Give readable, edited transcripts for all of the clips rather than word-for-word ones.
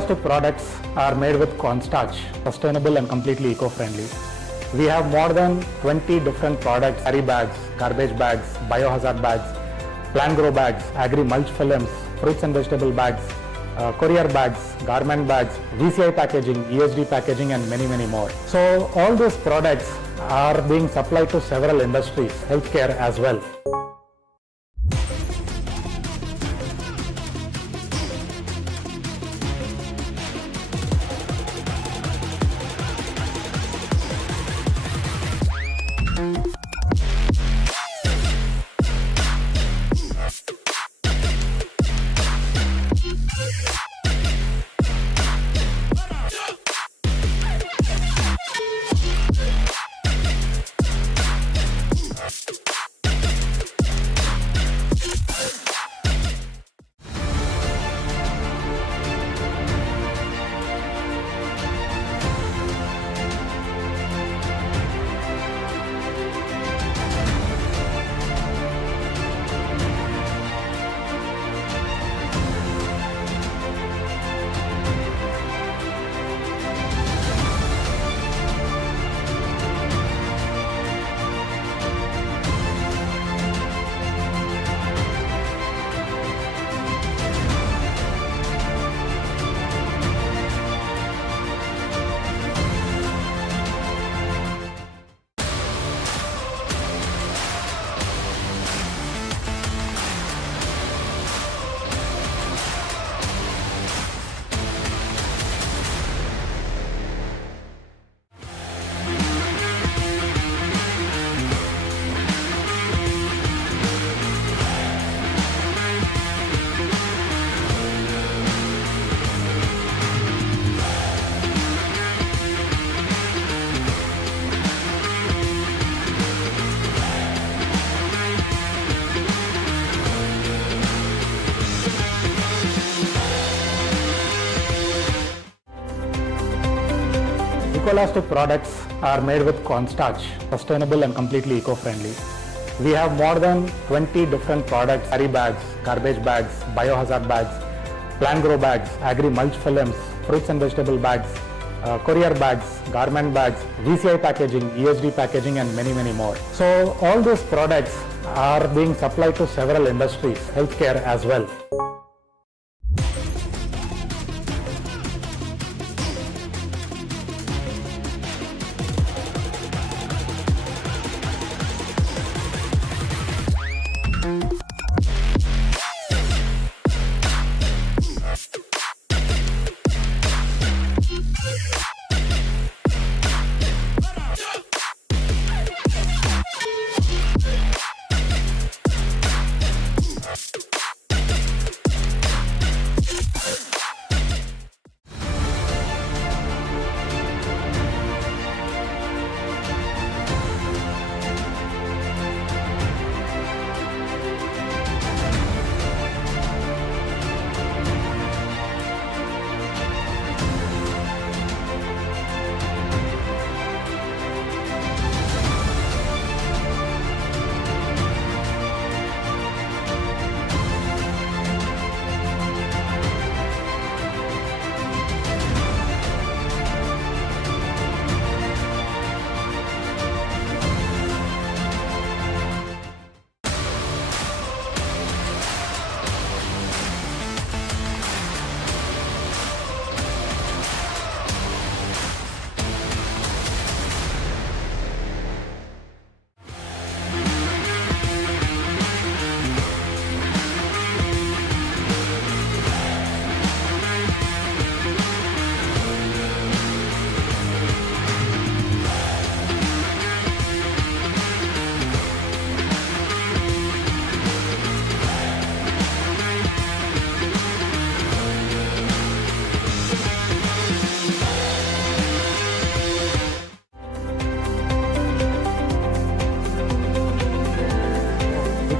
Ecolastic products are made with cornstarch, sustainable and completely eco-friendly. We have more than 20 different products: carry bags, garbage bags, biohazard bags, plant grow bags, agri mulch films, fruits and vegetable bags, courier bags, garment bags, VCI packaging, ESD packaging, and many more. So all these products are being supplied to several industries, healthcare as well. Ecolastic products are made with cornstarch, sustainable and completely eco-friendly. We have more than 20 different products: carry bags, garbage bags, biohazard bags, plant grow bags, agri mulch films, fruits and vegetable bags, courier bags, garment bags, VCI packaging, ESD packaging, and many more. So all these products are being supplied to several industries, healthcare as well.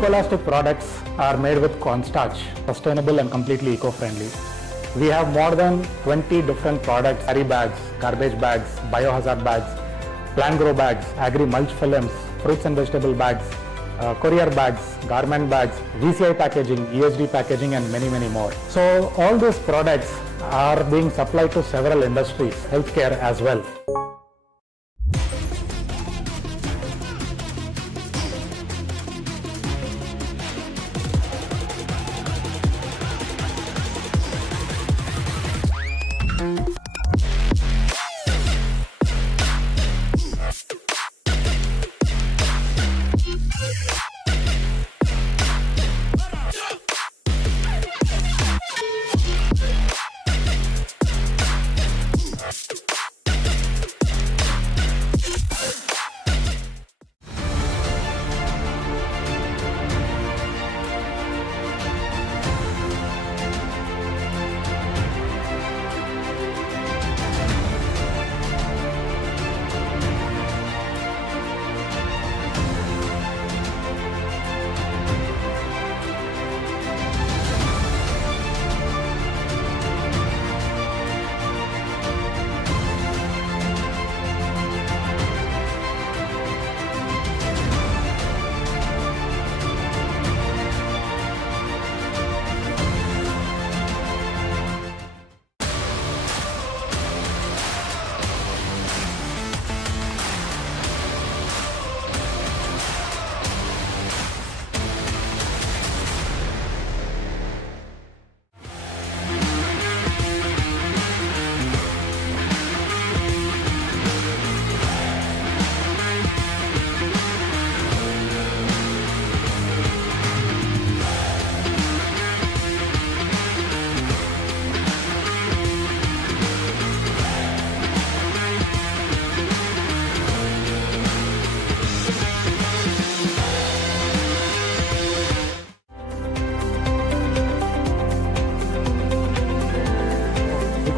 Ecolastic products are made with cornstarch, sustainable and completely eco-friendly. We have more than 20 different products: carry bags, garbage bags, biohazard bags, plant grow bags, agri mulch films, fruits and vegetable bags, courier bags, garment bags, VCI packaging, ESD packaging, and many more. So all these products are being supplied to several industries, healthcare as well.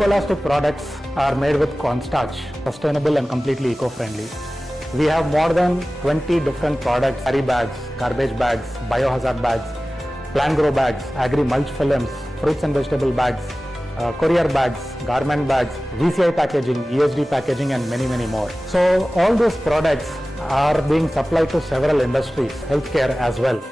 Ecolastic products are made with cornstarch, sustainable and completely eco-friendly. We have more than 20 different products: carry bags, garbage bags, biohazard bags, plant grow bags, agri mulch films, fruits and vegetable bags, courier bags, garment bags, VCI packaging, ESD packaging, and many more. So all these products are being supplied to several industries, healthcare as well.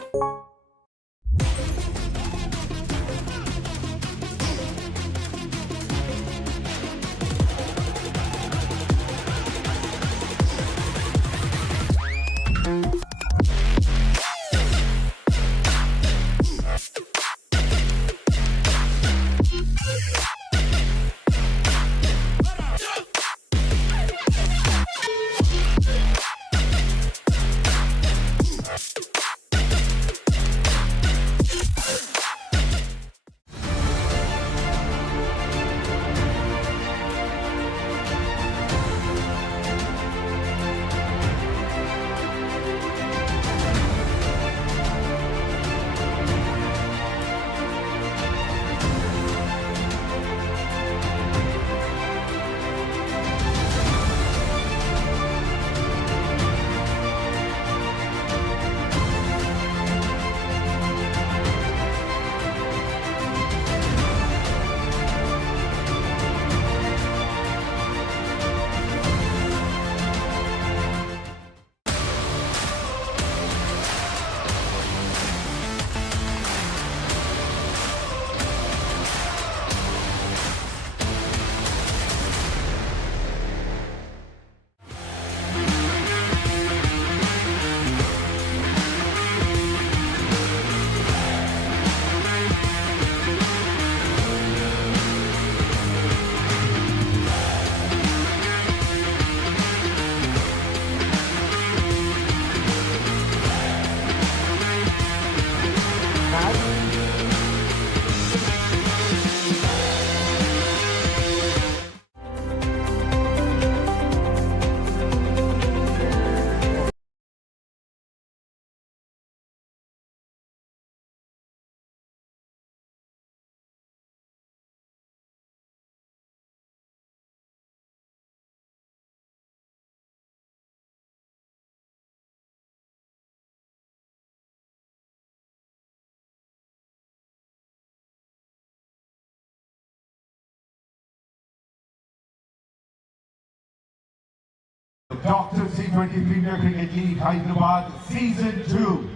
Dr. T20 Pvt Ltd Hyderabad Season 2.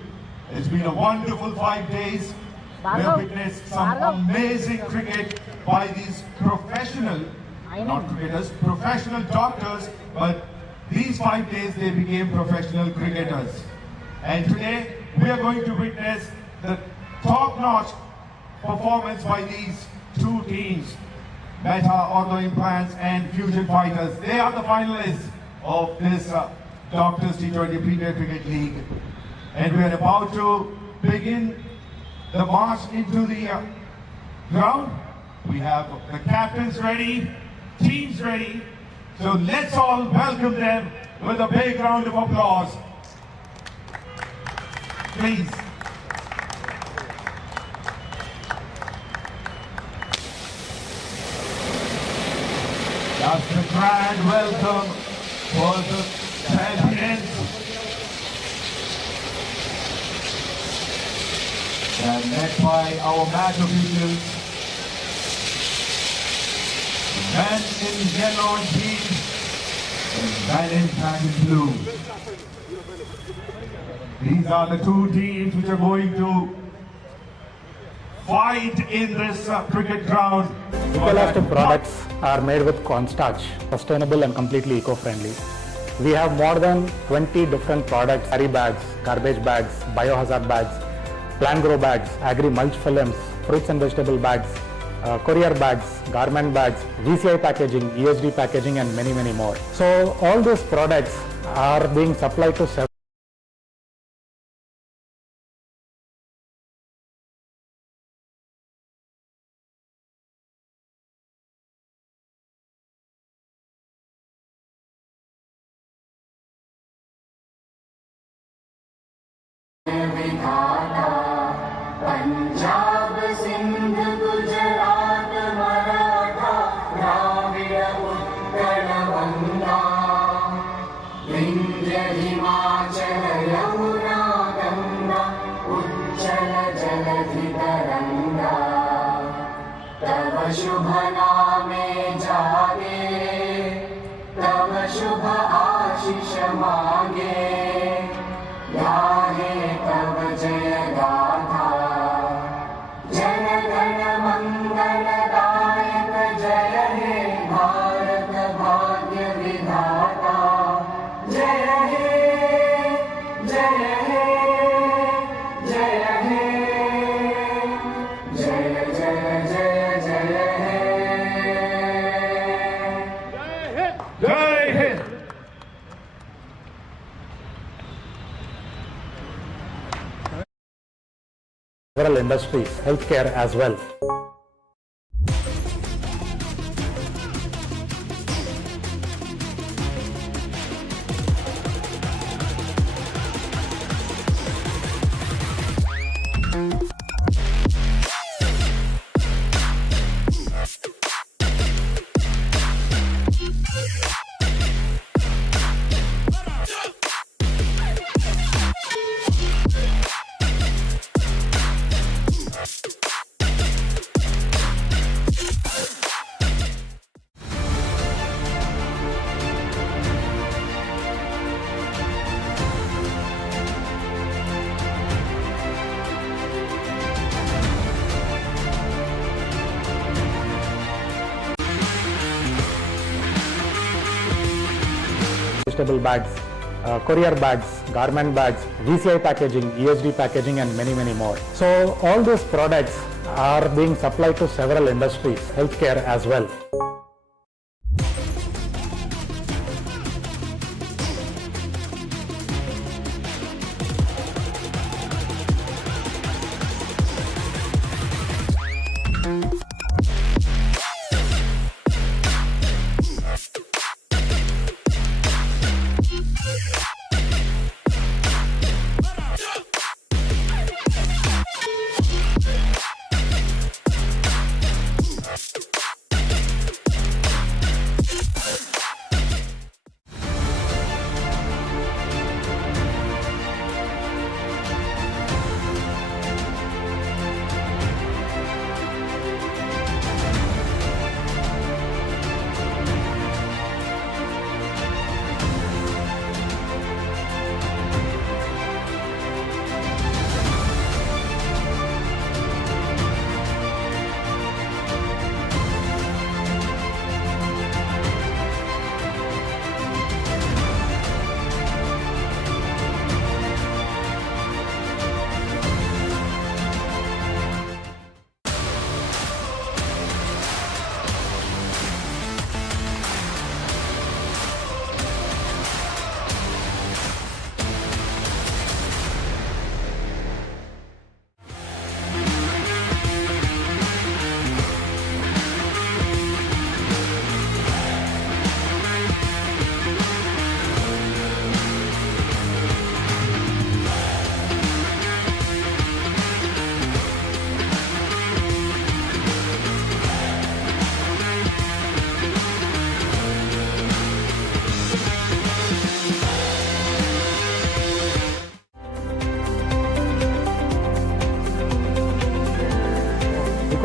It's been a wonderful 5 days. We have witnessed some amazing cricket by these professional, not cricketers, professional doctors, but these 5 days they became professional cricketers. And today we are going to witness the top-notch performance by these two teams, Meta, Ortho Implants and Fusion Fighters. They are the finalists of this Doctors T20 Premier Cricket League. And we are about to begin the march into the ground. We have the captains ready, teams ready. So let's all welcome them with a big round of applause. Please. That's the grand welcome for the champions. And led by our match officials. Men in yellow and pink, and men in black and blue. These are the two teams which are going to fight in this cricket ground. Elastic products are made with cornstarch, sustainable and completely eco-friendly. We have more than 20 different products: carry bags, garbage bags, biohazard bags, plant grow bags, agri mulch films, fruits and vegetable bags, courier bags, garment bags, VCI packaging, ESD packaging, and many, many more. So all these products are being supplied to several Punjab Sindh Gujarat Maratha Dravid Utkal Ganga Vindhya Himachal Yamuna Ganga उच्चल जलधि तरंगा तव शुभ नामे जागे तव शुभ आशीष मांगे गाहे तव जय गाथा जन गण मंगल दायक जय हे भारत भाग्य विधाता जय हे जय हे जय हे जय जय जय जय हे Jai Hind! several industries, healthcare as well. Vegetable bags, courier bags, garment bags, VCI packaging, ESD packaging, and many, many more. So all these products are being supplied to several industries, healthcare as well.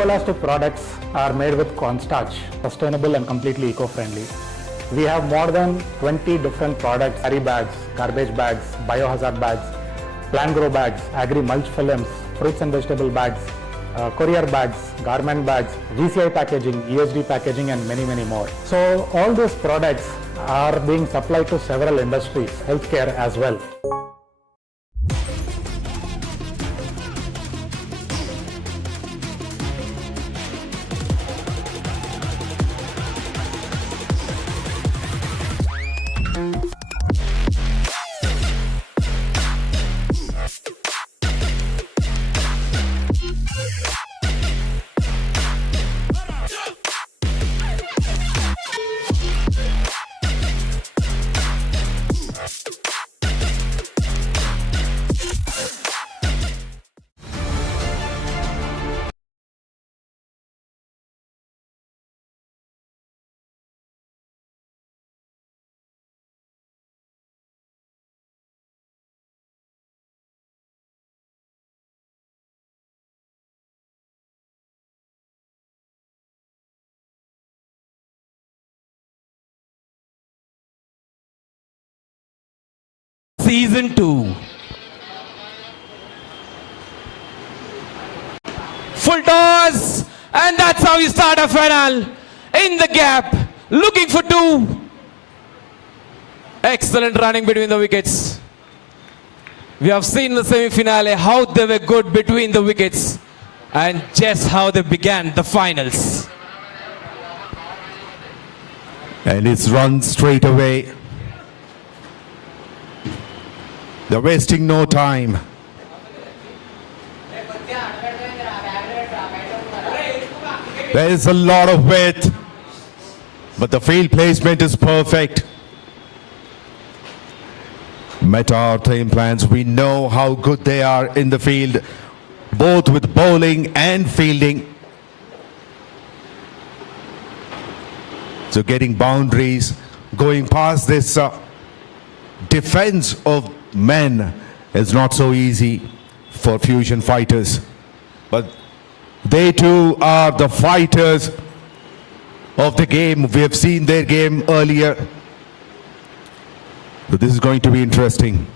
Viscoelastic products are made with cornstarch, sustainable and completely eco-friendly. We have more than 20 different products: carry bags, garbage bags, biohazard bags, plant grow bags, agri mulch films, fruits and vegetable bags, courier bags, garment bags, VCI packaging, ESD packaging, and many, many more. So all these products are being supplied to several industries, healthcare as well. Season 2. Full toss, and that's how you start a final. In the gap, looking for 2. Excellent running between the wickets. We have seen the semi-finale how they were good between the wickets and just how they began the finals. And it's run straight away. They're wasting no time. There is a lot of width, but the field placement is perfect. Ortho Implants, we know how good they are in the field, both with bowling and fielding. So getting boundaries, going past this defense of men is not so easy for fusion fighters, but they too are the fighters of the game. We have seen their game earlier, so this is going to be interesting.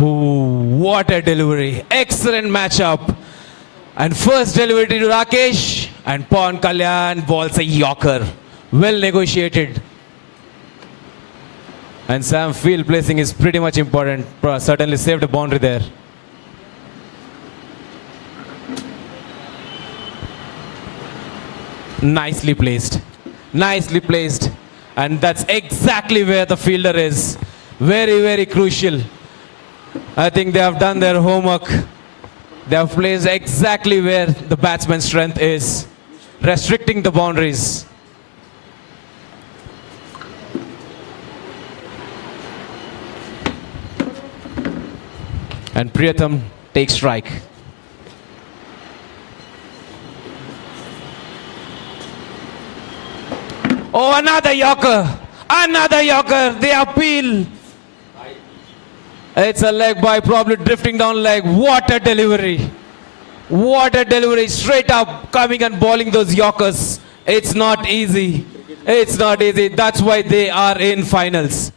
Ooh, what a delivery. Excellent matchup. And first delivery to Rakesh, and Pawan Kalyan balls a Yorker. Well negotiated. And Sam, field placing is pretty much important. Certainly saved a boundary there. Nicely placed. Nicely placed. And that's exactly where the fielder is. Very, very crucial. I think they have done their homework. They have placed exactly where the batsman's strength is, restricting the boundaries. And Priyatham takes strike. Oh, another Yorker. Another Yorker. They appeal. It's a leg by, probably drifting down leg. What a delivery. What a delivery. Straight up coming and bowling those Yorkers. It's not easy. It's not easy. That's why they are in finals.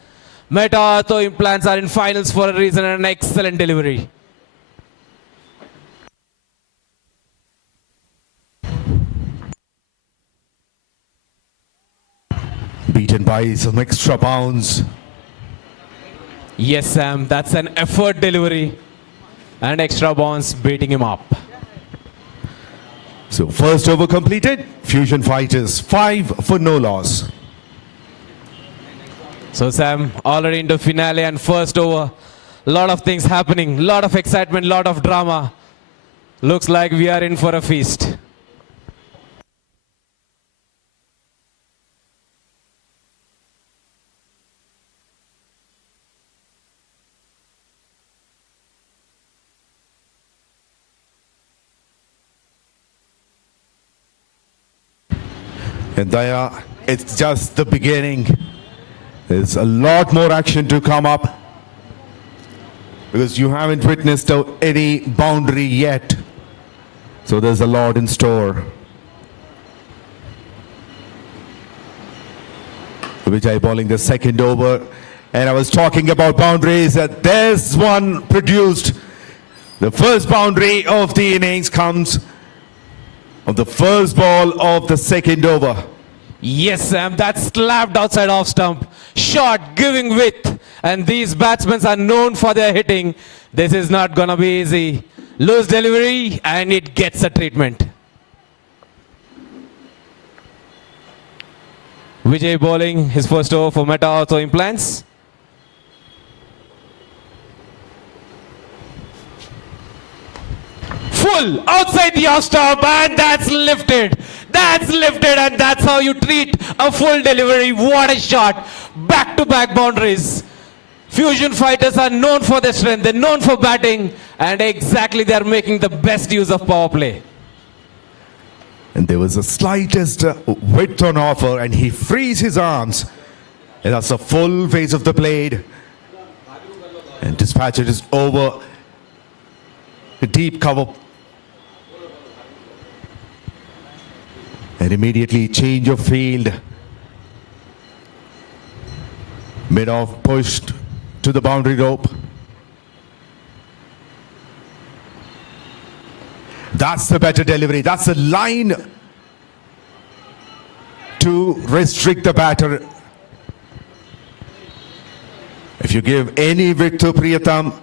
Ortho Implants are in finals for a reason, and an excellent delivery. Beaten by some extra bounds. Yes, Sam, that's an effort delivery. And extra bounce beating him up. So first over completed. Fusion fighters 5 for no loss. So Sam, already into finale and first over. Lot of things happening, lot of excitement, lot of drama. Looks like we are in for a feast. And there, it's just the beginning. There's a lot more action to come up. because you haven't witnessed any boundary yet. So there's a lot in store. Vijay bowling the second over. And I was talking about boundaries. There's one produced. The first boundary of the innings comes of the first ball of the second over. Yes, Sam, that's slapped outside off stump. Shot giving width. And these batsmen are known for their hitting. This is not going to be easy. Loose delivery and it gets a treatment. Vijay bowling his first over for Meta Ortho Implants. Full outside the off stump and that's lifted. That's lifted and that's how you treat a full delivery. What a shot. Back-to-back boundaries. Fusion fighters are known for their strength. They're known for batting and exactly they're making the best use of power play. And there was the slightest width on offer and he frees his arms. And that's a full face of the blade. And dispatch it is over the deep cover. And immediately change of field. Mid-off pushed to the boundary rope. That's the better delivery. That's the line to restrict the batter. If you give any width to Priyatham,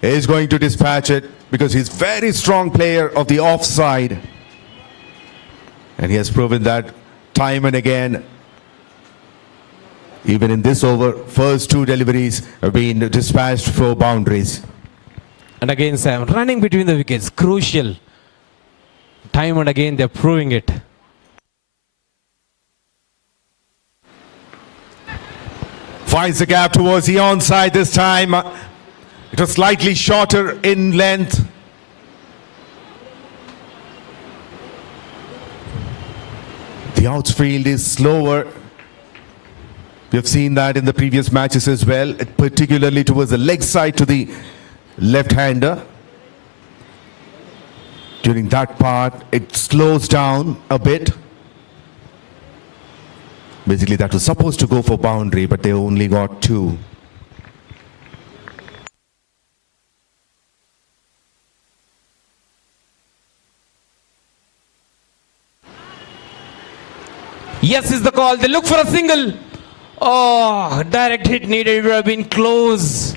he's going to dispatch it because he's very strong player of the offside. And he has proven that time and again. Even in this over, first two deliveries have been dispatched for boundaries. And again, Sam, running between the wickets, crucial. Time and again, they're proving it. Finds the gap towards the onside this time. It was slightly shorter in length. The outfield is slower. We have seen that in the previous matches as well, particularly towards the leg side to the left-hander. During that part, it slows down a bit. Basically, that was supposed to go for boundary, but they only got two. Yes is the call. They look for a single. Oh, direct hit needed. It would have been close.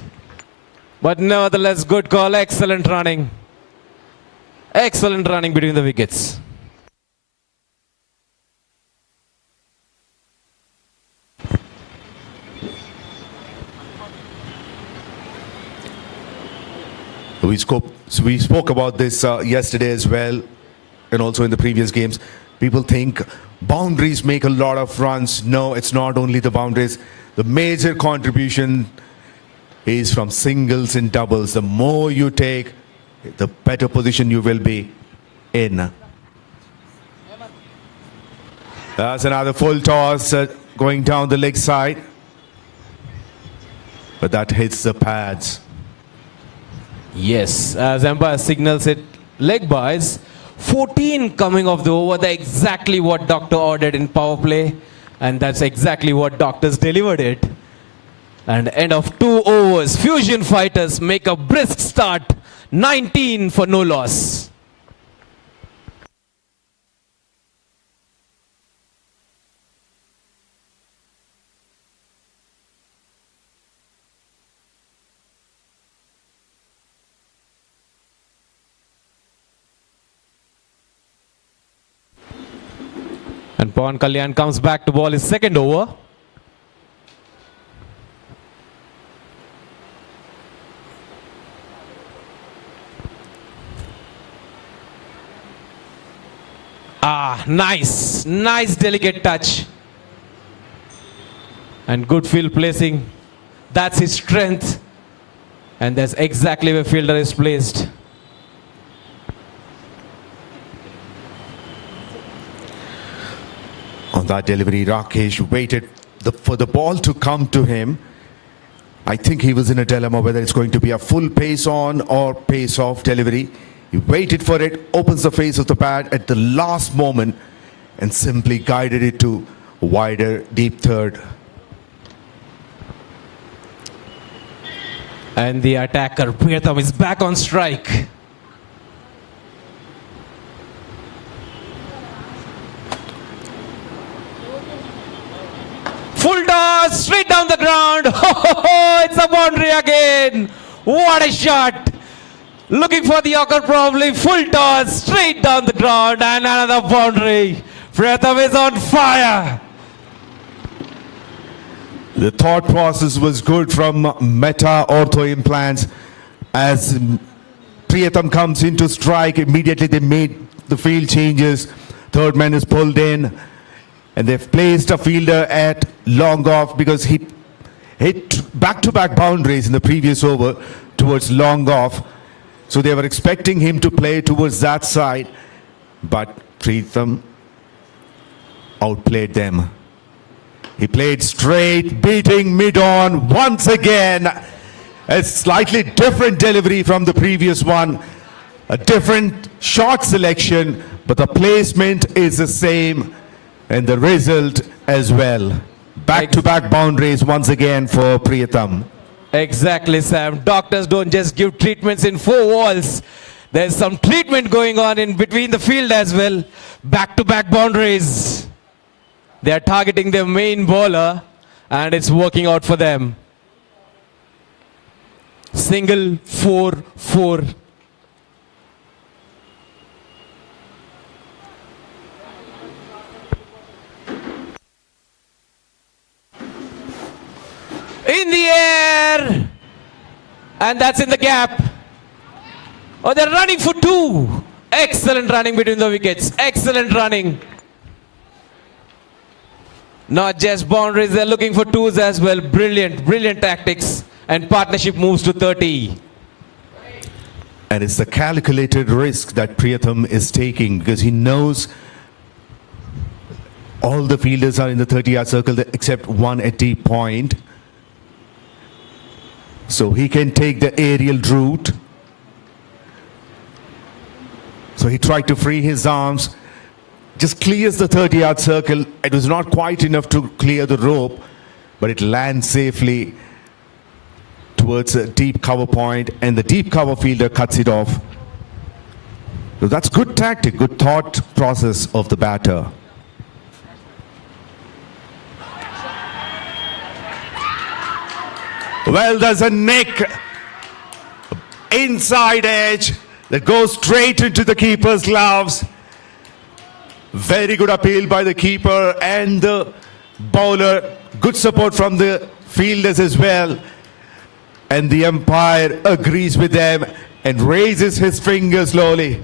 But nevertheless, good call. Excellent running. Excellent running between the wickets. We spoke about this yesterday as well, and also in the previous games. People think boundaries make a lot of runs. No, it's not only the boundaries. The major contribution is from singles and doubles. The more you take, the better position you will be in. That's another full toss going down the leg side. But that hits the pads. Yes, as umpire signals it, leg buys. 14 coming off the over. That's exactly what Doctor ordered in power play. And that's exactly what Doctors delivered it. And end of 2 overs, Fusion fighters make a brisk start. 19 for no loss. And Pawan Kalyan comes back to ball his second over. Ah, nice. Nice delicate touch. And good field placing. That's his strength. And that's exactly where fielder is placed. On that delivery, Rakesh waited for the ball to come to him. I think he was in a dilemma whether it's going to be a full pace on or pace off delivery. He waited for it, opens the face of the bat at the last moment and simply guided it to wider, deep third. And the attacker, Priyatham, is back on strike. Full toss, straight down the ground. It's a boundary again. What a shot. Looking for the Yorker probably. Full toss, straight down the ground and another boundary. Priyatham is on fire. The thought process was good from Meta Ortho Implants. As Priyatham comes into strike, immediately they made the field changes. Third man is pulled in. And they've placed a fielder at long off because he hit back-to-back boundaries in the previous over towards long off. So they were expecting him to play towards that side. But Priyatham outplayed them. He played straight, beating mid-on once again. A slightly different delivery from the previous one. A different shot selection, but the placement is the same. And the result as well. Back-to-back boundaries once again for Priyatham. Exactly, Sam. Doctors don't just give treatments in four walls. There's some treatment going on in between the field as well. Back-to-back boundaries. They are targeting their main bowler and it's working out for them. Single, 4-4. In the air, and that's in the gap. Oh, they're running for two. Excellent running between the wickets. Excellent running. Not just boundaries, they're looking for twos as well. Brilliant, brilliant tactics. And partnership moves to 30. And it's the calculated risk that Priyatham is taking because he knows all the fielders are in the 30-yard circle except one at deep point. So he can take the aerial route. So he tried to free his arms. Just clears the 30-yard circle. It was not quite enough to clear the rope, but it lands safely towards a deep cover point, and the deep cover fielder cuts it off. So that's good tactic, good thought process of the batter. Well, there's a nick, inside edge that goes straight into the keeper's gloves. Very good appeal by the keeper and the bowler. Good support from the fielders as well. And the umpire agrees with them and raises his finger slowly.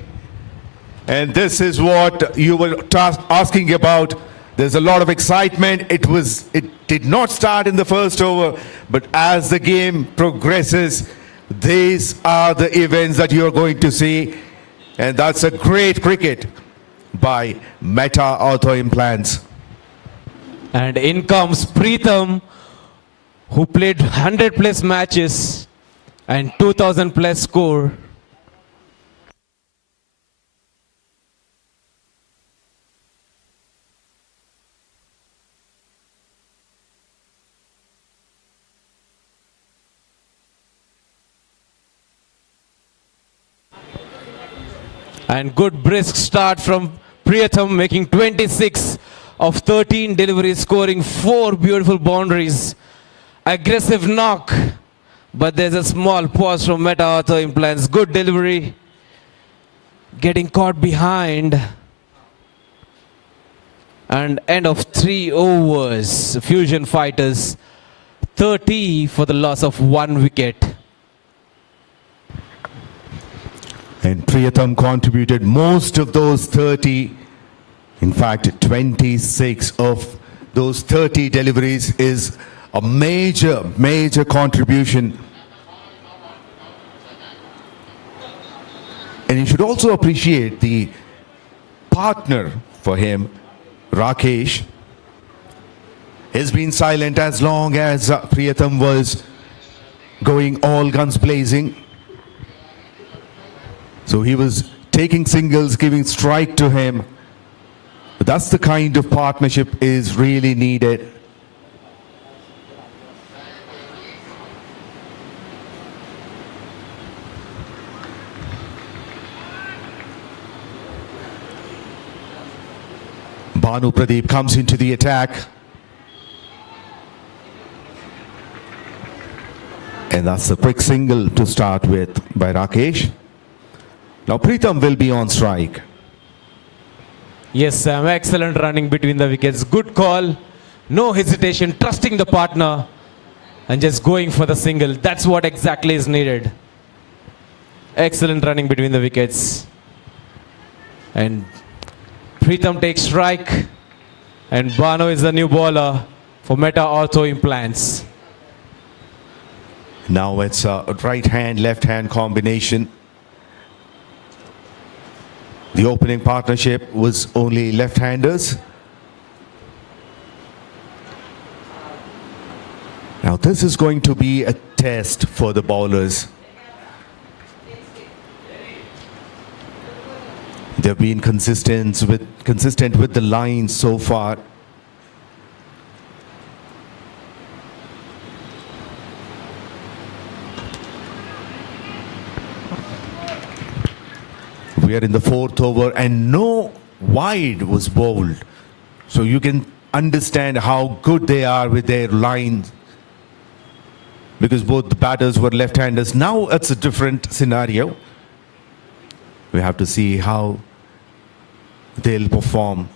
And this is what you were asking about. There's a lot of excitement. It did not start in the first over, but as the game progresses, these are the events that you're going to see. And that's a great cricket by Meta Ortho Implants. And in comes Priyatham, who played 100 plus matches and 2000 plus score. And good brisk start from Priyatham, making 26 of 13 deliveries, scoring 4 beautiful boundaries. Aggressive knock, but there's a small pause from Meta Ortho Implants. Good delivery, getting caught behind. And end of 3 overs. Fusion Fighters 30 for the loss of 1 wicket. And Priyatham contributed most of those 30. In fact, 26 of those 30 deliveries is a major contribution. And you should also appreciate the partner for him, Rakesh. Has been silent as long as Priyatham was going all guns blazing. So he was taking singles, giving strike to him. That's the kind of partnership is really needed. Banu Pradeep comes into the attack. And that's a quick single to start with by Rakesh. Now Pritham will be on strike. Yes, Sam, excellent running between the wickets. Good call. No hesitation, trusting the partner and just going for the single. That's what exactly is needed. Excellent running between the wickets. And Pritham takes strike. And Bano is the new bowler for Meta Ortho Implants. Now it's a right hand, left hand combination. The opening partnership was only left-handers. Now this is going to be a test for the bowlers. They've been consistent with the lines so far. We are in the fourth over and no wide was bowled. So you can understand how good they are with their lines, because both the batters were left-handers. Now it's a different scenario. We have to see how they'll perform.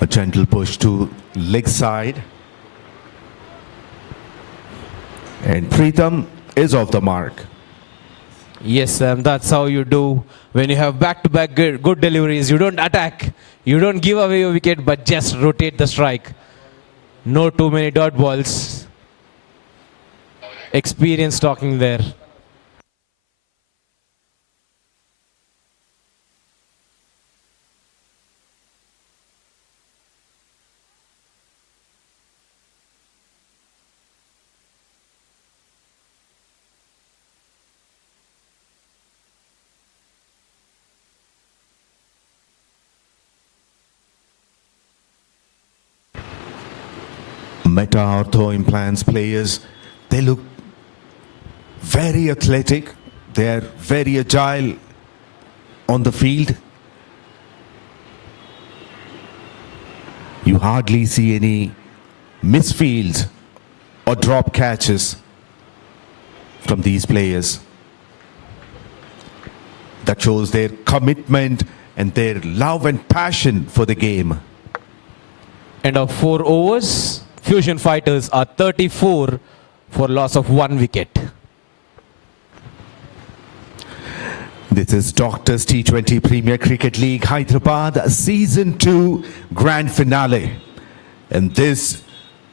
A gentle push to leg side. And Pritham is off the mark. Yes, Sam, that's how you do. When you have back-to-back good deliveries, you don't attack. You don't give away your wicket, but just rotate the strike. No too many dot balls. Experience talking there. Meta Ortho Implants players, they look very athletic. They are very agile on the field. You hardly see any misfields or drop catches from these players. That shows their commitment and their love and passion for the game. End of 4 overs. Fusion Fighters are 34 for loss of 1 wicket. This is Doctors T20 Premier Cricket League Hyderabad Season 2 Grand Finale. And this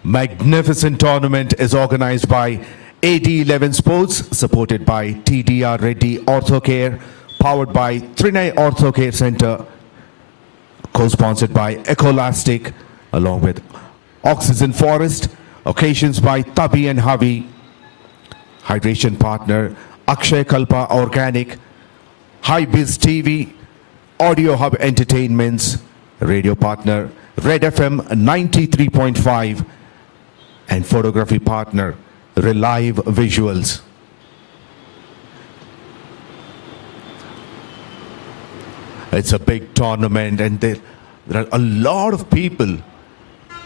magnificent tournament is organized by AD11 Sports, supported by TDR Reddy Ortho Care, powered by Trinay Ortho Care Center, co-sponsored by Ecolastic, along with Oxygen Forest, occasions by Tabi and Havi, hydration partner Akshay Kalpa Organic, High Biz TV, Audio Hub Entertainments, radio partner Red FM 93.5, and photography partner Relive Visuals. It's a big tournament and there are a lot of people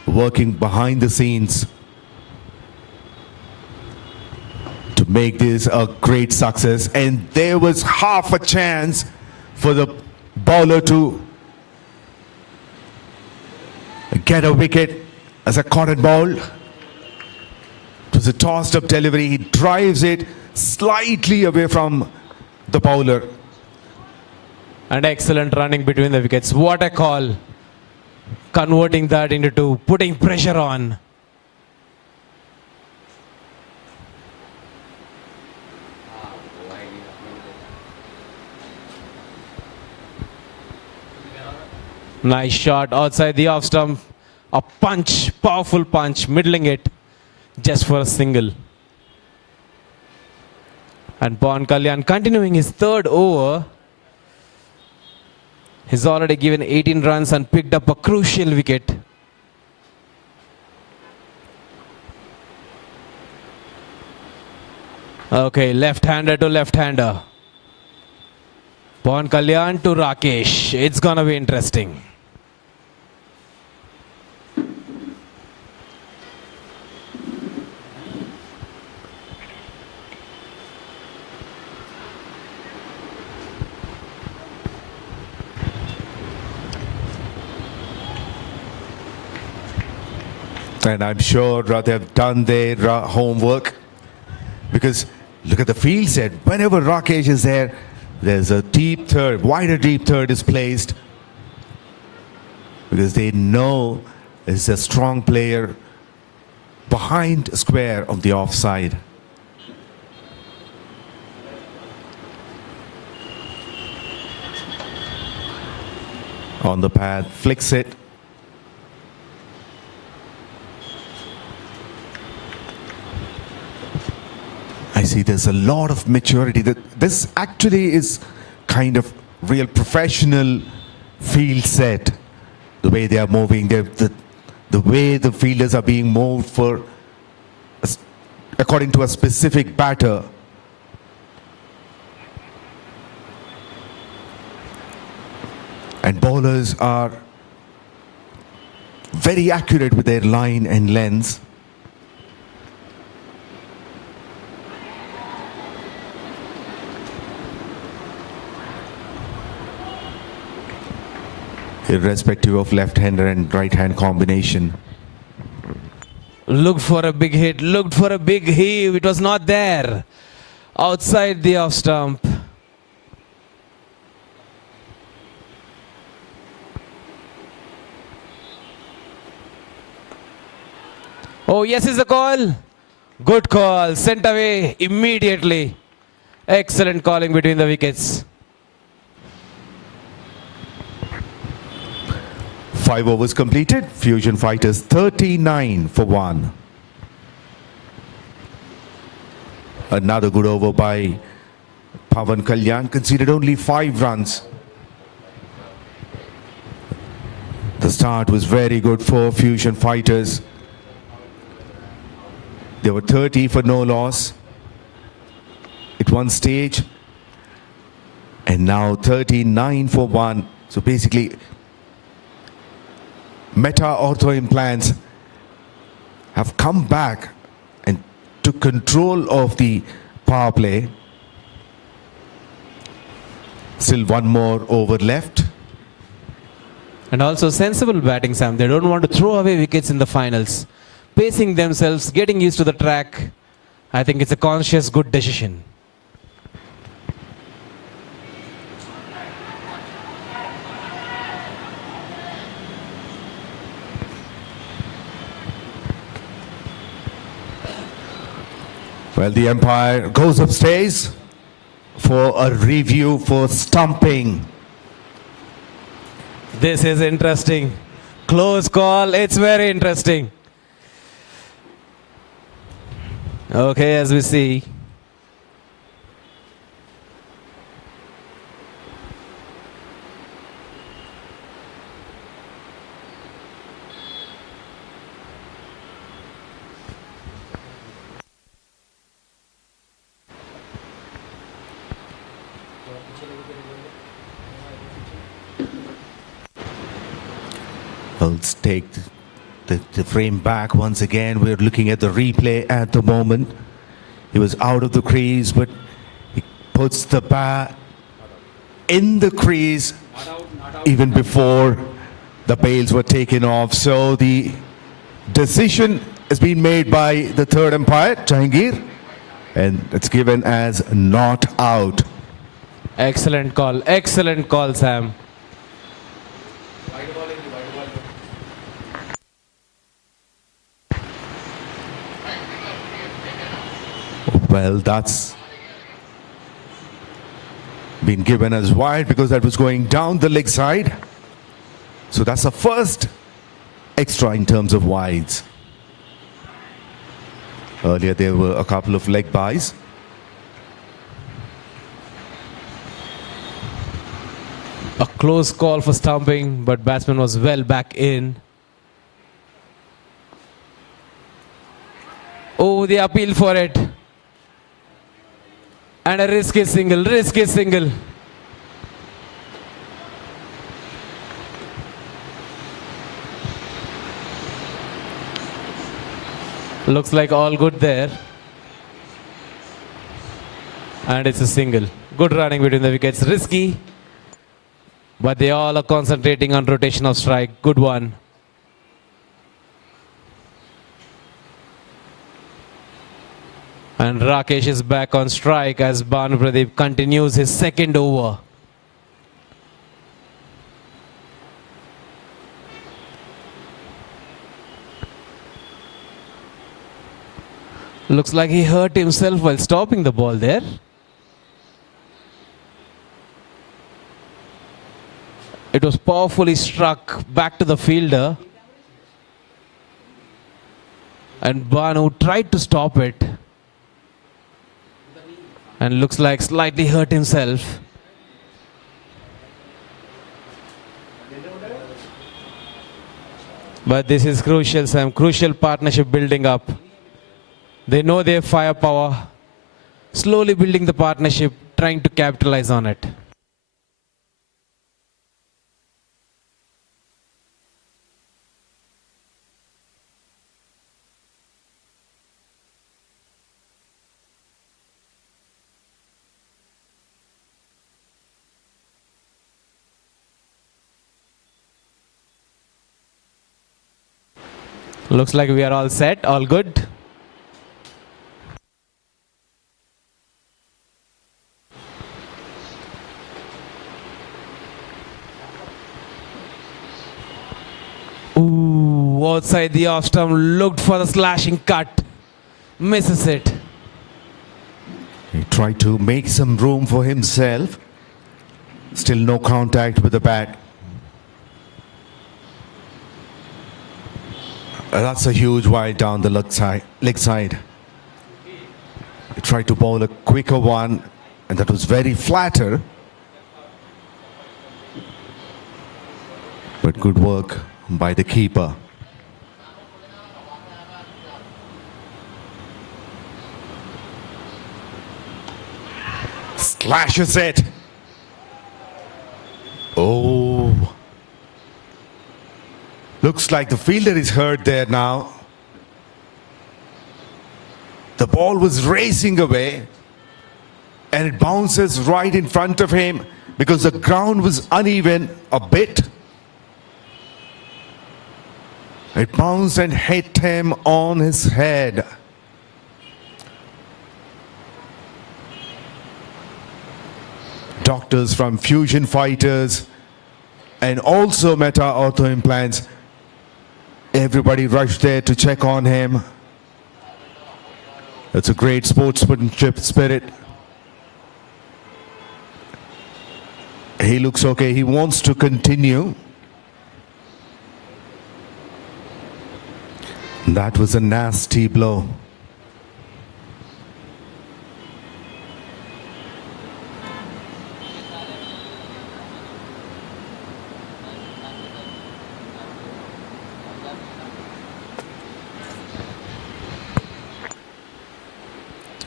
working behind the scenes to make this a great success. And there was half a chance for the bowler to get a wicket as a cotton ball. It was a tossed up delivery. He drives it slightly away from the bowler. And excellent running between the wickets. What a call. Converting that into 2, putting pressure on. Nice shot outside the off stump. A punch, powerful punch, middling it just for a single. And Pawan Kalyan continuing his third over. He's already given 18 runs and picked up a crucial wicket. Okay, left-hander to left-hander. Pawan Kalyan to Rakesh. It's gonna be interesting. And I'm sure they've done their homework, because look at the field set. Whenever Rakesh is there, there's a deep third, wider deep third is placed, because they know it's a strong player behind square of the offside. On the pad, flicks it. I see there's a lot of maturity. This actually is kind of real professional field set. The way they are moving, the way the fielders are being moved for according to a specific batter. And bowlers are very accurate with their line and lengths. Irrespective of left-hander and right-hand combination. Looked for a big hit, looked for a big heave. It was not there. Outside the off stump. Oh, yes is the call. Good call. Sent away immediately. Excellent calling between the wickets. 5 overs completed. Fusion Fighters 39 for 1. Another good over by Pawan Kalyan. Conceded only 5 runs. The start was very good for Fusion Fighters. They were 30 for no loss at one stage. And now 39 for 1. So basically, Meta Ortho Implants have come back and took control of the power play. Still one more over left. And also sensible batting, Sam. They don't want to throw away wickets in the finals. Pacing themselves, getting used to the track. I think it's a conscious, good decision. Well, the umpire goes upstairs for a review for stumping. This is interesting. Close call. It's very interesting. Okay, as we see. Let's take the frame back once again. We're looking at the replay at the moment. He was out of the crease, but he puts the bat in the crease even before the bails were taken off. So the decision has been made by the third umpire, Jahangir, and it's given as not out. Excellent call, Sam. Well, that's been given as wide because that was going down the leg side. So that's the first extra in terms of wides. Earlier there were a couple of leg buys. A close call for stumping, but batsman was well back in. Oh, they appeal for it. And a risky single, risky single. Looks like all good there. And it's a single. Good running between the wickets. Risky. But they all are concentrating on rotation of strike. Good one. And Rakesh is back on strike as Bhanu Pradeep continues his second over. Looks like he hurt himself while stopping the ball there. It was powerfully struck back to the fielder. And Bhanu tried to stop it. And looks like slightly hurt himself. But this is crucial, Sam. Crucial partnership building up. They know their firepower. Slowly building the partnership, trying to capitalize on it. Looks like we are all set, all good. Ooh, outside the off stump, looked for the slashing cut. Misses it. He tried to make some room for himself. Still no contact with the bat. That's a huge wide down the leg side. He tried to bowl a quicker one, and that was very flatter. But good work by the keeper. Slashes it. Oh. Looks like the fielder is hurt there now. The ball was racing away and it bounces right in front of him because the ground was uneven a bit. It bounced and hit him on his head. Doctors from Fusion Fighters and also Meta Ortho Implants, everybody rushed there to check on him. It's a great sportsmanship spirit. He looks okay. He wants to continue. That was a nasty blow.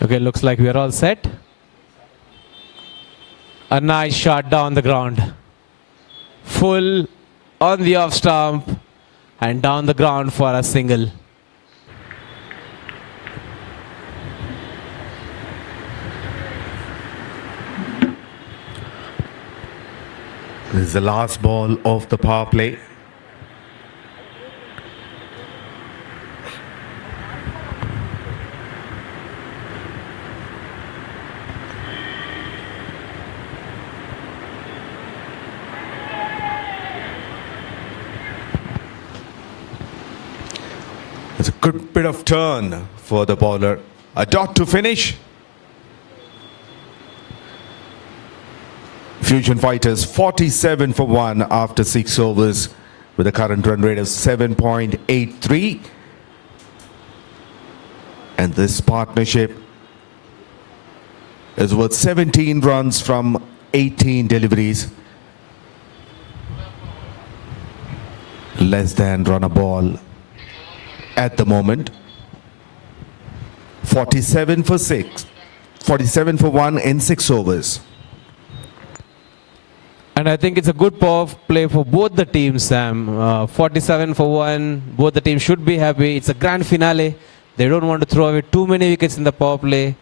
Okay, looks like we are all set. A nice shot down the ground. Full on the off stump and down the ground for a single. This is the last ball of the power play. It's a good bit of turn for the bowler. A dot to finish. Fusion Fighters 47 for 1 after 6 overs. with a current run rate of 7.83. And this partnership is worth 17 runs from 18 deliveries. Less than run a ball at the moment. 47 for 6. 47 for 1 in 6 overs. And I think it's a good power play for both the teams, Sam. 47 for 1. Both the teams should be happy. It's a grand finale. They don't want to throw away too many wickets in the power play.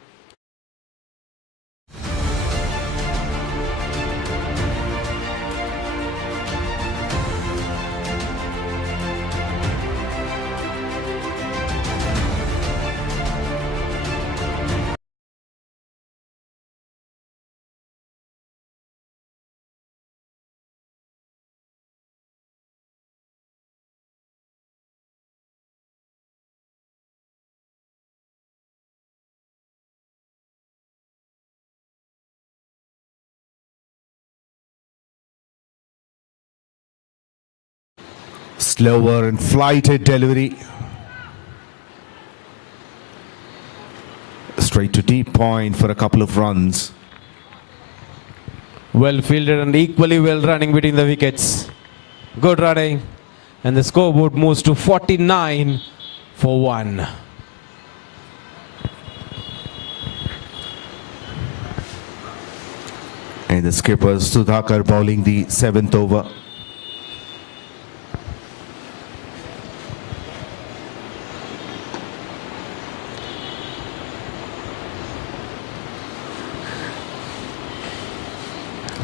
Slower and flighted delivery. Straight to deep point for a couple of runs. Well fielded and equally well running between the wickets. Good running. And the scoreboard moves to 49 for 1. And the skipper Sudhakar bowling the 7th over.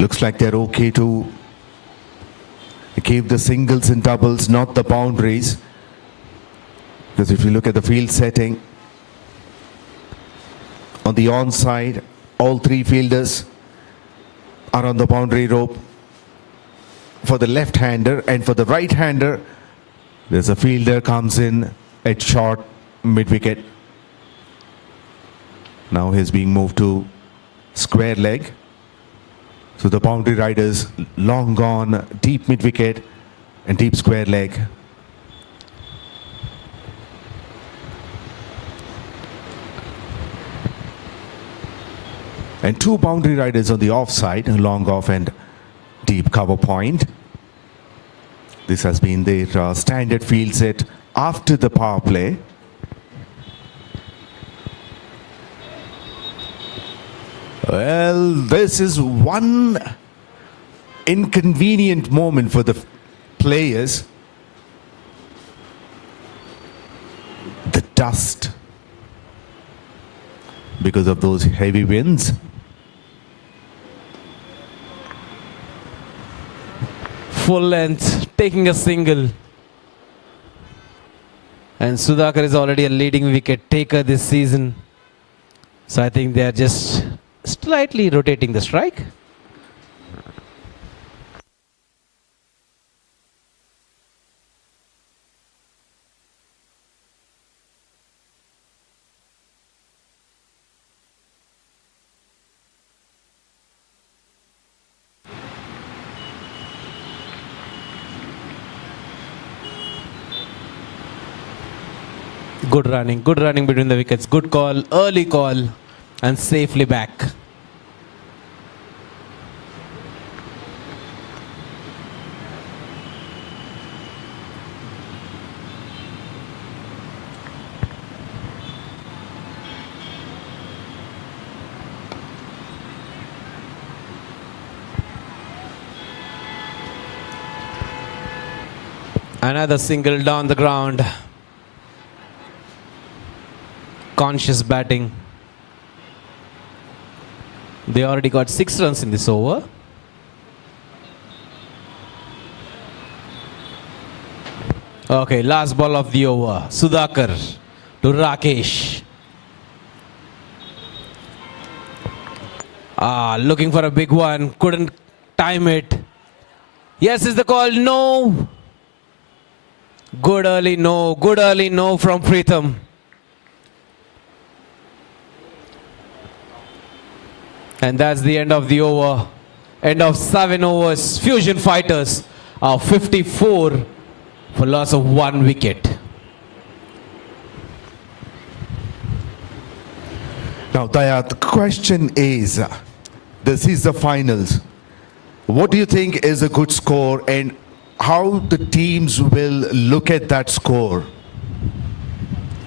Looks like they're okay to keep the singles and doubles, not the boundaries. Because if you look at the field setting, on the onside, all 3 fielders are on the boundary rope. For the left-hander and for the right-hander, there's a fielder comes in at short mid-wicket. Now he's being moved to square leg. So the boundary riders long gone, deep mid-wicket and deep square leg. And 2 boundary riders on the offside, long off and deep cover point. This has been their standard field set after the power play. Well, this is one inconvenient moment for the players. The dust because of those heavy winds. Full length, taking a single. And Sudhakar is already a leading wicket taker this season. So I think they are just slightly rotating the strike. Good running between the wickets. Good call, early call, and safely back. Another single down the ground. Conscious batting. They already got 6 runs in this over. Okay, last ball of the over. Sudhakar to Rakesh. Looking for a big one. Couldn't time it. Yes is the call. No. Good early no. Good early no from Pritham. And that's the end of the over. End of 7 overs. Fusion Fighters are 54 for loss of 1 wicket. Now, Daya, the question is, this is the finals. What do you think is a good score and how the teams will look at that score?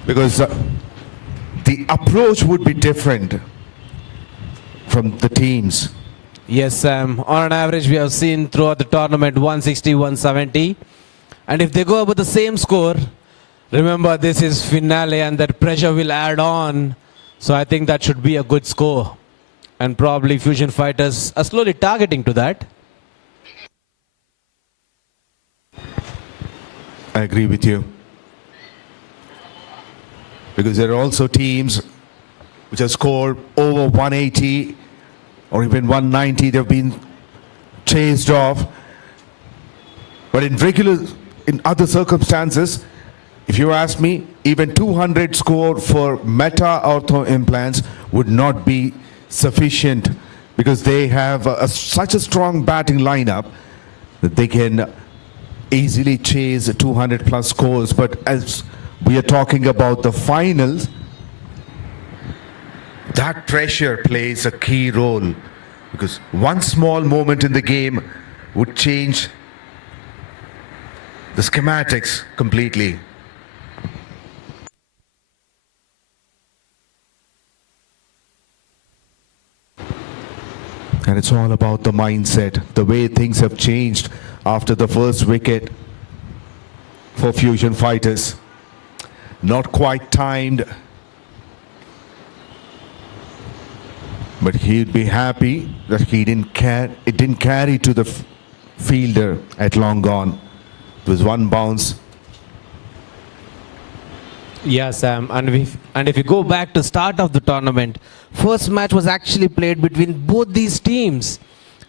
Because the approach would be different from the teams. Yes, Sam. On an average, we have seen throughout the tournament 160, 170. And if they go with the same score, remember this is finale and that pressure will add on. So I think that should be a good score. And probably Fusion Fighters are slowly targeting to that. I agree with you. Because there are also teams which have scored over 180 or even 190. They've been chased off. But in other circumstances, if you ask me, even 200 score for Meta Ortho Implants would not be sufficient because they have such a strong batting lineup that they can easily chase 200 plus scores. But as we are talking about the finals, that pressure plays a key role because one small moment in the game would change the schematics completely. And it's all about the mindset, the way things have changed after the first wicket for Fusion Fighters. Not quite timed, but he'd be happy that it didn't carry to the fielder at long gone. It was one bounce. Yeah, Sam. And if you go back to start of the tournament, first match was actually played between both these teams.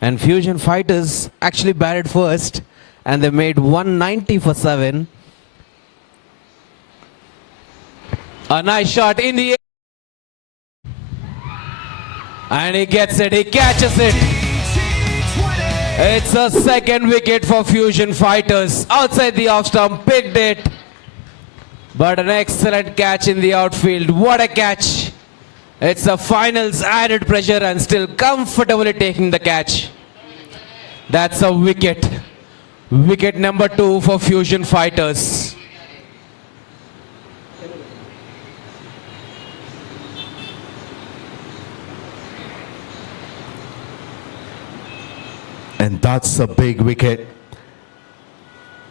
And Fusion Fighters actually batted first and they made 190 for 7. A nice shot in the air. And he gets it, he catches it. It's a second wicket for Fusion Fighters. Outside the off stump, picked it. But an excellent catch in the outfield. What a catch. It's a finals added pressure and still comfortably taking the catch. That's a wicket. Wicket number 2 for Fusion Fighters. And that's a big wicket.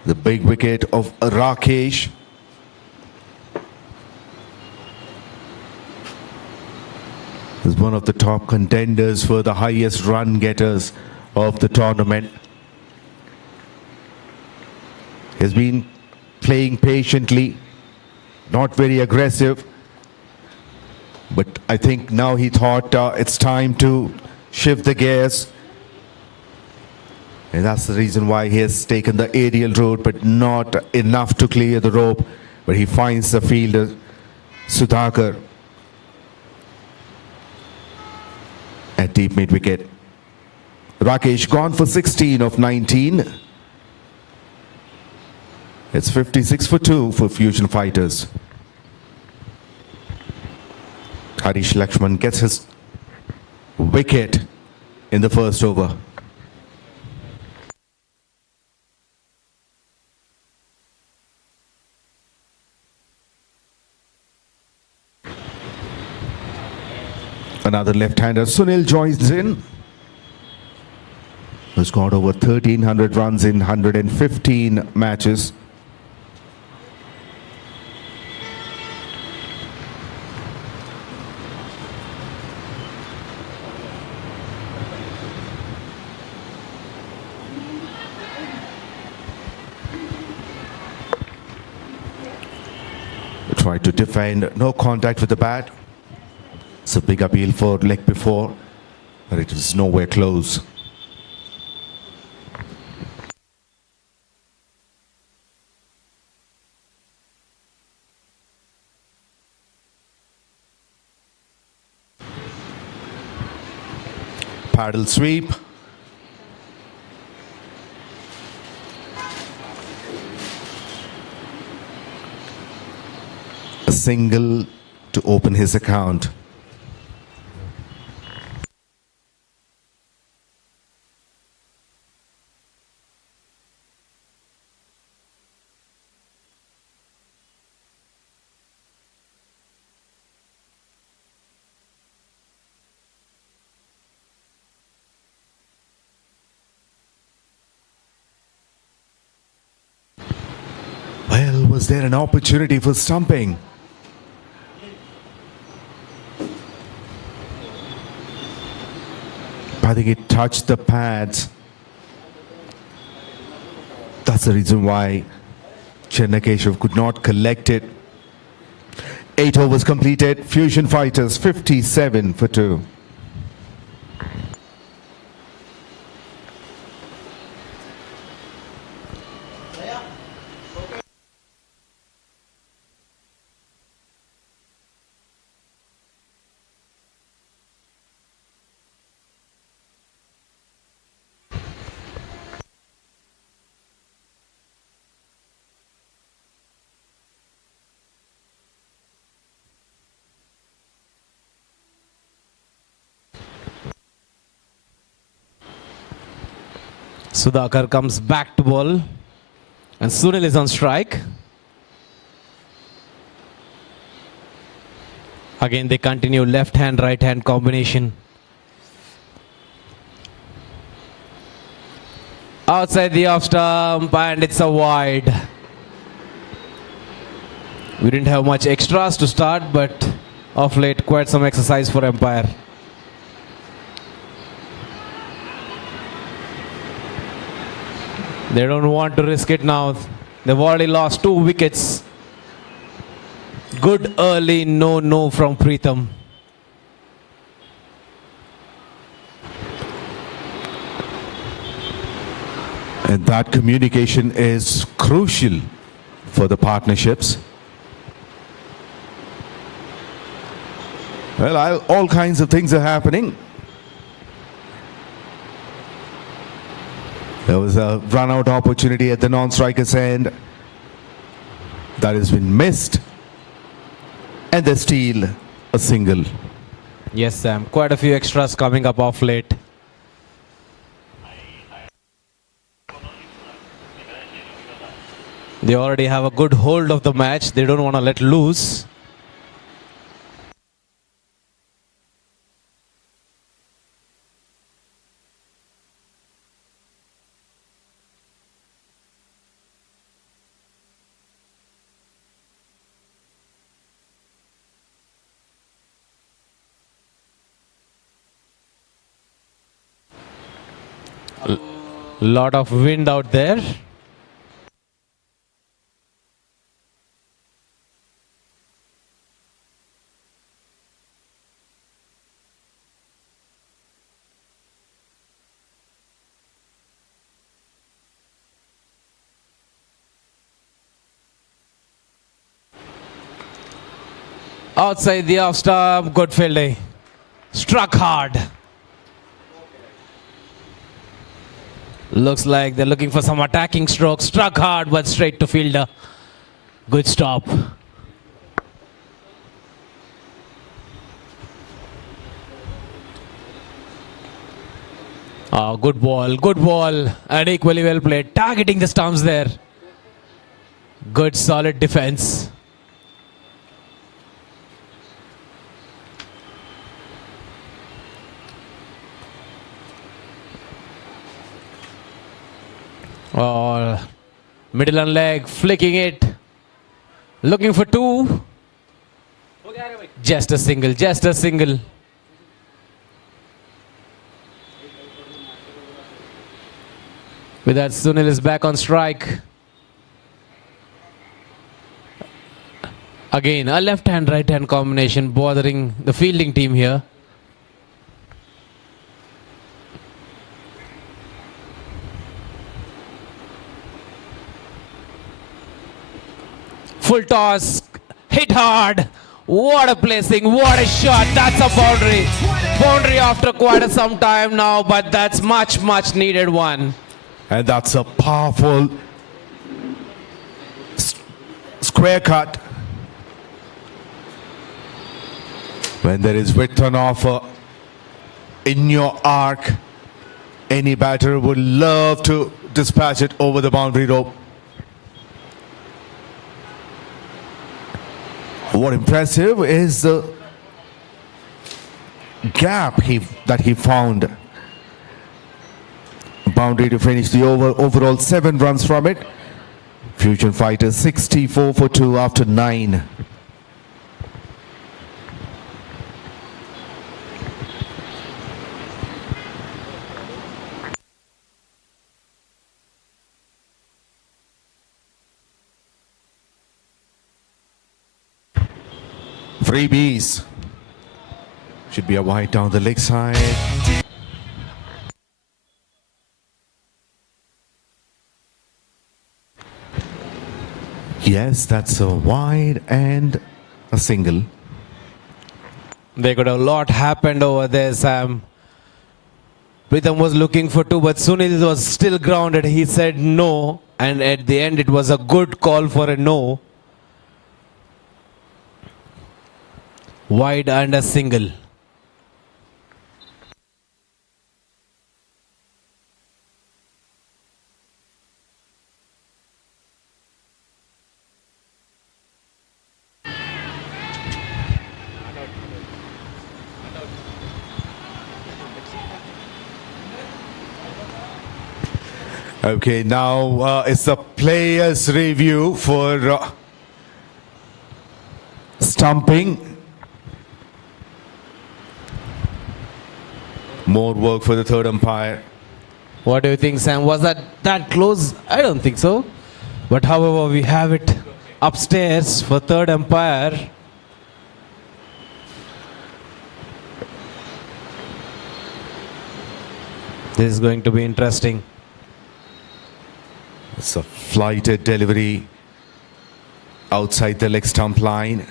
The big wicket of Rakesh. Is one of the top contenders for the highest run getters of the tournament. He's been playing patiently, not very aggressive. But I think now he thought it's time to shift the gears. And that's the reason why he has taken the aerial route, but not enough to clear the rope. But he finds the fielder, Sudhakar, at deep mid wicket. Rakesh gone for 16 of 19. It's 56 for 2 for Fusion Fighters. Harish Lakshman gets his wicket in the first over. Another left-hander, Sunil, joins in. Who scored over 1,300 runs in 115 matches. Tried to defend, no contact with the bat. It's a big appeal for leg before, but it is nowhere close. Paddle sweep. single to open his account. Well, was there an opportunity for stumping? I think it touched the pads. That's the reason why Chennakeshav could not collect it. 8 overs completed. Fusion Fighters 57 for 2. Sudhakar comes back to ball and Sunil is on strike. Again they continue left hand right hand combination. Outside the off stump and it's a wide. We didn't have much extras to start, but of late quite some exercise for umpire. They don't want to risk it now. They've already lost 2 wickets. Good early no from Preetham. And that communication is crucial for the partnerships. Well, all kinds of things are happening. There was a run-out opportunity at the non-striker's end. That has been missed. And the steal, a single. Yes, Sam. Quite a few extras coming up off late. They already have a good hold of the match. They don't want to let loose. Lot of wind out there. Outside the off stump, good fielding. Struck hard. Looks like they're looking for some attacking stroke. Struck hard, but straight to fielder. Good stop. Oh, good ball, and equally well played. Targeting the stumps there. Good solid defense. Oh, middle and leg, flicking it. Looking for 2. Just a single, just a single. With that, Sunil is back on strike. Again, a left-hand, right-hand combination bothering the fielding team here. Full toss, hit hard. What a placing, what a shot. That's a boundary. Boundary after quite some time now, but that's much needed one. And that's a powerful square cut. When there is width on offer in your arc, any batter would love to dispatch it over the boundary rope. What impressive is the gap that he found. Boundary to finish the over. Overall 7 runs from it. Fusion Fighters 64 for 2 after 9. Freebies. Should be a wide down the leg side. Yes, that's a wide and a single. There could have a lot happened over there, Sam. Pritham was looking for 2, but Sunil was still grounded. He said no, and at the end it was a good call for a no. Wide and a single. Okay, now it's the players' review for stumping. More work for the third umpire. What do you think, Sam? Was that close? I don't think so. But however, we have it upstairs for third umpire. This is going to be interesting. It's a flighted delivery outside the leg stump line.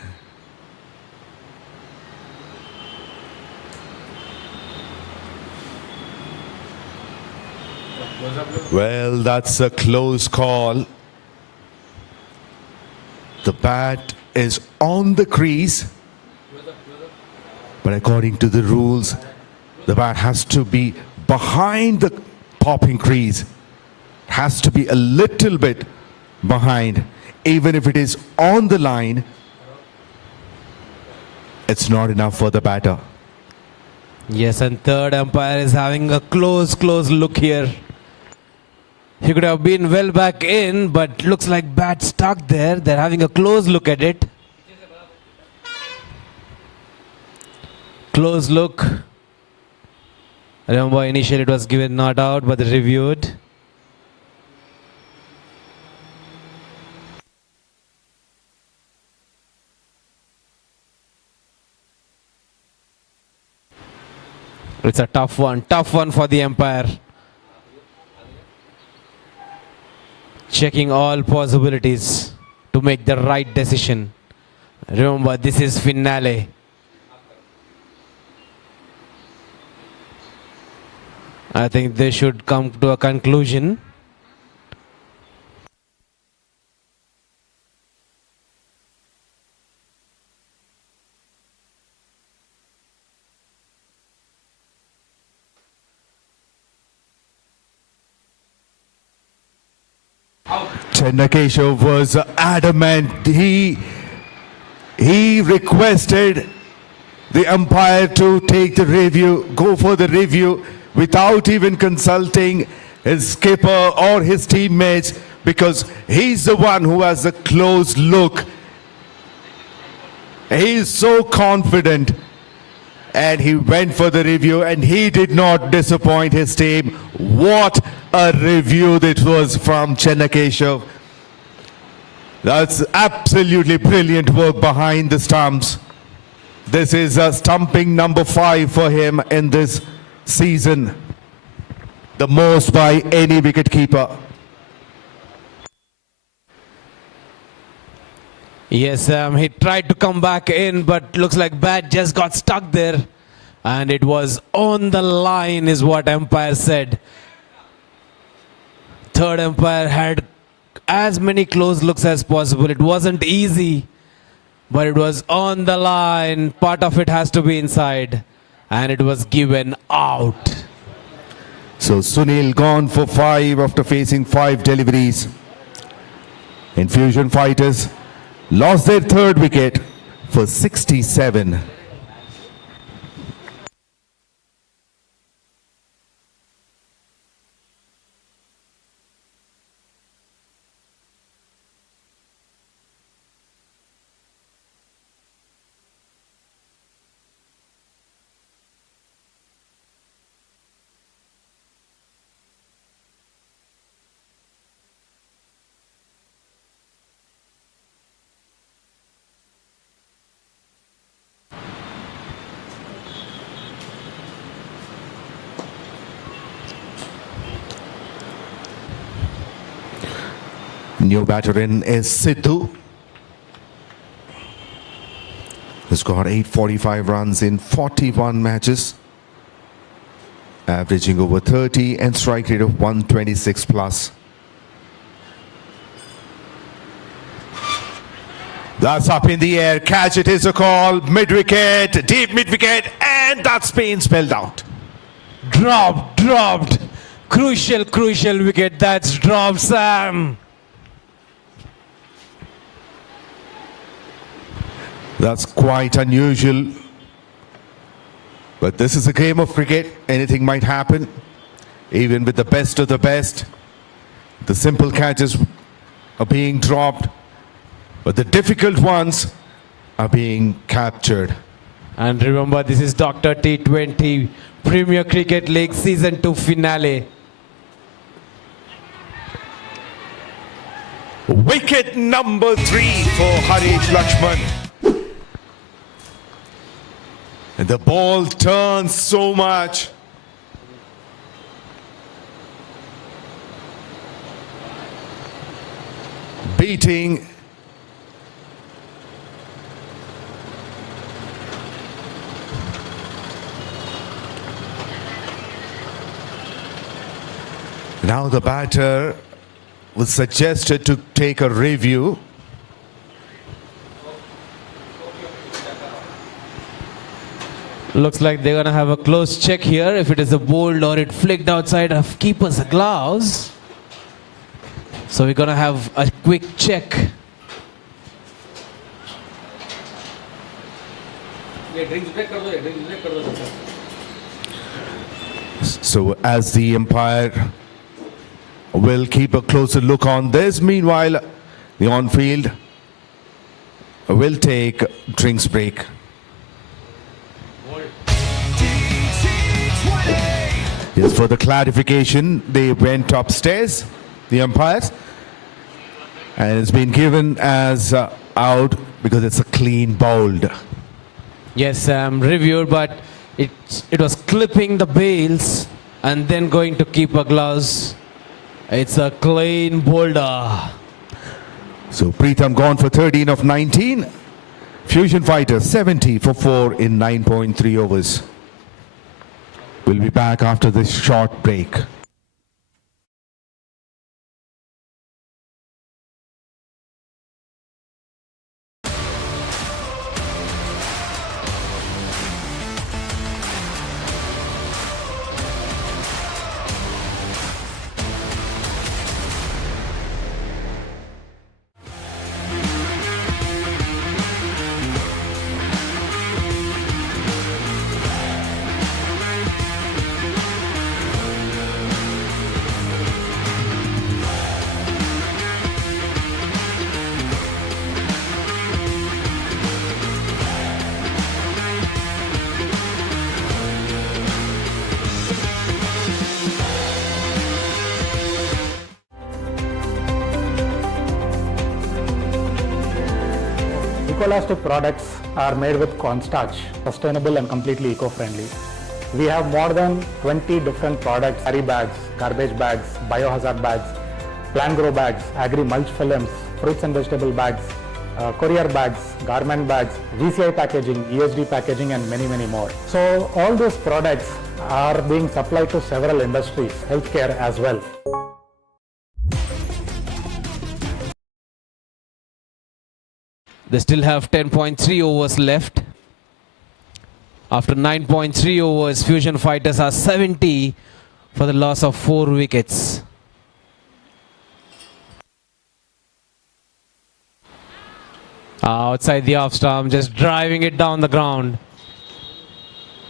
Well, that's a close call. The bat is on the crease, but according to the rules, the bat has to be behind the popping crease. Has to be a little bit behind. Even if it is on the line, it's not enough for the batter. Yes, and third umpire is having a close look here. He could have been well back in, but looks like bat stuck there. They're having a close look at it. Close look. Remember, initially it was given not out, but they reviewed. It's a tough one for the umpire. Checking all possibilities to make the right decision. Remember, this is finale. I think they should come to a conclusion. Chennakeshav was adamant. He requested the umpire to take the review, go for the review without even consulting his skipper or his teammates, because he's the one who has a close look. He's so confident, and he went for the review, and he did not disappoint his team. What a review that was from Chennakeshav. That's absolutely brilliant work behind the stumps. This is a stumping number 5 for him in this season. The most by any wicketkeeper. Yes, he tried to come back in, but looks like bat just got stuck there. And it was on the line is what umpire said. Third umpire had as many close looks as possible. It wasn't easy but it was on the line. Part of it has to be inside, and it was given out. So Sunil gone for 5 after facing 5 deliveries. Infusion Fighters lost their third wicket for 67. New batter in is Sidhu. He's got 845 runs in 41 matches, averaging over 30 and strike rate of 126 plus. That's up in the air, catch it is a call, mid-wicket, deep mid-wicket, and that's been spelled out. Dropped. Crucial wicket that's dropped, Sam. That's quite unusual. But this is a game of cricket. Anything might happen. Even with the best of the best, the simple catches are being dropped, but the difficult ones are being captured. And remember, this is Dr. T20 Premier Cricket League Season 2 finale. Wicket number 3 for Harish Lakshman. And the ball turns so much. Beating now the batter was suggested to take a review. Looks like they're gonna have a close check here if it is a bowled or it flicked outside of keeper's gloves. So we're gonna have a quick check. So as the umpire will keep a closer look on this, meanwhile the on-field will take drinks break. Yes, for the clarification, they went upstairs, the umpires, and it's been given as out because it's a clean bowled. Yes, reviewed, but it was clipping the bails and then going to keeper gloves. It's a clean boulder. So Pritham gone for 13 of 19. Fusion Fighters 70 for 4 in 9.3 overs. We'll be back after this short break. Ecolastic products are made with cornstarch, sustainable and completely eco-friendly. We have more than 20 different products: carry bags, garbage bags, biohazard bags, plant grow bags, agri mulch films, fruits and vegetable bags, courier bags, garment bags, VCI packaging, ESD packaging, and many more. So all these products are being supplied to several industries, healthcare as well. They still have 10.3 overs left. After 9.3 overs, Fusion Fighters are 70 for the loss of 4 wickets. Outside the off stump, just driving it down the ground.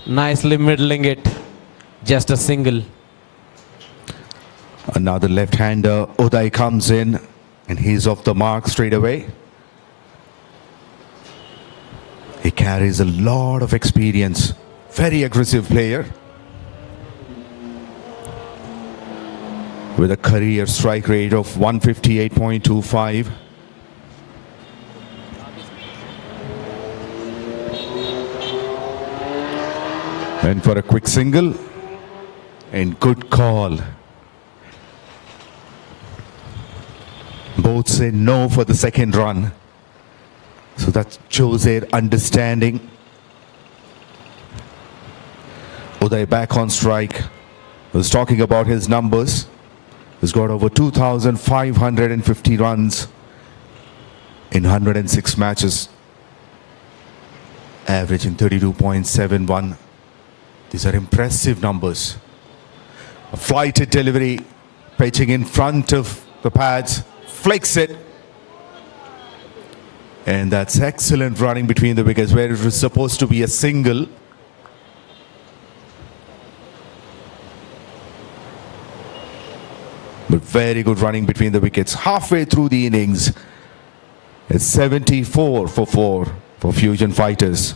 Nicely middling it. Just a single. Another left-hander, Uday comes in and he's off the mark straight away. He carries a lot of experience. Very aggressive player. With a career strike rate of 158.25. And for a quick single. And good call. Both say no for the second run. So that shows their understanding. Uday back on strike. Was talking about his numbers. He's got over 2,550 runs in 106 matches. Averaging 32.71. These are impressive numbers. A flighted delivery. Pitching in front of the pads. Flicks it. And that's excellent running between the wickets where it was supposed to be a single. But very good running between the wickets. Halfway through the innings, it's 74 for 4 for Fusion Fighters.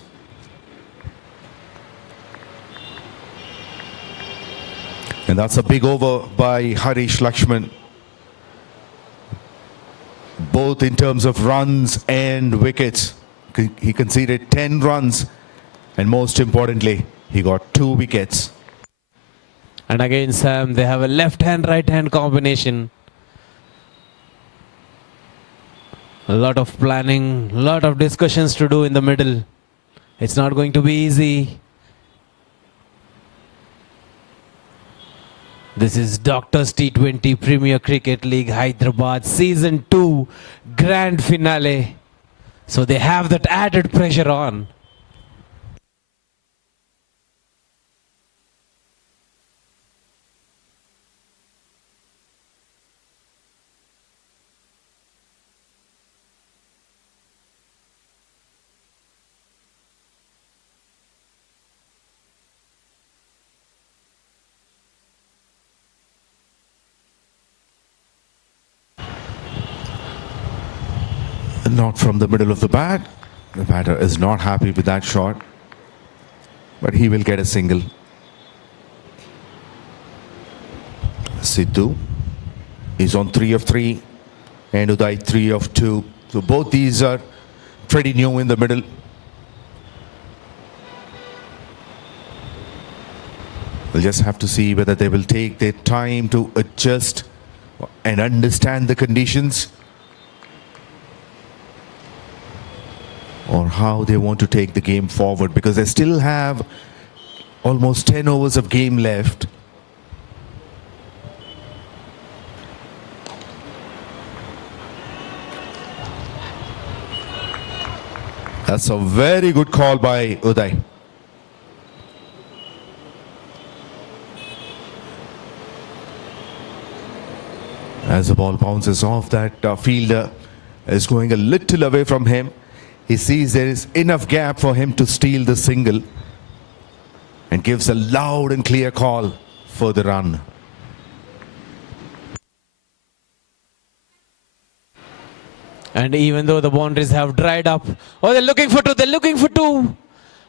And that's a big over by Harish Lakshman. Both in terms of runs and wickets. He conceded 10 runs and most importantly, he got 2 wickets. And again, Sam, they have a left-hand, right-hand combination. A lot of planning, a lot of discussions to do in the middle. It's not going to be easy. This is Doctors T20 Premier Cricket League Hyderabad Season 2 Grand Finale. So they have that added pressure on. Not from the middle of the bat. The batter is not happy with that shot. But he will get a single. Sidhu is on 3 of 3. And Uday 3 of 2. So both these are pretty new in the middle. We'll just have to see whether they will take their time to adjust and understand the conditions. Or how they want to take the game forward, because they still have almost 10 overs of game left. That's a very good call by Uday. As the ball bounces off, that fielder is going a little away from him. He sees there is enough gap for him to steal the single and gives a loud and clear call for the run. And even though the boundaries have dried up, oh, they're looking for 2, they're looking for 2.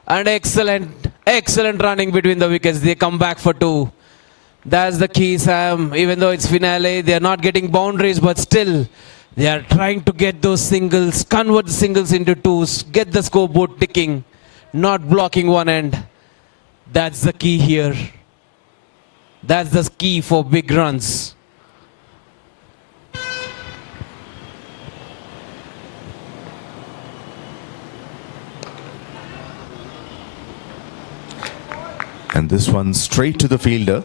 And excellent running between the wickets. They come back for 2. That's the key, Sam. Even though it's finale, they're not getting boundaries, but still, they are trying to get those singles, convert the singles into 2s, get the scoreboard ticking, not blocking one end. That's the key here. That's the key for big runs. And this one straight to the fielder.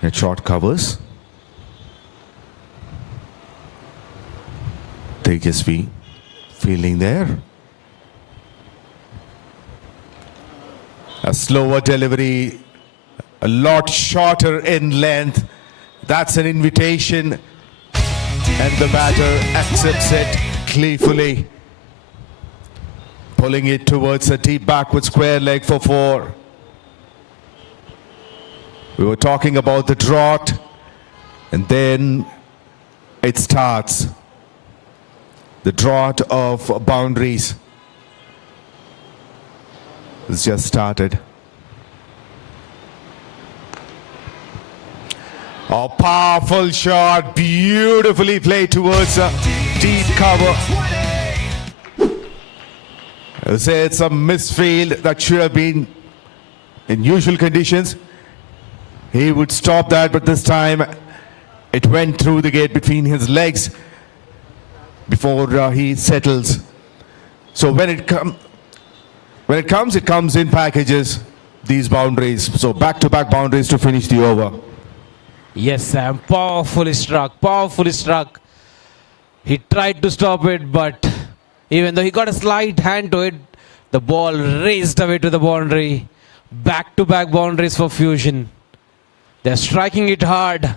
It short covers. Tejasvi Fielding there. A slower delivery, a lot shorter in length. That's an invitation, and the batter accepts it gleefully, pulling it towards a deep backward square leg for 4. We were talking about the drought, and then it starts. The drought of boundaries has just started. A powerful shot, beautifully played towards a deep cover. I would say it's a misfield that should have been in usual conditions. He would stop that, but this time it went through the gate between his legs before he settles. So when it comes in packages, these boundaries. So back-to-back boundaries to finish the over. Yes, Sam, powerfully struck, powerfully struck. He tried to stop it, but even though he got a slight hand to it, the ball raced away to the boundary. Back-to-back boundaries for Fusion. They're striking it hard,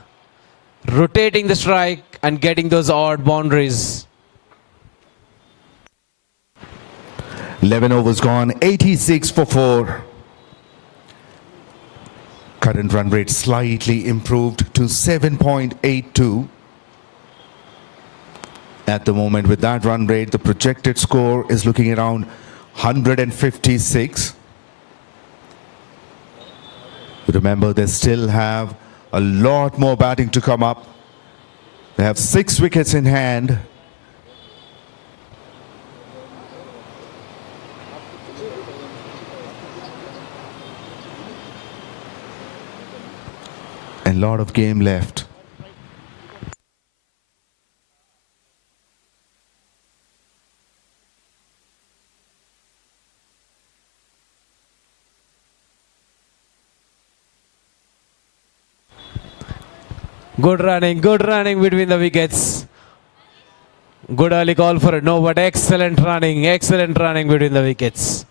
rotating the strike and getting those odd boundaries. 11 overs gone, 86 for 4. Current run rate slightly improved to 7.82. At the moment, with that run rate, the projected score is looking around 156. Remember, they still have a lot more batting to come up. They have 6 wickets in hand. And a lot of game left. Good running between the wickets. Good early call for it. No, but excellent running between the wickets.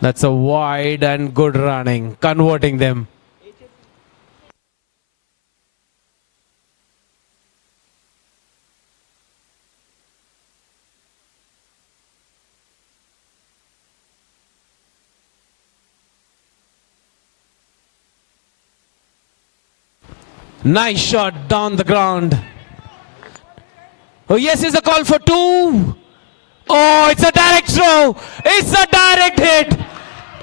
That's a wide and good running, converting them. Nice shot down the ground. Oh yes, it's a call for 2. Oh, it's a direct throw. It's a direct hit.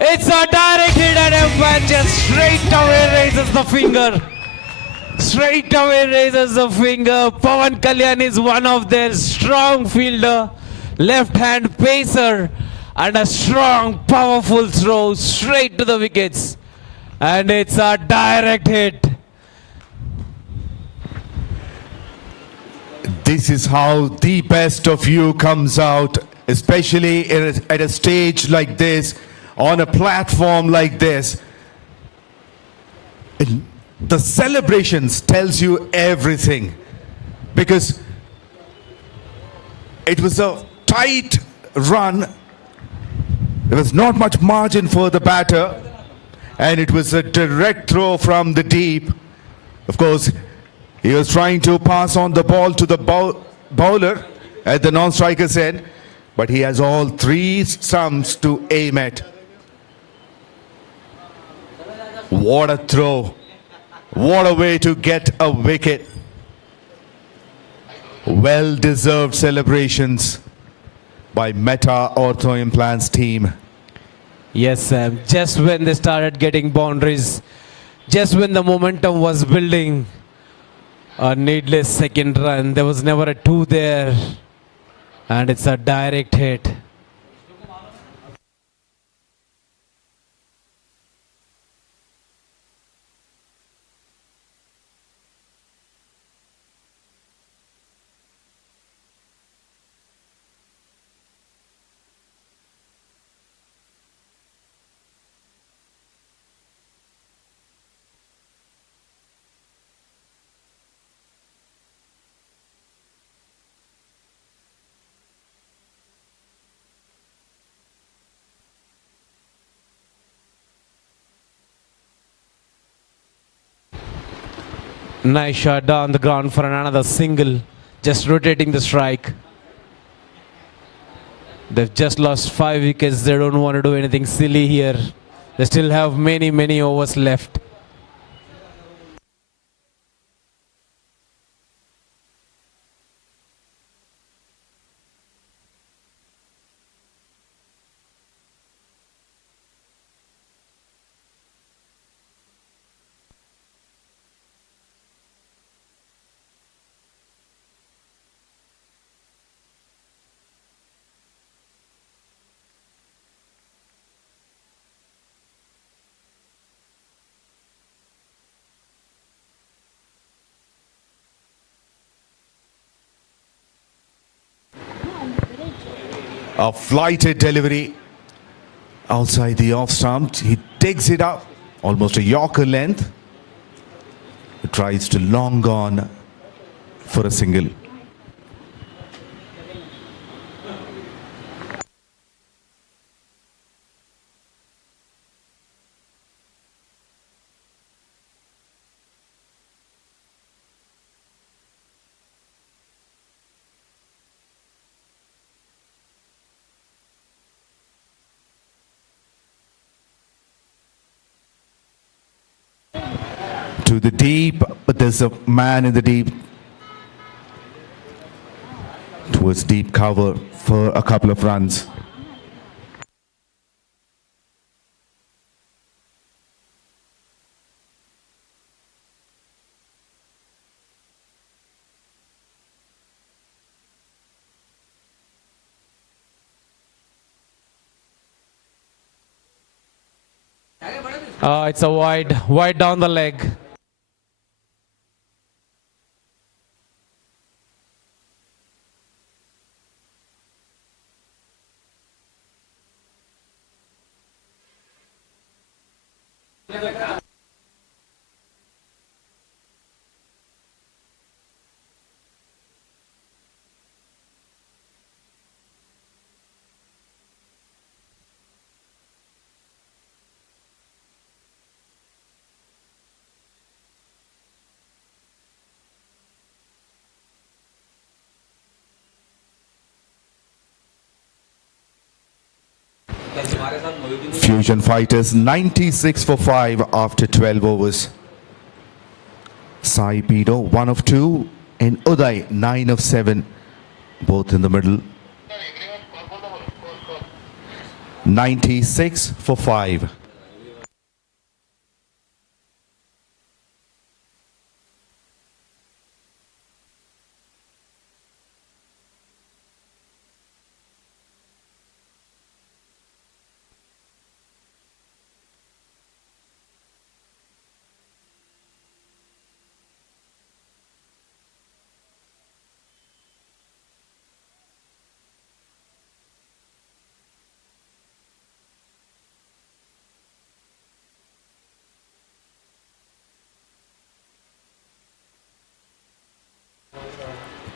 It's a direct hit and umpire just straight away raises the finger. Straight away raises the finger. Pawan Kalyan is one of their strong fielder. Left hand pacer and a strong powerful throw straight to the wickets. And it's a direct hit. This is how the best of you comes out, especially at a stage like this, on a platform like this. The celebrations tells you everything, because it was a tight run. There was not much margin for the batter, and it was a direct throw from the deep. Of course, he was trying to pass on the ball to the bowler at the non-striker's end, but he has all 3 stumps to aim at. What a throw. What a way to get a wicket. Well-deserved celebrations by Meta Ortho Implants team. Yes, Sam. Just when they started getting boundaries, just when the momentum was building, a needless second run. There was never a 2 there. And it's a direct hit. Nice shot down the ground for another single. Just rotating the strike. They've just lost 5 wickets. They don't want to do anything silly here. They still have many overs left. A flighted delivery outside the off stump. He digs it up, almost a Yorker length. He tries to long on for a single. To the deep, but there's a man in the deep. Towards deep cover for a couple of runs. It's a wide down the leg. Fusion Fighters 96 for 5 after 12 overs. Sai Pido 1 of 2 and Uday 9 of 7, both in the middle. 96 for 5.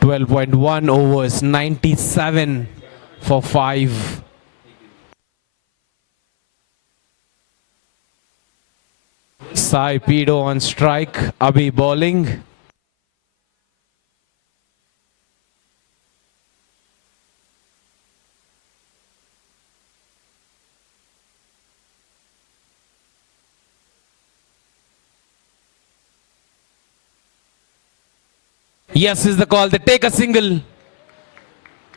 .1 overs, 97 for 5. Sai Pido on strike, Abhi bowling. Yes is the call. They take a single.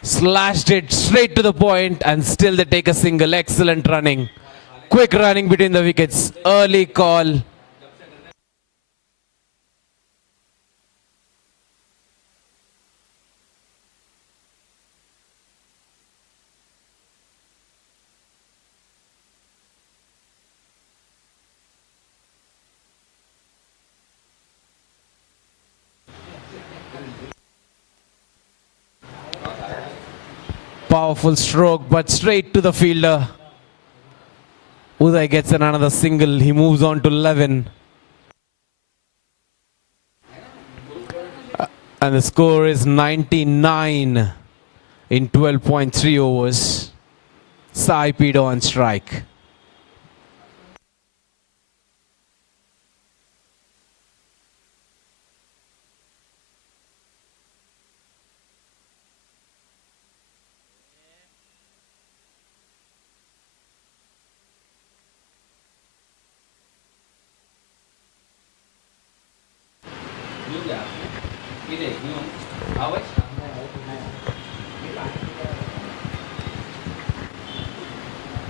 Slashed it straight to the point and still they take a single. Excellent running. Quick running between the wickets. Early call. Powerful stroke, but straight to the fielder. Uday gets another single. He moves on to 11. And the score is 99 in 12.3 overs. Sai Pido on strike.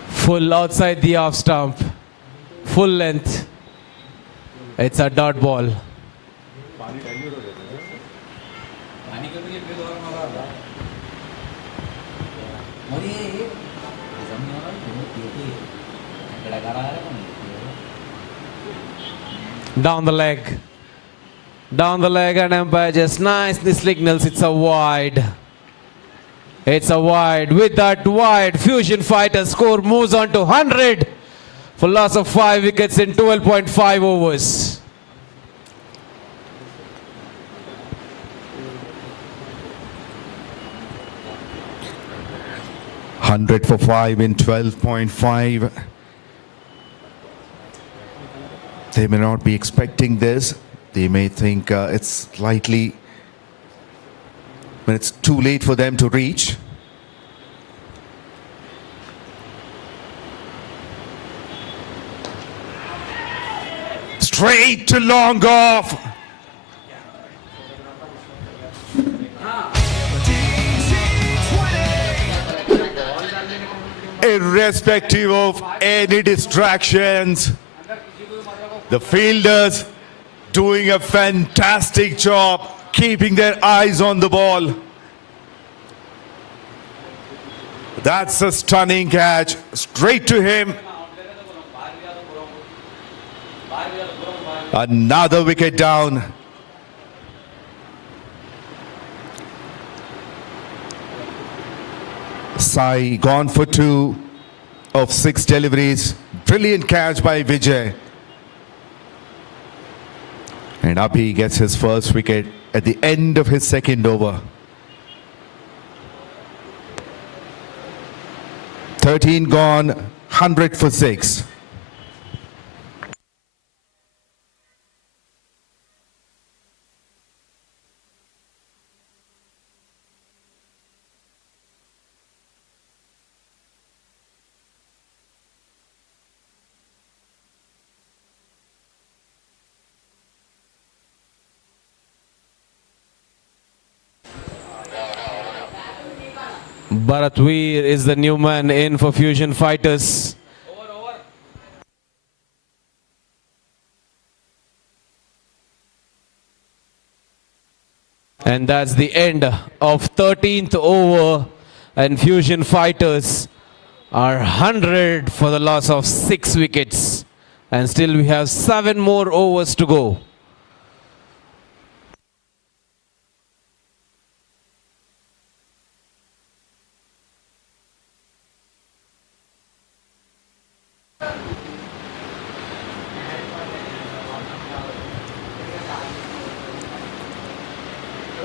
Full outside the off stump. Full length. It's a dot ball. Down the leg. Down the leg, and umpire just nicely signals it's a wide. It's a wide. With that wide, Fusion Fighters score moves on to 100 for loss of 5 wickets in 12.5 overs. Hundred for 5 in 12.5. They may not be expecting this. They may think it's slightly, but it's too late for them to reach. Straight to long off. Irrespective of any distractions, the fielders doing a fantastic job keeping their eyes on the ball. That's a stunning catch, straight to him. Another wicket down. Sai gone for 2 of 6 deliveries. Brilliant catch by Vijay. And Abhi gets his first wicket at the end of his second over. 13 gone, 100 for 6. Bharatveer is the new man in for Fusion Fighters. And that's the end of 13th over, and Fusion Fighters are 100 for the loss of 6 wickets. And still we have 7 more overs to go.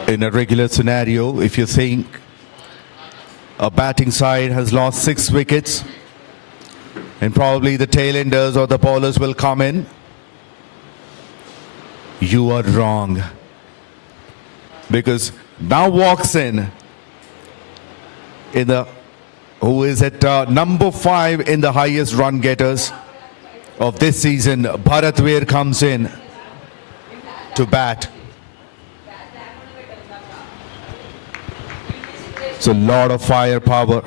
In a regular scenario, if you think a batting side has lost 6 wickets and probably the tailenders or the bowlers will come in, you are wrong. Because now walks in the who is at number 5 in the highest run getters of this season. Bharatveer comes in to bat. It's a lot of firepower.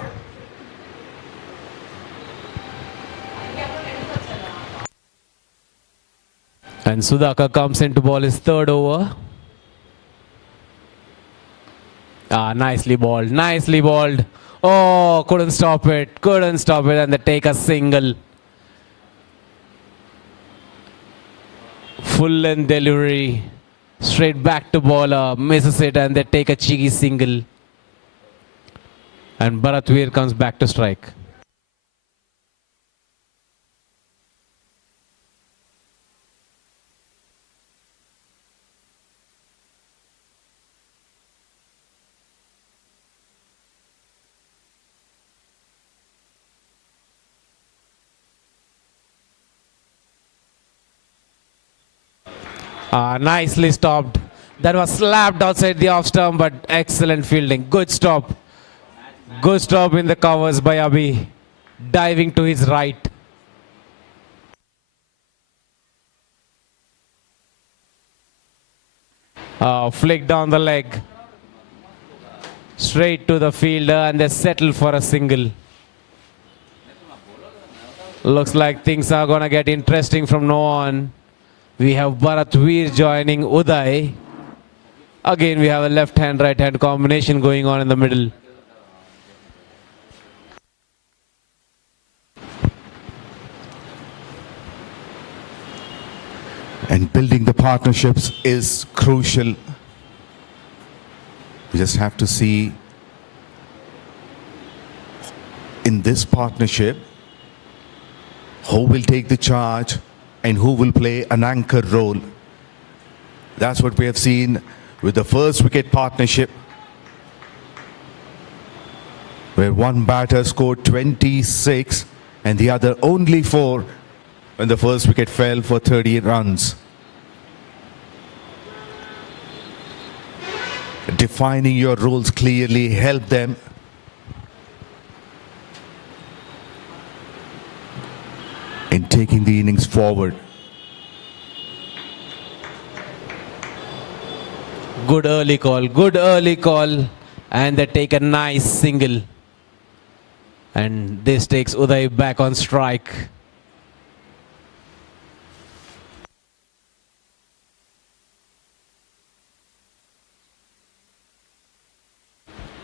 And Sudhakar comes in to bowl his 3rd over. Nicely bowled, nicely bowled. Oh, couldn't stop it, and they take a single. Full length delivery, straight back to bowler, misses it, and they take a cheeky single. And Bharatveer comes back to strike. Nicely stopped. That was slapped outside the off stump, but excellent fielding. Good stop. Good stop in the covers by Abhi. Diving to his right. Flick down the leg. Straight to the fielder and they settle for a single. Looks like things are going to get interesting from now on. We have Bharat Veer joining Uday. Again, we have a left-hand, right-hand combination going on in the middle. And building the partnerships is crucial. We just have to see in this partnership who will take the charge and who will play an anchor role. That's what we have seen with the first wicket partnership, where one batter scored 26 and the other only 4 when the first wicket fell for 30 runs. Defining your roles clearly help them. In taking the innings forward. Good early call, and they take a nice single. And this takes Uday back on strike.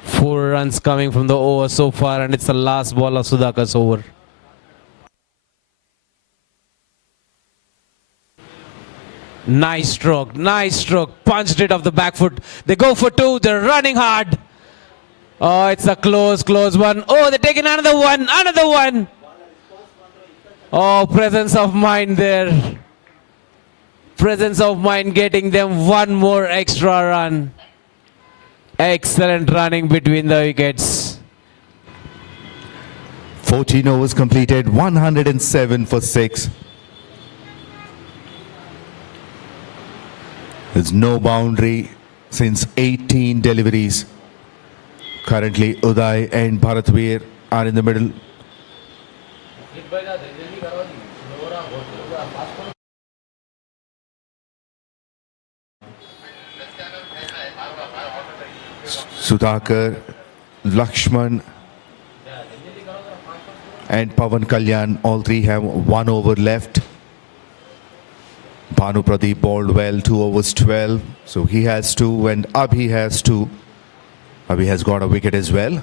Four runs coming from the over so far, and it's the last ball of Sudhakar's over. Nice stroke, punched it off the back foot. They go for 2, they're running hard. Oh, it's a close one. Oh, they're taking another one. Oh, presence of mind there. Presence of mind getting them one more extra run. Excellent running between the wickets. 14 overs completed, 107 for 6. There's no boundary since 18 deliveries. Currently, Uday and Bharat Veer are in the middle. Sudhakar, Lakshman and Pawan Kalyan, all three have 1 over left. Bhanu Pradeep bowled well, 2 overs 12, so he has 2, and Abhi has 2. Abhi has got a wicket as well.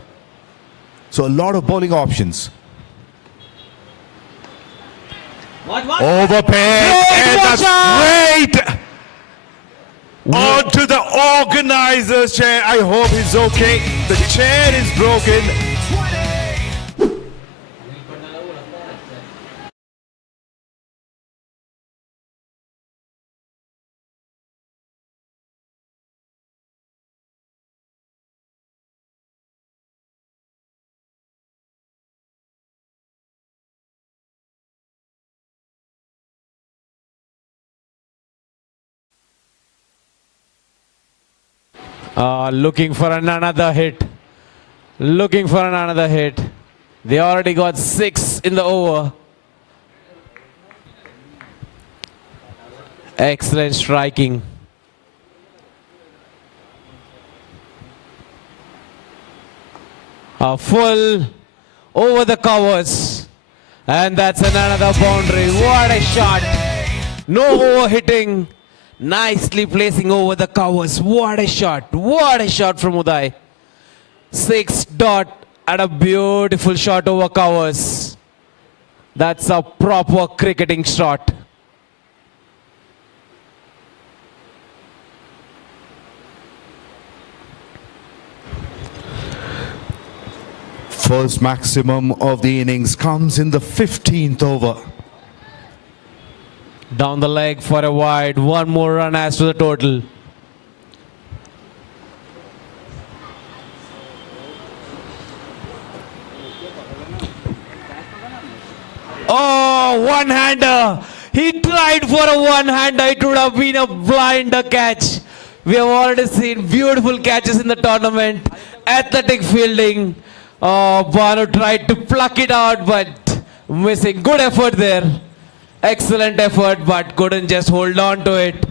So a lot of bowling options. Overpay, and that's great! On to the organizer's chair. I hope he's okay. The chair is broken. Looking for another hit. They already got 6 in the over. Excellent striking. Full over the covers. And that's another boundary. What a shot. No overhitting. Nicely placing over the covers. What a shot from Uday. 6 dot and a beautiful shot over covers. That's a proper cricketing shot. First maximum of the innings comes in the 15th over. Down the leg for a wide. 1 more run adds to the total. Oh, one-hander. He tried for a one-hander. It would have been a blinder catch. We have already seen beautiful catches in the tournament. Athletic fielding. Oh, Bhanu tried to pluck it out, but missing. Good effort there. Excellent effort, but couldn't just hold on to it.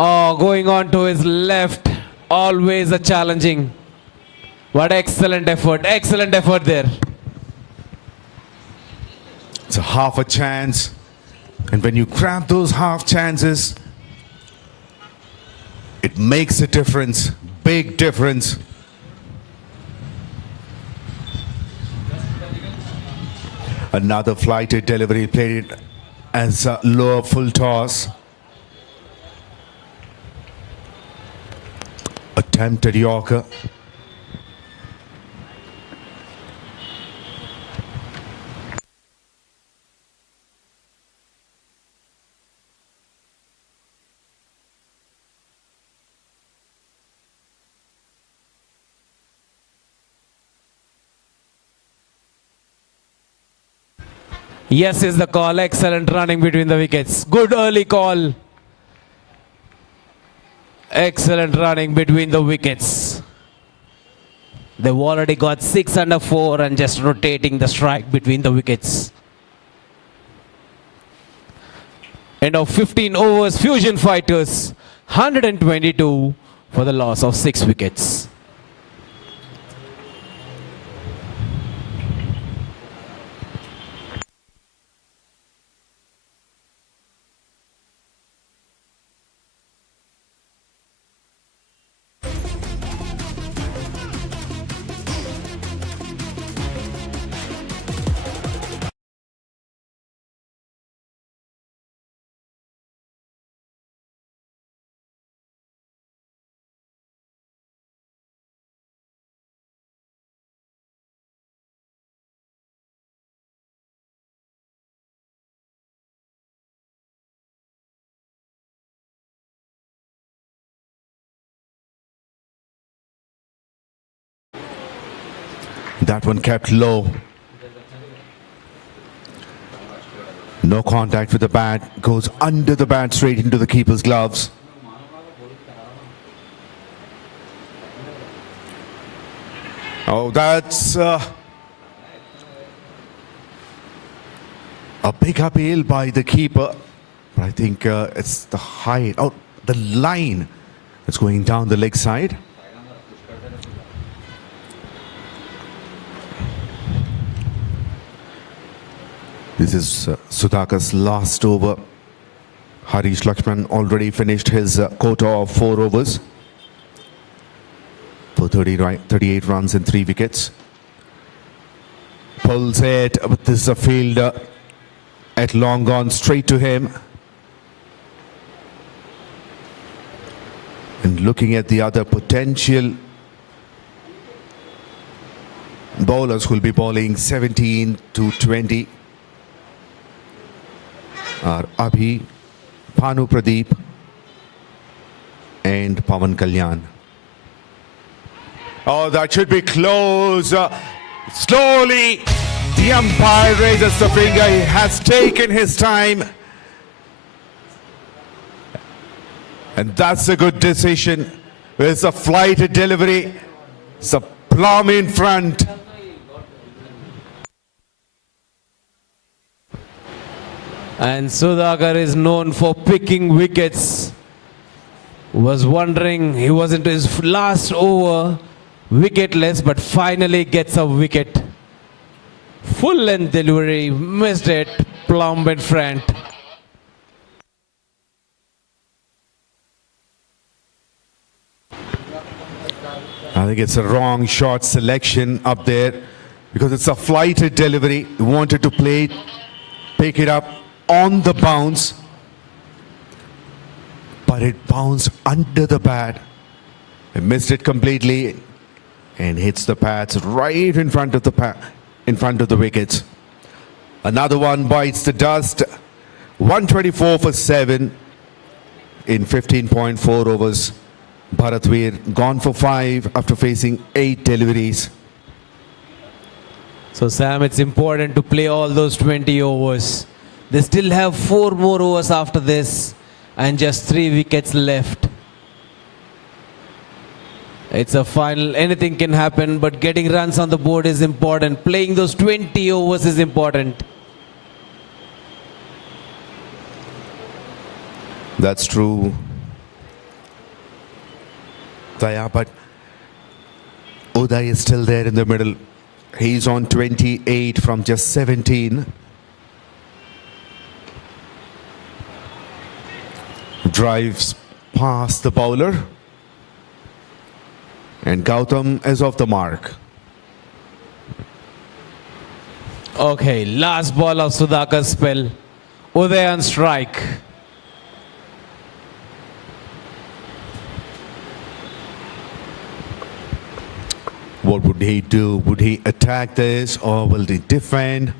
Oh, going on to his left. Always a challenging. What excellent effort. Excellent effort there. It's a half a chance. And when you grab those half chances, it makes a difference. Big difference. Another flighted delivery, played it as a lower full toss. Attempted Yorker. Yes is the call. Excellent running between the wickets. Good early call. Excellent running between the wickets. They've already got 6 under 4 and just rotating the strike between the wickets. End of 15 overs. Fusion Fighters 122 for the loss of 6 wickets. That one kept low. No contact with the bat. Goes under the bat straight into the keeper's gloves. Oh, that's a big appeal by the keeper. But I think it's the height. Oh, the line that's going down the leg side. This is Sudhakar's last over. Harish Lakshman already finished his quota of 4 overs for 38 runs and 3 wickets. Pulls it, but this is a fielder at long gone straight to him. And looking at the other potential bowlers who will be bowling 17 to 20. Are Abhi, Bhanu Pradeep and Pawan Kalyan. Oh, that should be close. Slowly, the umpire raises the finger. He has taken his time. And that's a good decision. There's a flighted delivery. It's a plum in front. And Sudhakar is known for picking wickets. Was wondering, he was into his last over, wicketless, but finally gets a wicket. Full length delivery, missed it, plumb in front. I think it's a wrong shot selection up there because it's a flighted delivery. He wanted to play it, pick it up on the bounce, but it bounced under the bat. He missed it completely and hits the pads right in front of the wickets. Another one bites the dust. 124 for 7 in 15.4 overs. Bharatveer gone for 5 after facing 8 deliveries. So Sam, it's important to play all those 20 overs. They still have 4 more overs after this and just 3 wickets left. It's a final, anything can happen, but getting runs on the board is important. Playing those 20 overs is important. That's true. Daya, but Uday is still there in the middle. He's on 28 from just 17. Drives past the bowler. And Gautam is off the mark. Okay, last ball of Sudhakar's spell. Uday on strike. What would he do? Would he attack this or will he defend?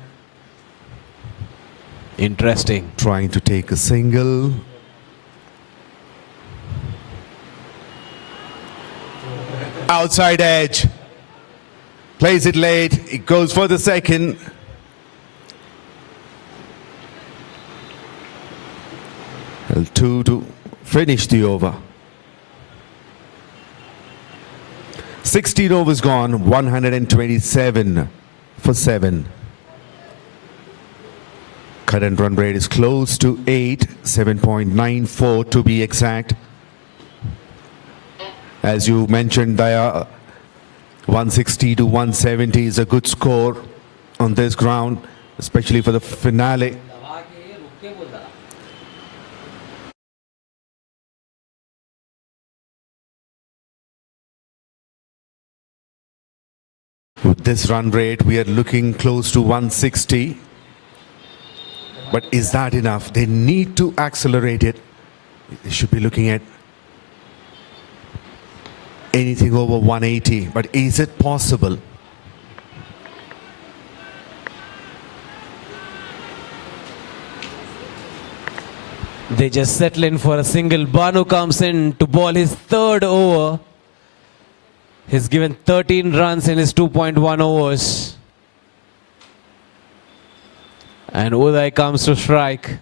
Interesting. Trying to take a single. Outside edge. Plays it late. It goes for the second. Well, 2 to finish the over. 16 overs gone, 127 for 7. Current run rate is close to 8, 7.94 to be exact. As you mentioned, Daya, 160 to 170 is a good score on this ground, especially for the finale. With this run rate, we are looking close to 160. But is that enough? They need to accelerate it. They should be looking at anything over 180. But is it possible? They just settle in for a single. Banu comes in to ball his third over. He's given 13 runs in his 2.1 overs. And Uday comes to strike,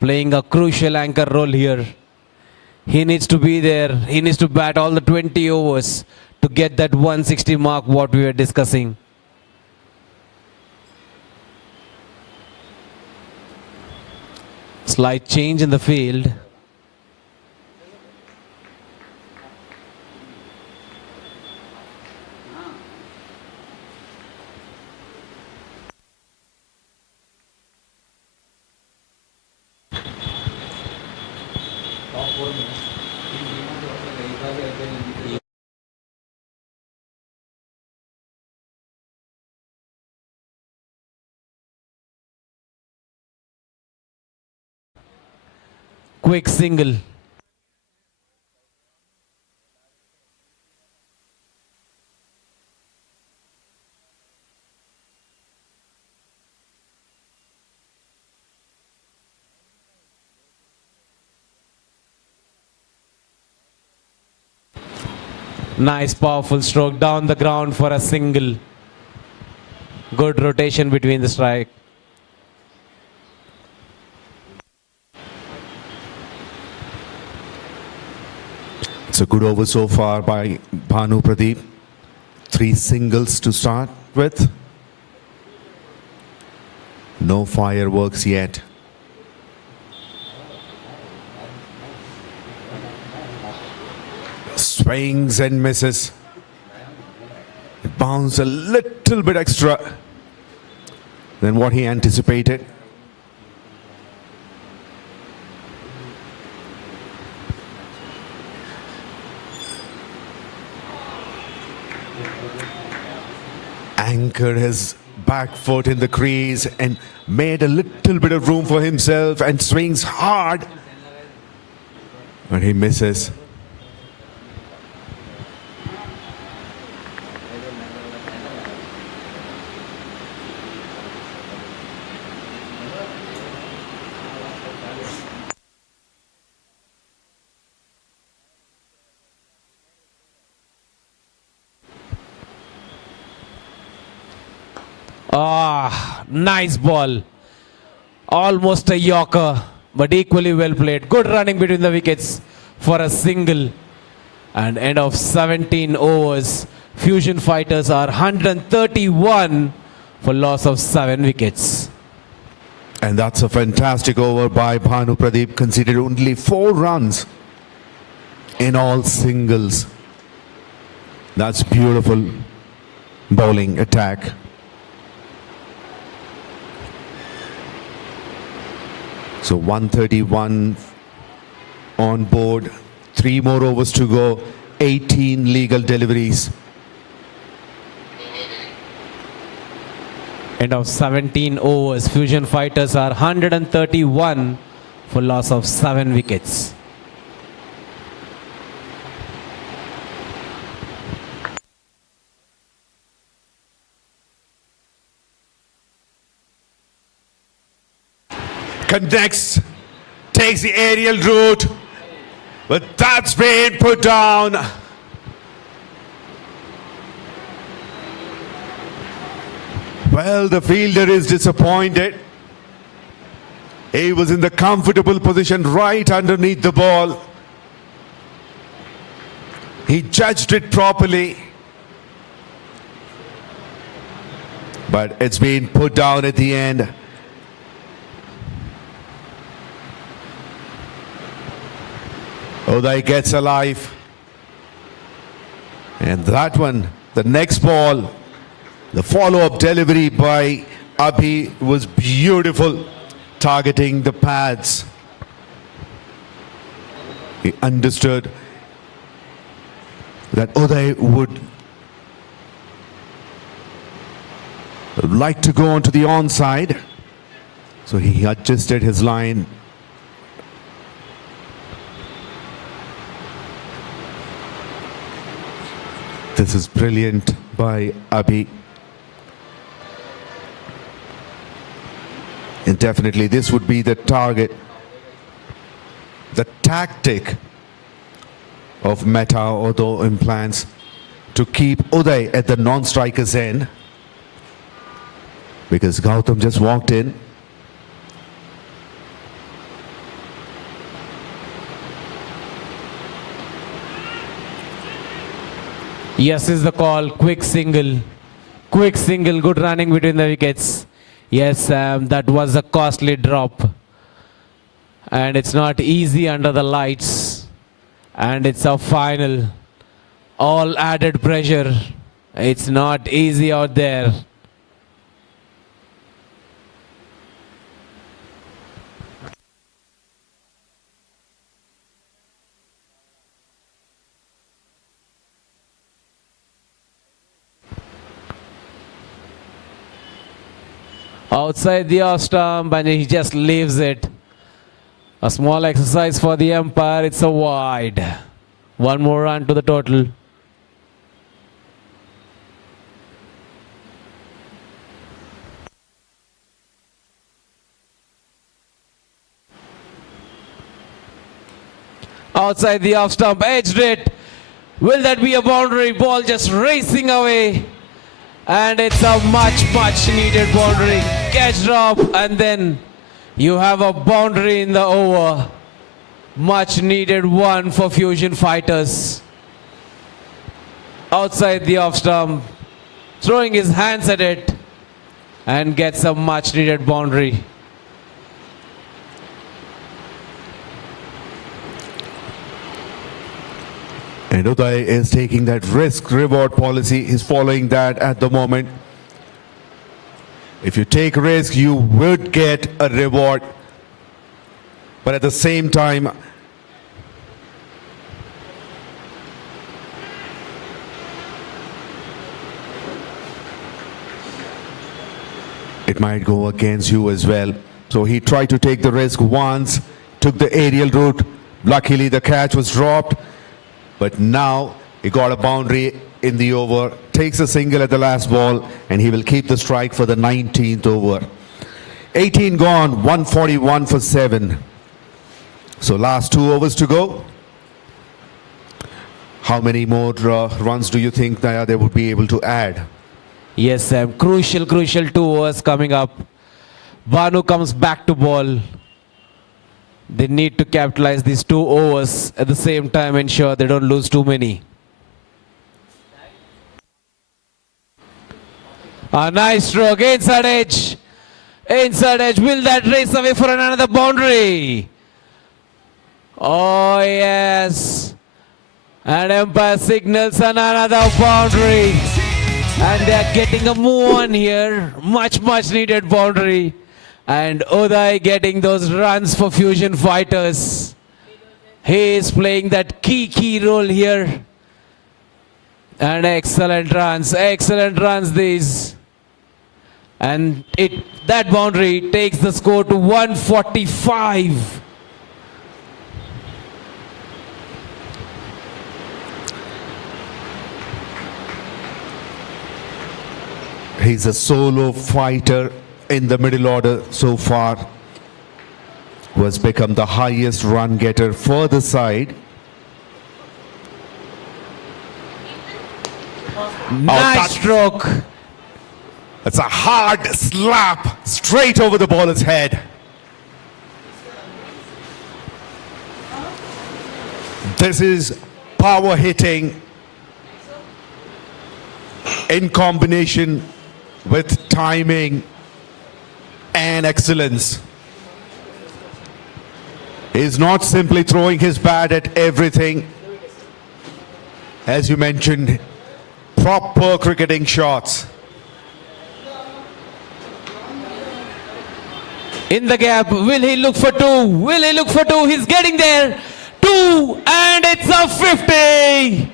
playing a crucial anchor role here. He needs to be there. He needs to bat all the 20 overs to get that 160 mark, what we were discussing. Slight change in the field. Quick single. Nice powerful stroke down the ground for a single. Good rotation between the strike. It's a good over so far by Bhanu Pradeep. 3 singles to start with. No fireworks yet. Swings and misses. It bounced a little bit extra than what he anticipated. Anchored his back foot in the crease and made a little bit of room for himself and swings hard. But he misses. Ah, nice ball. Almost a Yorker, but equally well played. Good running between the wickets for a single. And end of 17 overs. Fusion Fighters are 131 for loss of 7 wickets. And that's a fantastic over by Bhanu Pradeep. Conceded only 4 runs in all singles. That's beautiful bowling attack. So 131 on board, 3 more overs to go, 18 legal deliveries. End of 17 overs. Fusion Fighters are 131 for loss of 7 wickets. Connects, takes the aerial route, but that's been put down. Well, the fielder is disappointed. He was in the comfortable position right underneath the ball. He judged it properly, but it's been put down at the end. Uday gets alive. And that one, the next ball, the follow-up delivery by Abhi was beautiful, targeting the pads. He understood that Uday would like to go onto the onside. So he adjusted his line. This is brilliant by Abhi. And definitely this would be the target, the tactic of Meta Ortho Implants to keep Uday at the non-striker's end, because Gautam just walked in. Yes is the call. Quick single. Quick single. Good running between the wickets. Yes, that was a costly drop. And it's not easy under the lights. And it's a final. All added pressure. It's not easy out there. Outside the off stump, and he just leaves it. A small exercise for the umpire. It's a wide. One more run to the total. Outside the off stump, edged it. Will that be a boundary? Ball just racing away. And it's a much needed boundary. Catch drop, and then you have a boundary in the over. Much needed one for Fusion Fighters. Outside the off stump, throwing his hands at it, and gets a much needed boundary. And Uday is taking that risk-reward policy. He's following that at the moment. If you take risk, you would get a reward. But at the same time, it might go against you as well. So he tried to take the risk once, took the aerial route. Luckily, the catch was dropped. But now he got a boundary in the over, takes a single at the last ball, and he will keep the strike for the 19th over. 18 gone, 141 for 7. So last 2 overs to go. How many more runs do you think they would be able to add? Yes, Sam. Crucial 2 overs coming up. Banu comes back to ball. They need to capitalize these 2 overs at the same time, ensure they don't lose too many. A nice stroke, inside edge. Inside edge, will that race away for another boundary? Oh yes. And umpire signals another boundary. And they are getting a move on here. Much needed boundary. And Uday getting those runs for Fusion Fighters. He is playing that key role here. And excellent runs these. And that boundary takes the score to 145. He's a solo fighter in the middle order so far, who has become the highest run getter for the side. Nice stroke. It's a hard slap straight over the bowler's head. This is power hitting in combination with timing and excellence. He's not simply throwing his bat at everything. As you mentioned, proper cricketing shots. In the gap, will he look for two? Will he look for two? He's getting there. Two, and it's a 50.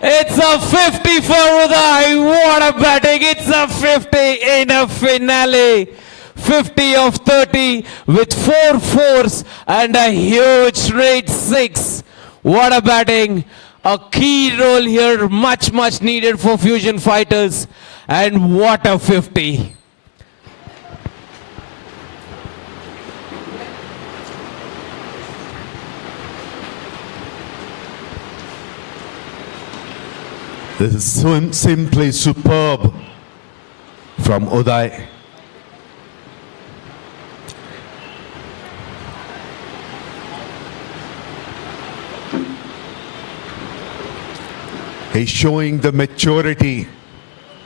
It's a 50 for Uday. What a batting. It's a 50 in a finale. 50 of 30 with 4 fours and a huge straight 6. What a batting. A key role here, much needed for Fusion Fighters. And what a 50. This is simply superb from Uday. He's showing the maturity.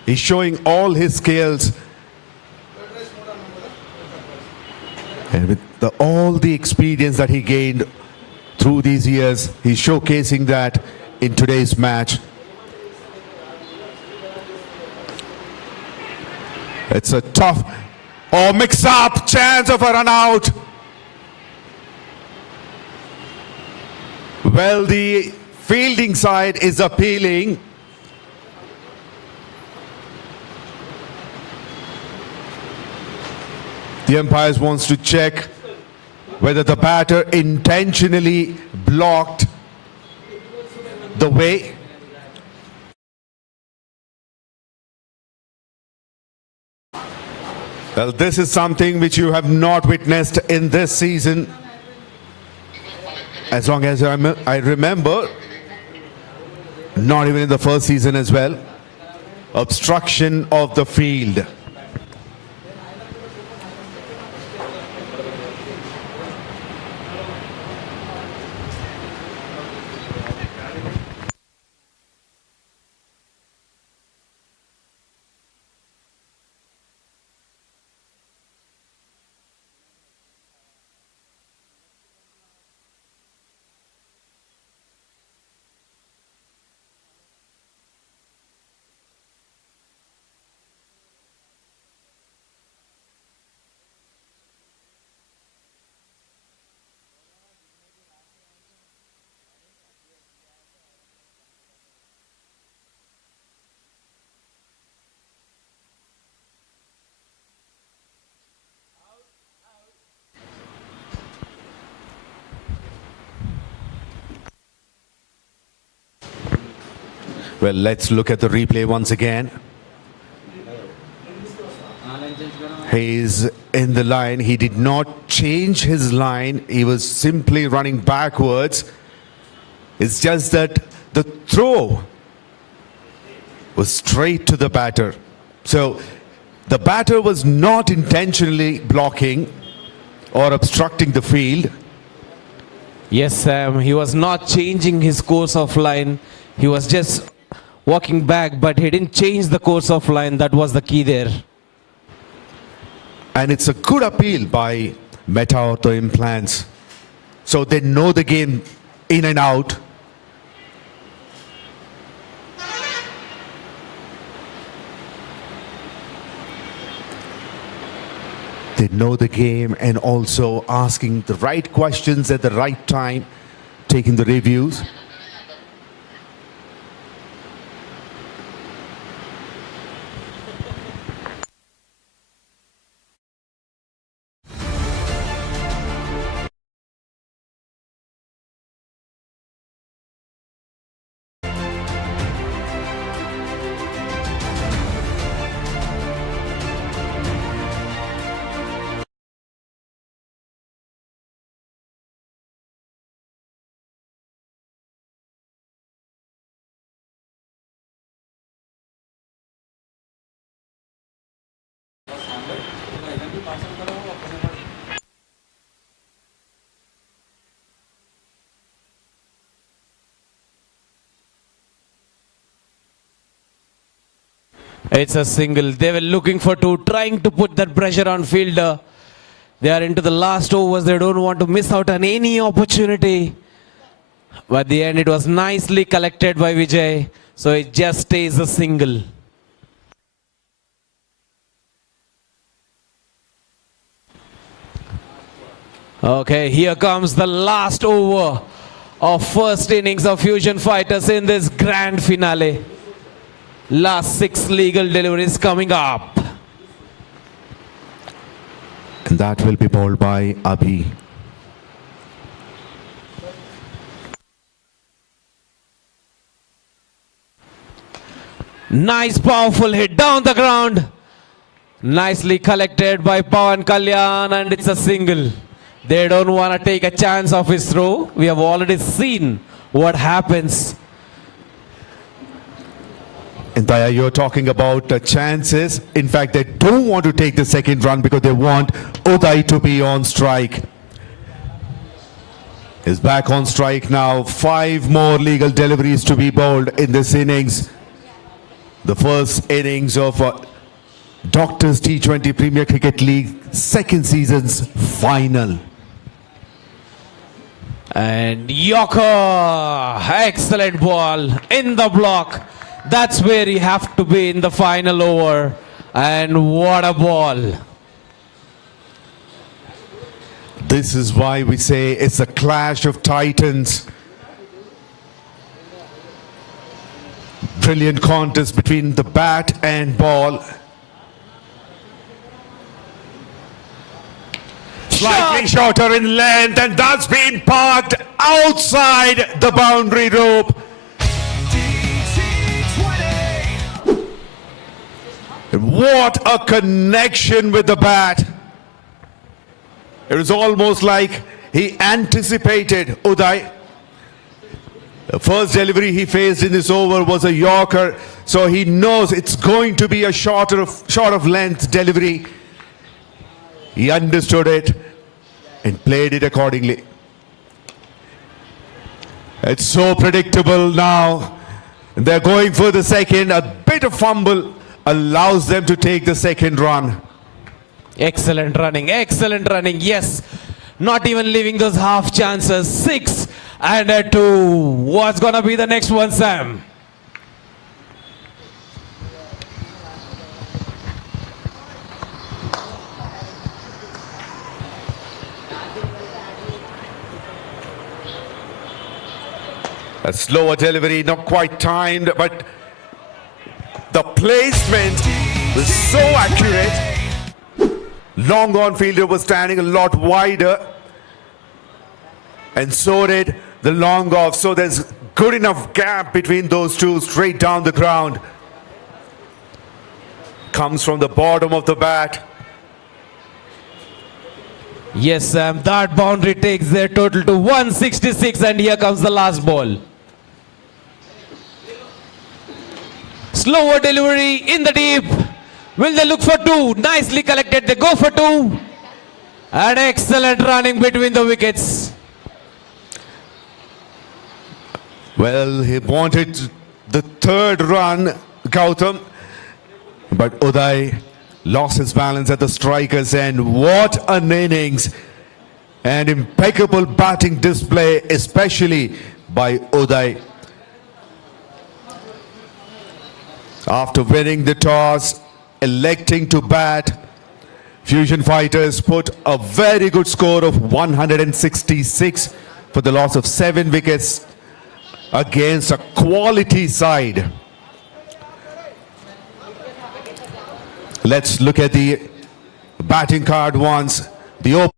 He's showing all his skills. And with all the experience that he gained through these years, he's showcasing that in today's match. It's a tough, mix-up, chance of a run out. Well, the fielding side is appealing. The umpires wants to check whether the batter intentionally blocked the way. Well, this is something which you have not witnessed in this season. As long as I remember, not even in the first season as well. Obstruction of the field. Well, let's look at the replay once again. He's in the line. He did not change his line. He was simply running backwards. It's just that the throw was straight to the batter. So the batter was not intentionally blocking or obstructing the field. Yes, Sam, he was not changing his course of line. He was just walking back, but he didn't change the course of line. That was the key there. And it's a good appeal by Meta Ortho Implants. So they know the game in and out. They know the game and also asking the right questions at the right time, taking the reviews. It's a single. They were looking for two, trying to put that pressure on fielder. They are into the last overs. They don't want to miss out on any opportunity. But at the end, it was nicely collected by Vijay. So it just stays a single. Okay, here comes the last over of first innings of Fusion Fighters in this grand finale. Last 6 legal deliveries coming up. And that will be bowled by Abhi. Nice powerful hit down the ground. Nicely collected by Pawan Kalyan, and it's a single. They don't want to take a chance of his throw. We have already seen what happens. And Daya, you're talking about the chances. In fact, they don't want to take the second run because they want Uday to be on strike. He's back on strike now. 5 more legal deliveries to be bowled in this innings. The first innings of Doctors T20 Premier Cricket League second season's final. And Yorker, excellent ball in the block. That's where you have to be in the final over. And what a ball. This is why we say it's a clash of titans. Brilliant contest between the bat and ball. Slightly shorter in length, and that's been parked outside the boundary rope. What a connection with the bat. It was almost like he anticipated Uday. The first delivery he faced in this over was a Yorker, so he knows it's going to be a short of length delivery. He understood it and played it accordingly. It's so predictable now. They're going for the second. A bit of fumble allows them to take the second run. Excellent running, yes. Not even leaving those half chances. 6 and a 2. What's gonna be the next one, Sam? A slower delivery, not quite timed, but the placement was so accurate. Long on fielder was standing a lot wider, and so did the long off. So there's good enough gap between those two, straight down the ground. Comes from the bottom of the bat. Yes, Sam, that boundary takes their total to 166, and here comes the last ball. Slower delivery in the deep. Will they look for 2? Nicely collected. They go for 2. And excellent running between the wickets. Well, he wanted the third run, Gautam, but Uday lost his balance at the strikers end. What an innings and impeccable batting display, especially by Uday. After winning the toss, electing to bat, Fusion Fighters put a very good score of 166 for the loss of 7 wickets against a quality side. Let's look at the batting card once. The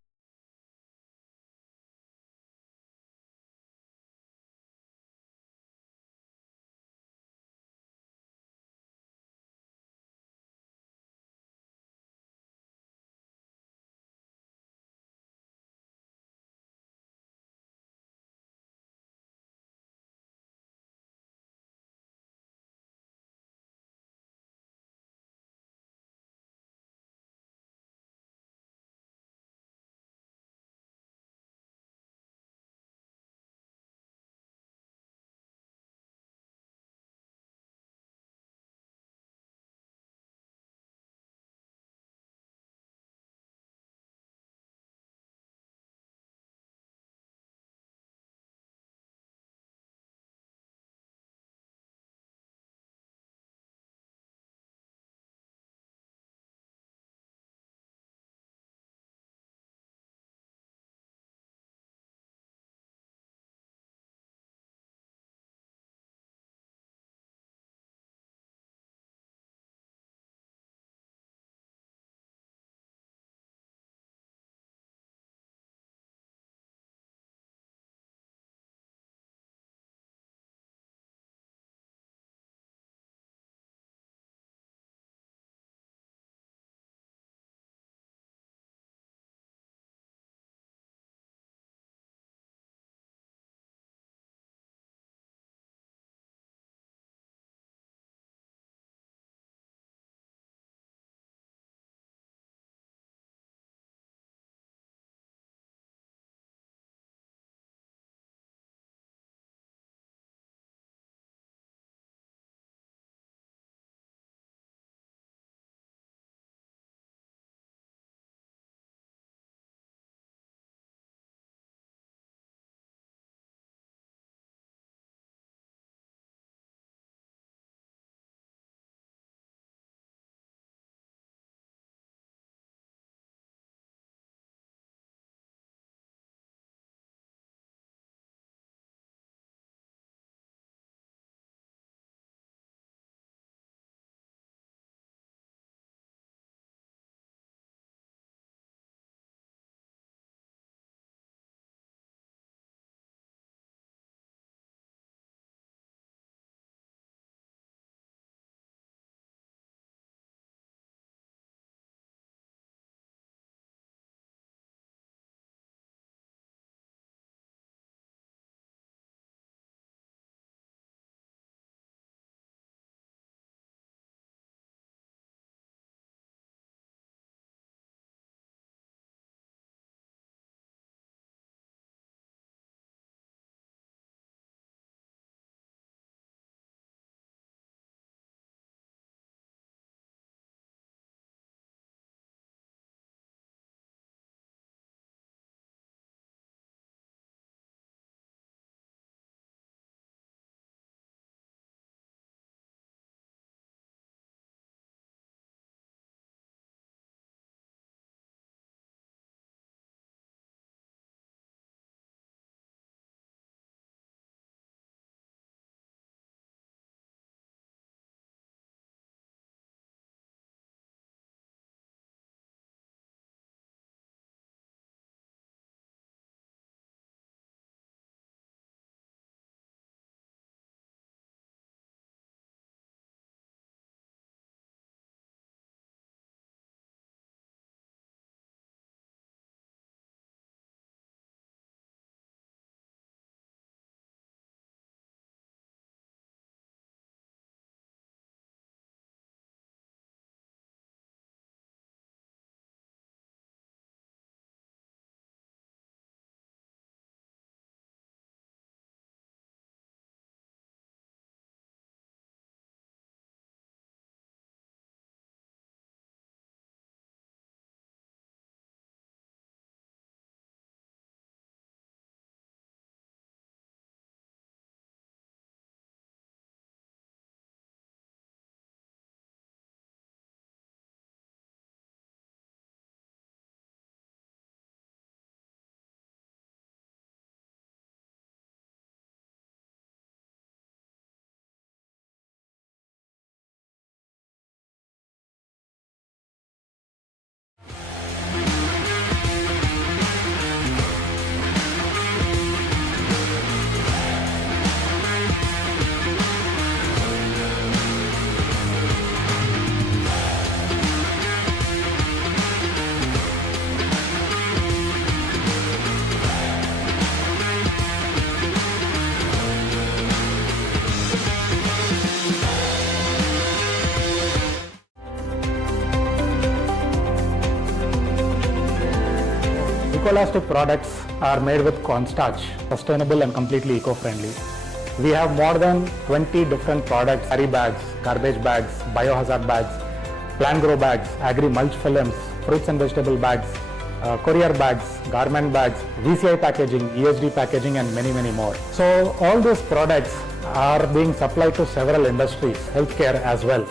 Ecolastic products are made with cornstarch, sustainable and completely eco-friendly. We have more than 20 different products: carry bags, garbage bags, biohazard bags, plant grow bags, agri mulch films, fruits and vegetable bags, courier bags, garment bags, VCI packaging, ESD packaging, and many, many more. So all these products are being supplied to several industries, healthcare as well.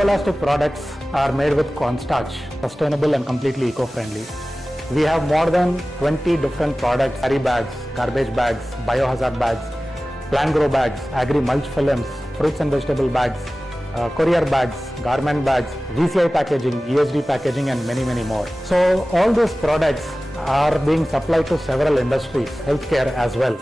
Ecolastic products are made with cornstarch, sustainable and completely eco-friendly. We have more than 20 different products: carry bags, garbage bags, biohazard bags, plant grow bags, agri mulch films, fruits and vegetable bags, courier bags, garment bags, VCI packaging, ESD packaging, and many, many more. So all these products are being supplied to several industries, healthcare as well.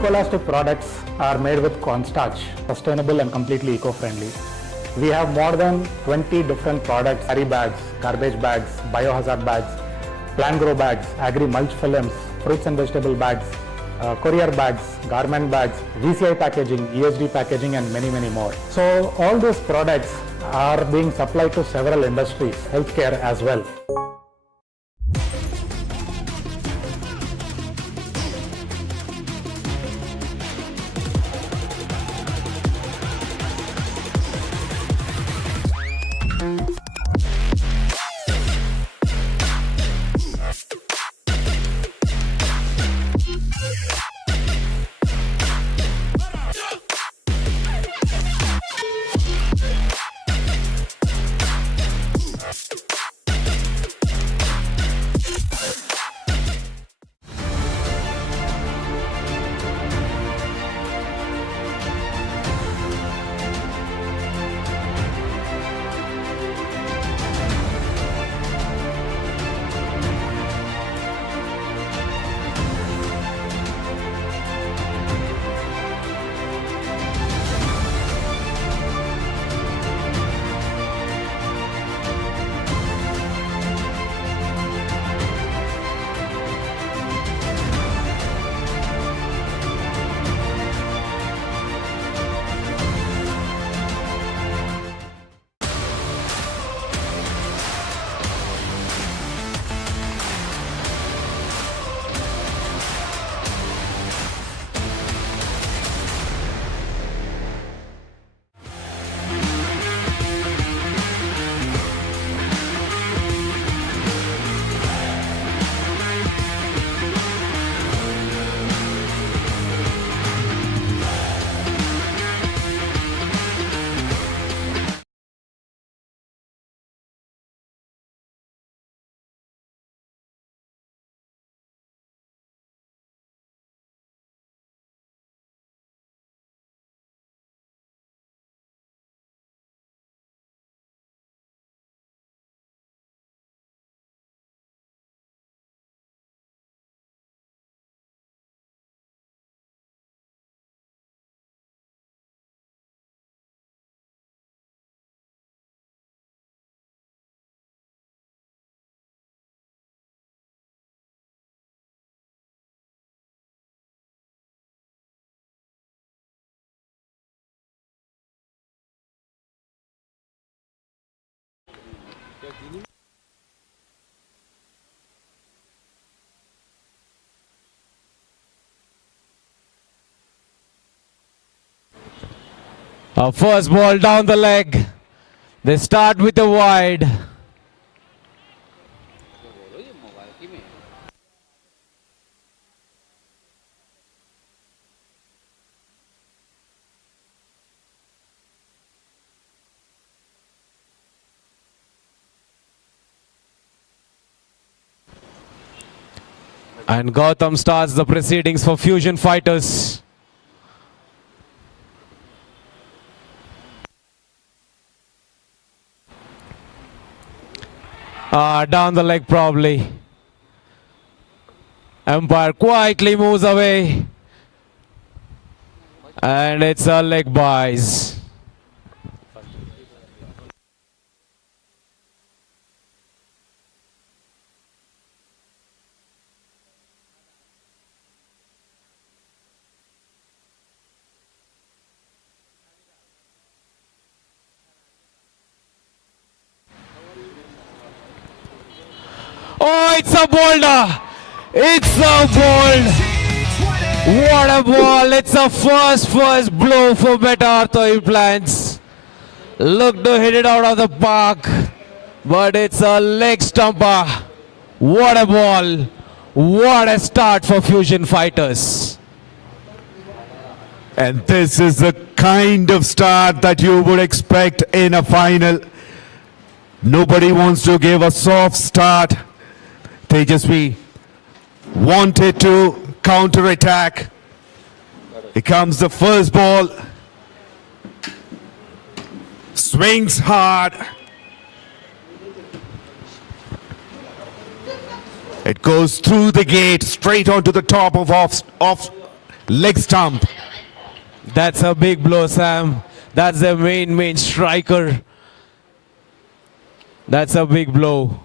Ecolastic products are made with cornstarch, sustainable and completely eco-friendly. We have more than 20 different products: carry bags, garbage bags, biohazard bags, plant grow bags, agri mulch films, fruits and vegetable bags, courier bags, garment bags, VCI packaging, ESD packaging, and many, many more. So all these products are being supplied to several industries, healthcare as well. First ball down the leg. They start with a wide. And Gautam starts the proceedings for Fusion Fighters. Down the leg probably. Umpire quietly moves away. And it's a leg buys. Oh, it's a boulder. It's a bold. What a ball. It's a first blow for Meta Ortho Implants. Look to hit it out of the park. But it's a leg stumper. What a ball. What a start for Fusion Fighters. And this is the kind of start that you would expect in a final. Nobody wants to give a soft start. Tejasvi wanted to counter-attack. Here comes the first ball. Swings hard. It goes through the gate, straight onto the top of off leg stump. That's a big blow, Sam. That's the main striker. That's a big blow.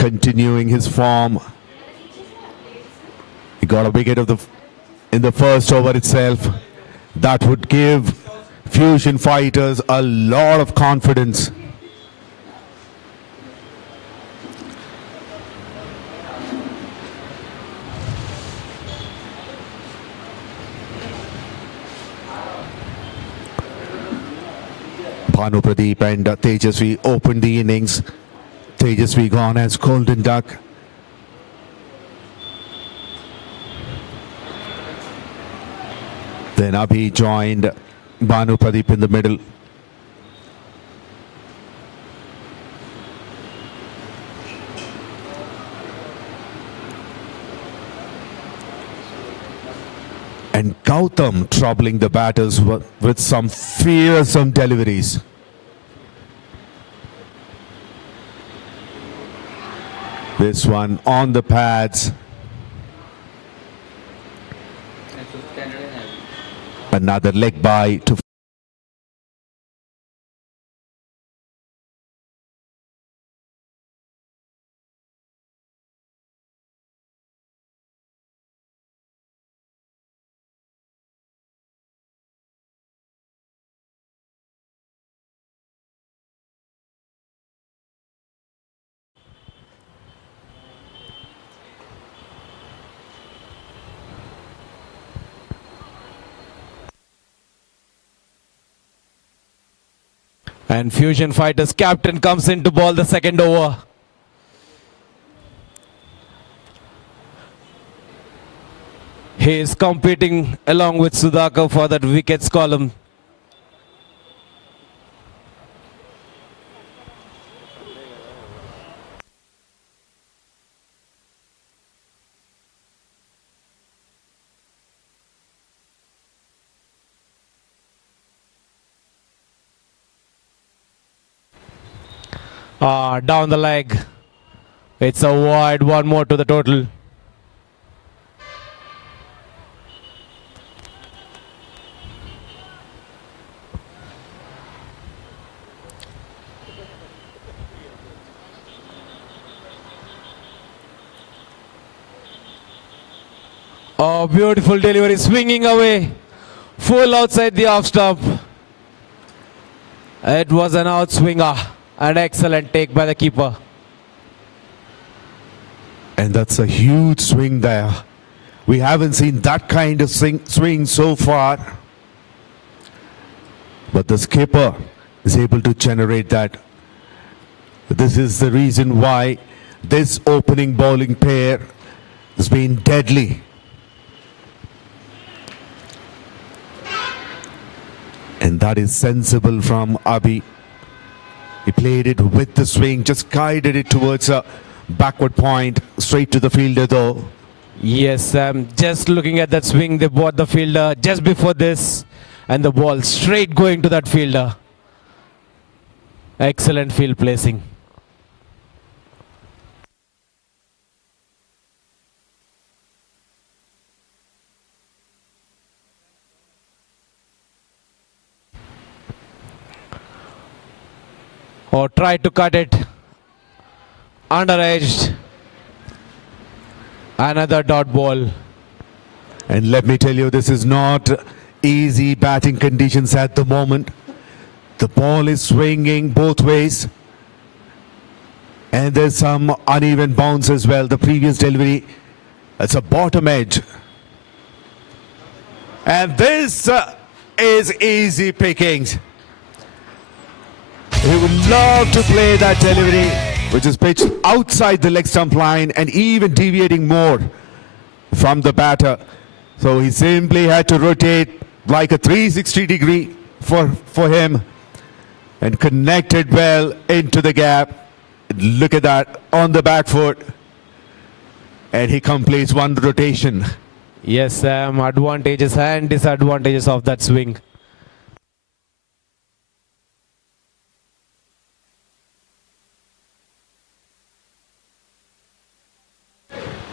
continuing his form. He got a wicket in the first over itself. That would give Fusion Fighters a lot of confidence. Bhanu Pradeep and Tejasvi opened the innings. Tejasvi gone as Golden Duck. Then Abhi joined Bhanu Pradeep in the middle. And Gautam troubling the batters with some fearsome deliveries. This one on the pads. Another leg by to And Fusion Fighters captain comes in to ball the second over. He is competing along with Sudhakar for that wickets column. Down the leg. It's a wide, one more to the total. Oh, beautiful delivery, swinging away. Full outside the off stump. It was an outswinger. An excellent take by the keeper. And that's a huge swing there. We haven't seen that kind of swing so far. But the skipper is able to generate that. This is the reason why this opening bowling pair has been deadly. And that is sensible from Abhi. He played it with the swing, just guided it towards a backward point, straight to the fielder though. Yes, just looking at that swing, they bought the fielder just before this, and the ball straight going to that fielder. Excellent field placing. Or tried to cut it. Under-edged. Another dot ball. And let me tell you, this is not easy batting conditions at the moment. The ball is swinging both ways. And there's some uneven bounce as well. The previous delivery, it's a bottom edge. And this is easy pickings. He would love to play that delivery, which is pitched outside the leg stump line and even deviating more from the batter. So he simply had to rotate like a 360 degree for him and connected well into the gap. Look at that on the back foot. And he completes one rotation. Yes, advantages and disadvantages of that swing.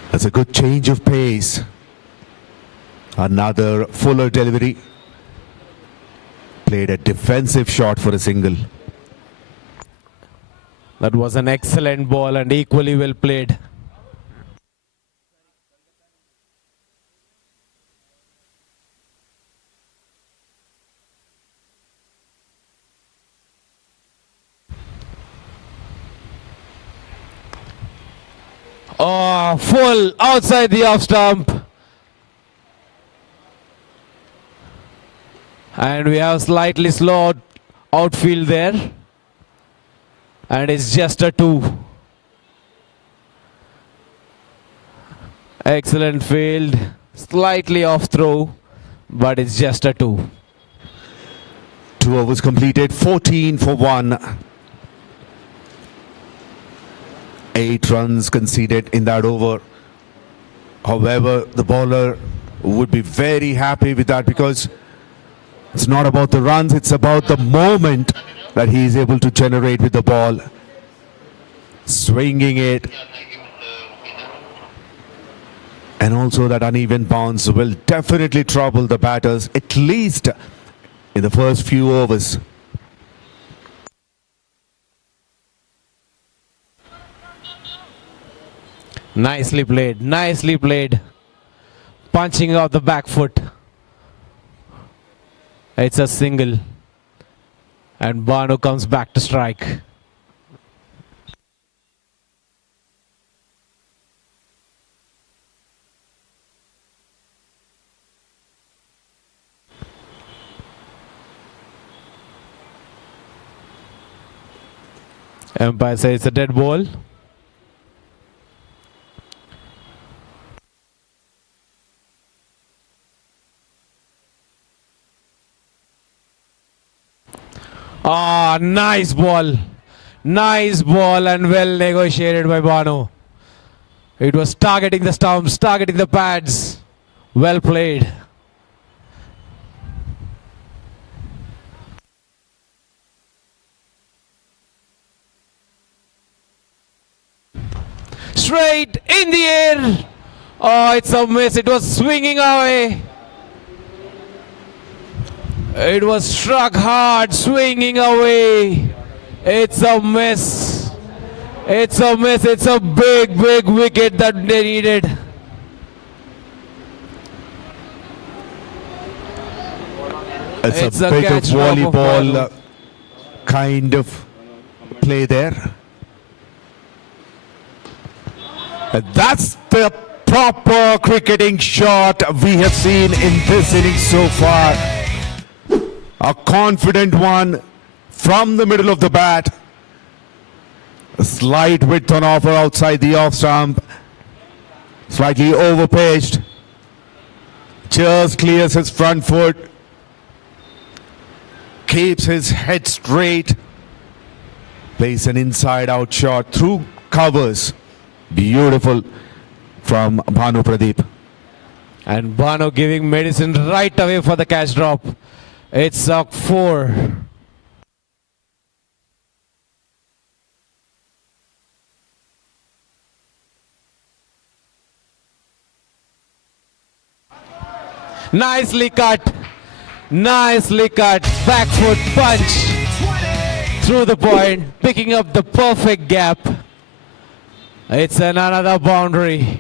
That's a good change of pace. Another fuller delivery. Played a defensive shot for a single. That was an excellent ball and equally well played. Oh, full outside the off stump. And we have slightly slow outfield there. And it's just a 2. Excellent field. Slightly off throw, but it's just a 2. 2 overs completed, 14 for 1. 8 runs conceded in that over. However, the bowler would be very happy with that because it's not about the runs, it's about the moment that he is able to generate with the ball. Swinging it. And also that uneven bounce will definitely trouble the batters, at least in the first few overs. Nicely played, nicely played. Punching out the back foot. It's a single. And Banu comes back to strike. Umpire says it's a dead ball. Ah, nice ball. Nice ball and well negotiated by Banu. It was targeting the stumps, targeting the pads. Well played. Straight in the air. Oh, it's a miss. It was swinging away. It was struck hard, swinging away. It's a miss. It's a miss. It's a big, big wicket that they needed. It's a bit of catch drop of volleyball Banu. kind of play there. And that's the proper cricketing shot we have seen in this inning so far. A confident one from the middle of the bat. A slight width on offer outside the off stump. Slightly overpitched. Just clears his front foot. Keeps his head straight. Plays an inside out shot through covers. Beautiful from Bhanu Pradeep. And Banu giving medicine right away for the catch drop. It's a 4. Nicely cut. Nicely cut. Back foot punch through the point, picking up the perfect gap. It's another boundary.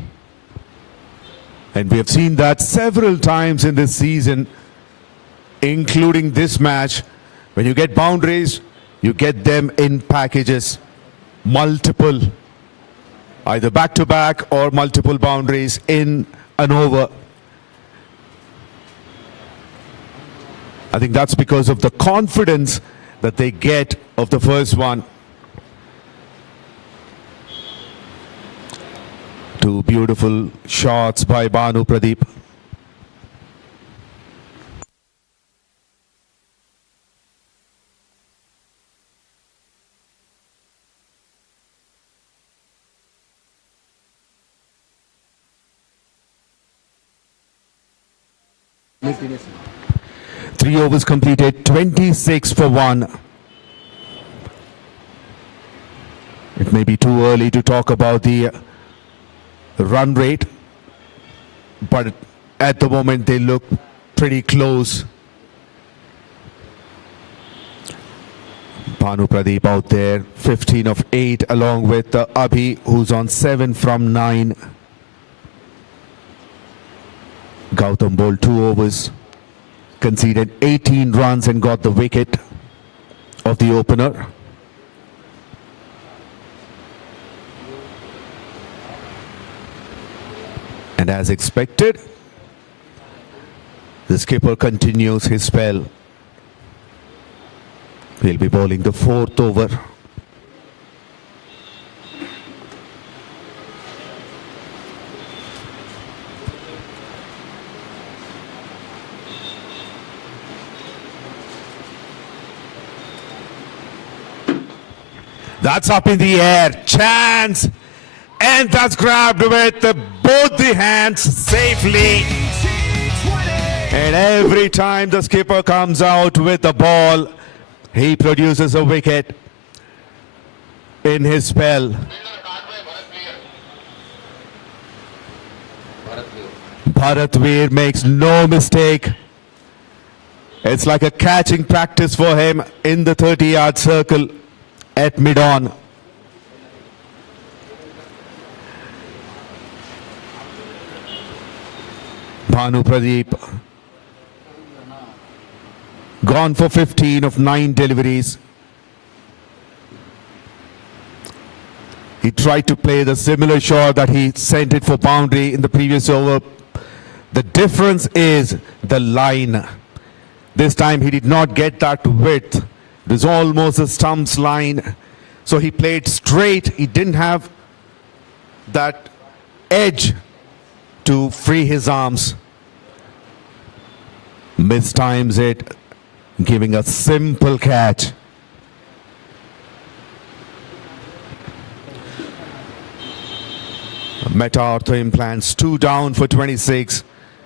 And we have seen that several times in this season, including this match. When you get boundaries, you get them in packages. Multiple, either back-to-back or multiple boundaries in an over. I think that's because of the confidence that they get of the first one. 2 beautiful shots by Bhanu Pradeep. Three overs completed, 26 for 1. It may be too early to talk about the run rate, but at the moment they look pretty close. Bhanu Pradeep out there, 15 of 8, along with Abhi, who's on 7 from 9. Gautam bowled 2 overs, conceded 18 runs and got the wicket of the opener. And as expected, the skipper continues his spell. He'll be bowling the 4th over. That's up in the air, chance, and that's grabbed with both the hands safely. And every time the skipper comes out with the ball, he produces a wicket in his spell. Bharatveer makes no mistake. It's like a catching practice for him in the 30-yard circle at mid-on. Bhanu Pradeep gone for 15 of 9 deliveries. He tried to play the similar shot that he sent it for boundary in the previous over. The difference is the line. This time he did not get that width. It was almost a stumps line. So he played straight. He didn't have that edge to free his arms. Mistimes it, giving a simple catch. Meta Ortho Implants 2 down for 26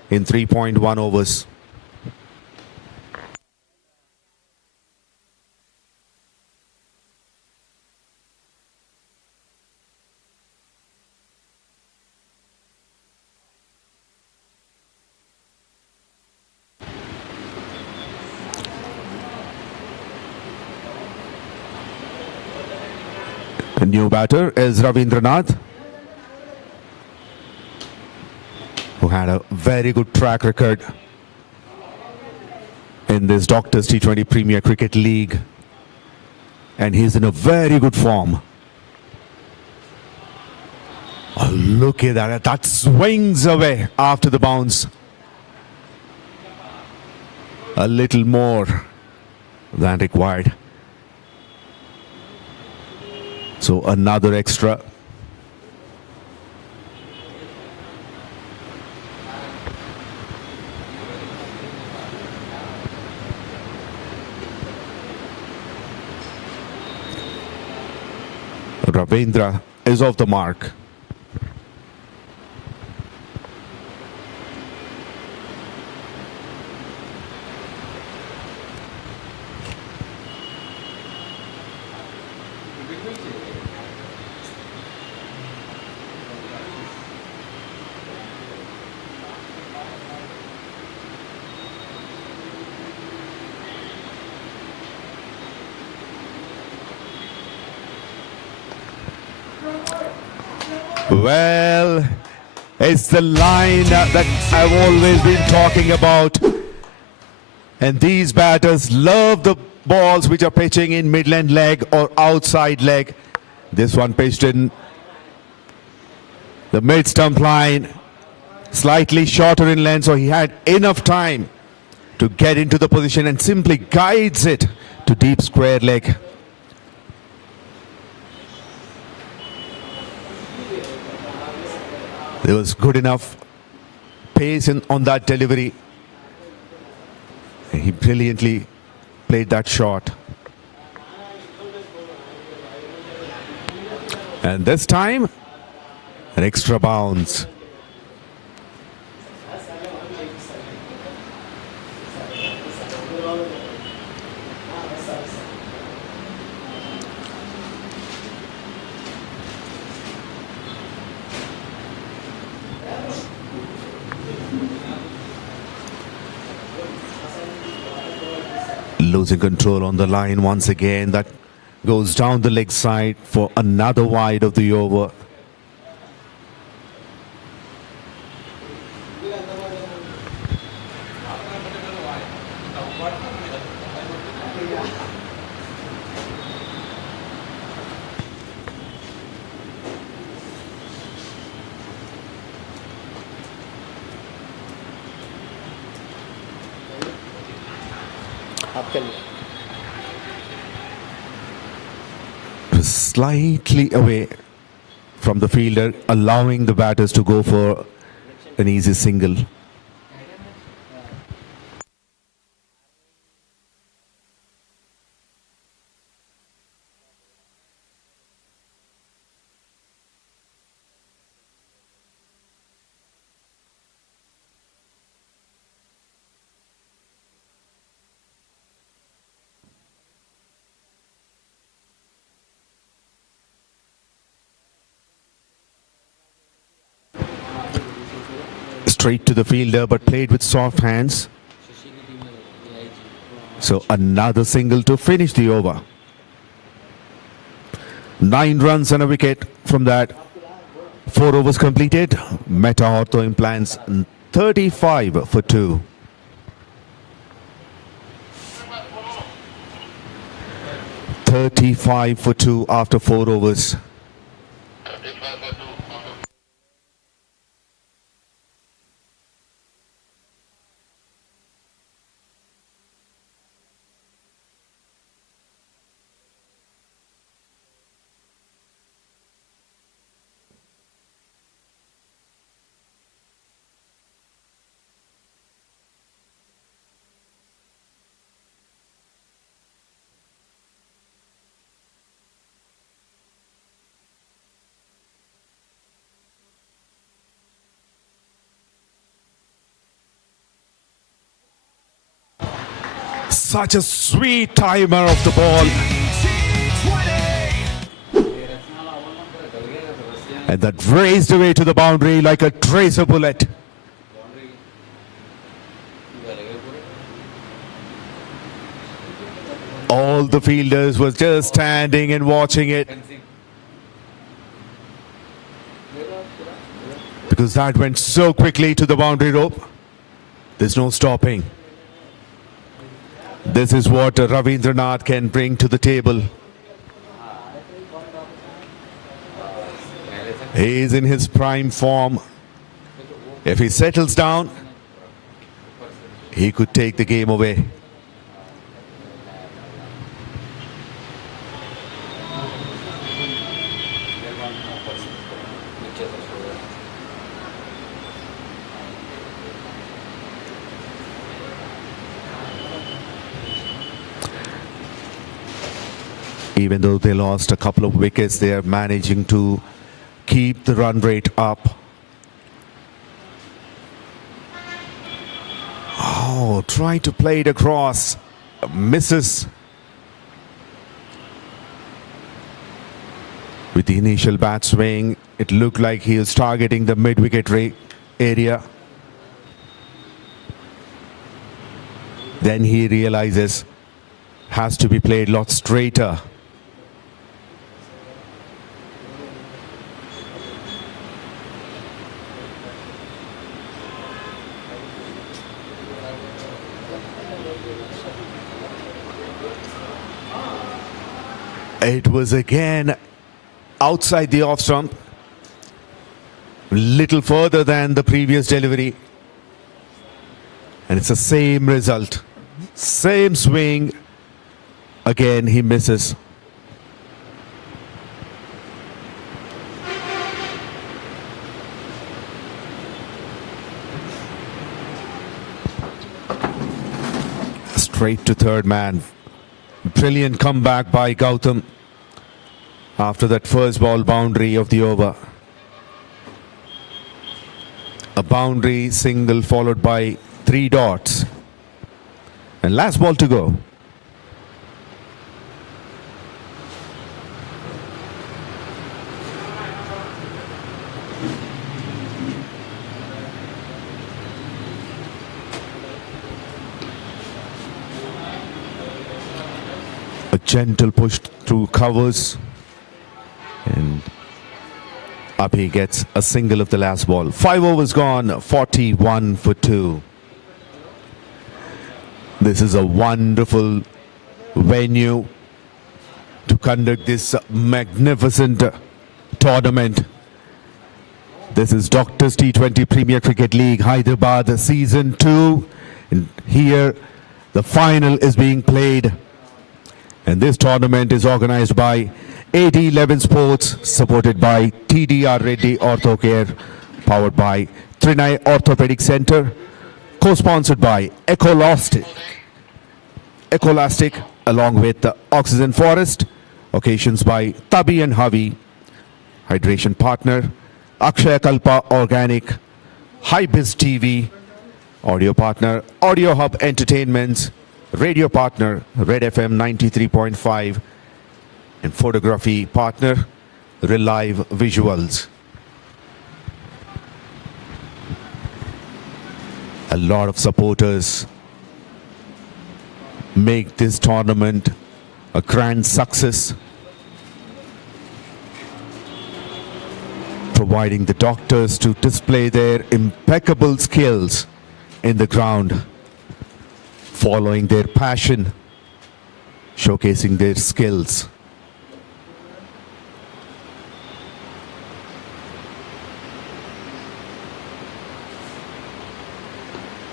in 3.1 overs. The new batter is Ravindranath, who had a very good track record in this Doctors T20 Premier Cricket League, and he's in a very good form. Oh, look at that, that swings away after the bounce. A little more than required. So another extra. Ravindra is off the mark. Well, it's the line that I've always been talking about. And these batters love the balls which are pitching in midland leg or outside leg. This one pitched in the mid stump line, slightly shorter in length, so he had enough time to get into the position and simply guides it to deep square leg. There was good enough pace on that delivery. He brilliantly played that shot. And this time, an extra bounce. Losing control on the line once again. That goes down the leg side for another wide of the over. Slightly away from the fielder, allowing the batters to go for an easy single. Straight to the fielder, but played with soft hands. So another single to finish the over. 9 runs and a wicket from that. 4 overs completed. Meta Ortho Implants 35 for 2. "35 for 2" after 4 overs. Such a sweet timer of the ball. And that raced away to the boundary like a tracer bullet. All the fielders were just standing and watching it, because that went so quickly to the boundary rope. There's no stopping. This is what Ravindranath can bring to the table. He is in his prime form. If he settles down, he could take the game away. Even though they lost a couple of wickets, they are managing to keep the run rate up. Oh, try to play it across. Misses. With the initial bat swing, it looked like he was targeting the mid-wicket area. Then he realizes has to be played a lot straighter. It was again outside the off stump, little further than the previous delivery, and it's the same result, same swing. Again he misses. Straight to third man. Brilliant comeback by Gautam after that first ball boundary of the over. A boundary single followed by 3 dots. And last ball to go. gentle push through covers. And up he gets a single of the last ball. 5 overs gone, 41 for 2. This is a wonderful venue to conduct this magnificent tournament. This is Doctors T20 Premier Cricket League, Hyderabad Season 2. And here the final is being played. And this tournament is organized by AD11 Sports, supported by TDR Reddy Ortho Care, powered by Trinai Orthopedic Center, co-sponsored by Ecolastic, along with the Oxygen Forest, occasions by Tabi and Havi, hydration partner, Akshaya Kalpa Organic, Hybiz TV, audio partner, Audio Hub Entertainments, radio partner, Red FM 93.5, and photography partner, Relive Visuals. A lot of supporters make this tournament a grand success, providing the doctors to display their impeccable skills in the ground, following their passion, showcasing their skills.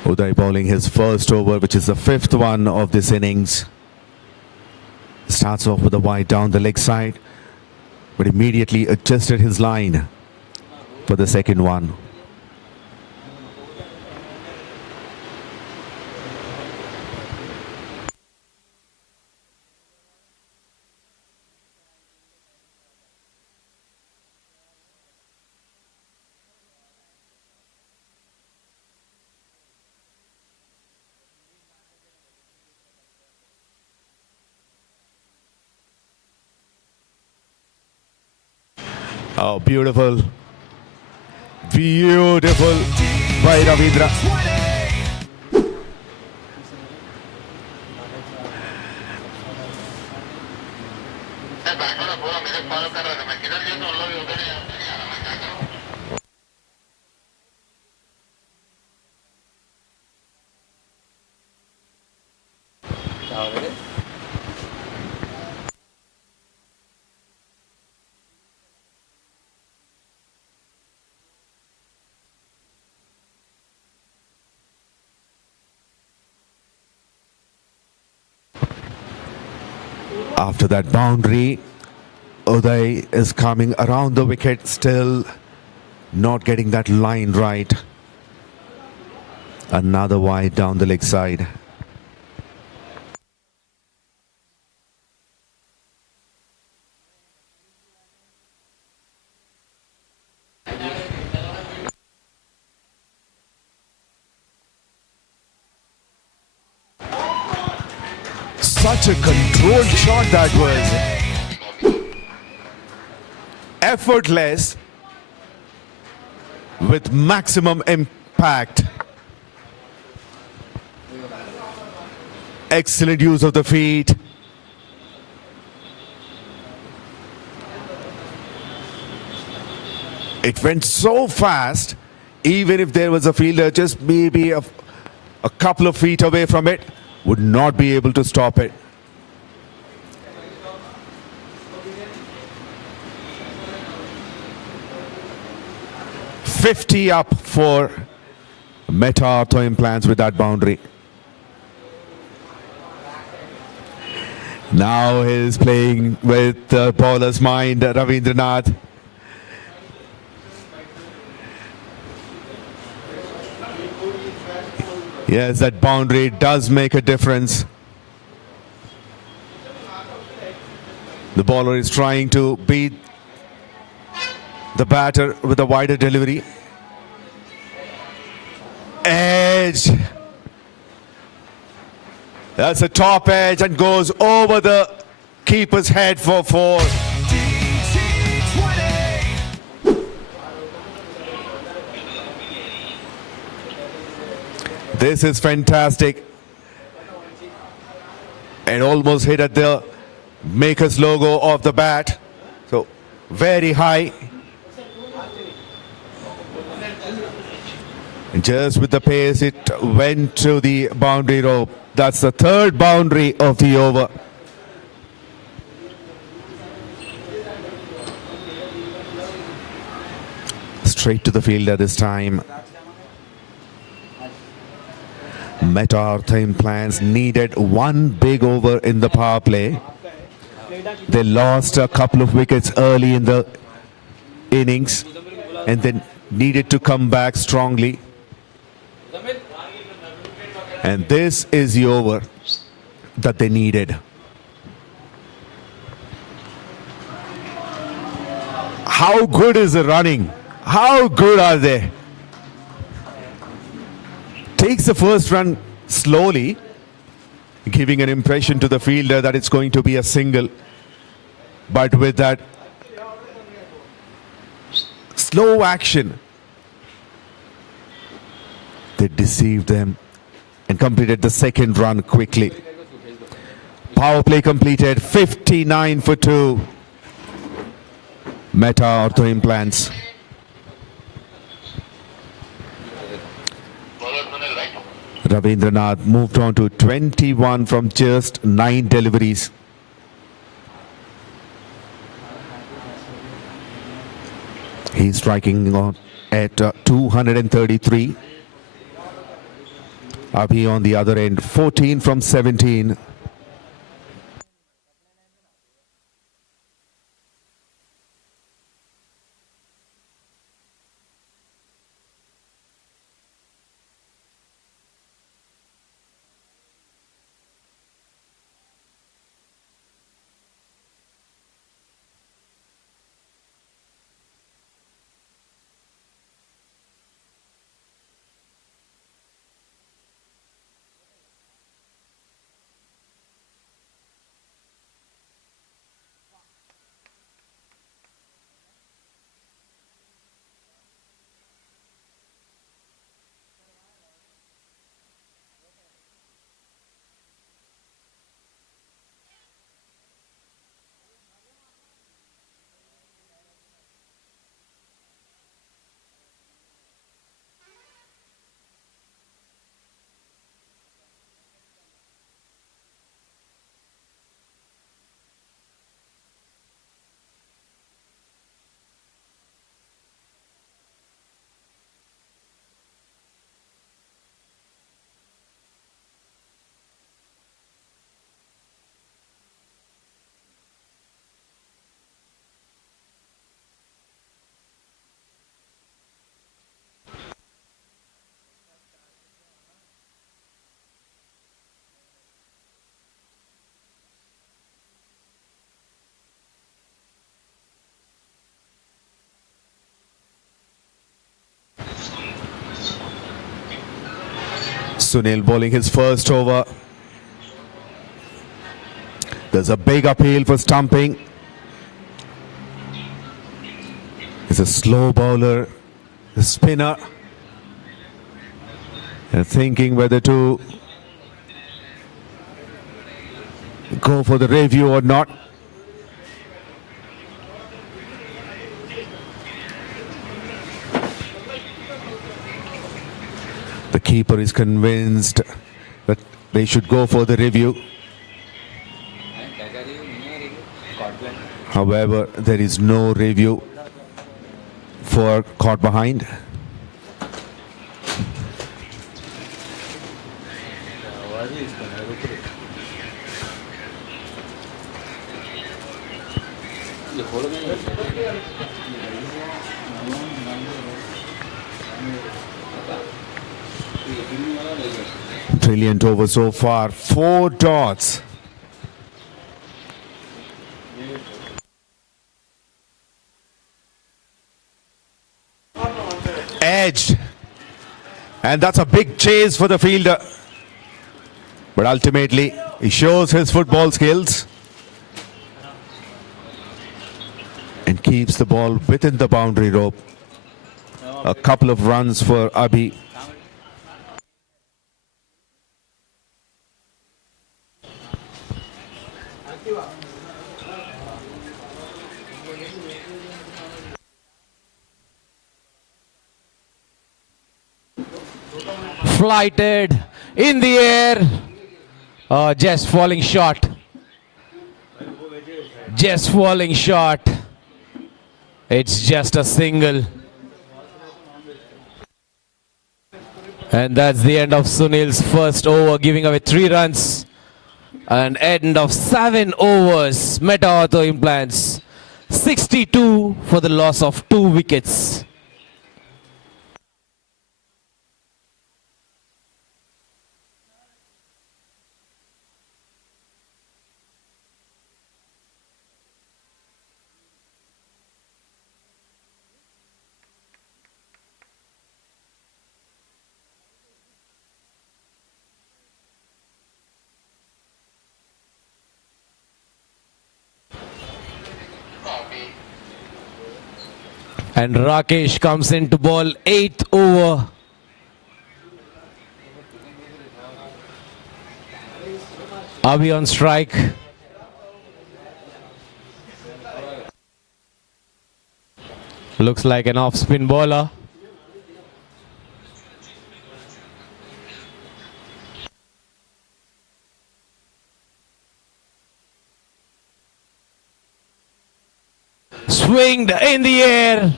Uday bowling his first over, which is the 5th one of this innings. Starts off with a wide down the leg side, but immediately adjusted his line for the second one. Oh, beautiful. Beautiful by Ravindra. After that boundary, Uday is coming around the wicket, still not getting that line right. Another wide down the leg side. Such a controlled shot that was. Effortless with maximum impact. Excellent use of the feet. It went so fast, even if there was a fielder just maybe a couple of feet away from it, would not be able to stop it. $50 up for Meta Ortho Implants with that boundary. Now he's playing with the bowler's mind, Ravindranath. Yes, that boundary does make a difference. The bowler is trying to beat the batter with a wider delivery. Edge. That's a top edge and goes over the keeper's head for 4. This is fantastic. It almost hit at the Makers logo of the bat. So very high. And just with the pace, it went to the boundary rope. That's the third boundary of the over. Straight to the fielder this time. Ortho Implants needed one big over in the power play. They lost a couple of wickets early in the innings and then needed to come back strongly. And this is the over that they needed. How good is the running? How good are they? Takes the first run slowly, giving an impression to the fielder that it's going to be a single. But with that slow action, they deceived them and completed the second run quickly. Power play completed, 59 for 2. Ortho Implants. Ravindranath moved on to 21 from just 9 deliveries. He's striking on at 233. Abhi on the other end, 14 from 17. Sunil bowling his first over. There's a big appeal for stumping. He's a slow bowler, a spinner. And thinking whether to go for the review or not. The keeper is convinced that they should go for the review. However, there is no review for caught behind. Brilliant over so far, 4 dots. Edge. And that's a big chase for the fielder. But ultimately, he shows his football skills and keeps the ball within the boundary rope. A couple of runs for Abhi. Flighted in the air. Just falling short. Just falling short. It's just a single. And that's the end of Sunil's first over, giving away 3 runs. An end of 7 overs. Meta Ortho Implants 62 for the loss of 2 wickets. And Rakesh comes in to bowl 8th over. Abhi on strike. Looks like an off-spin bowler. Swinged in the air.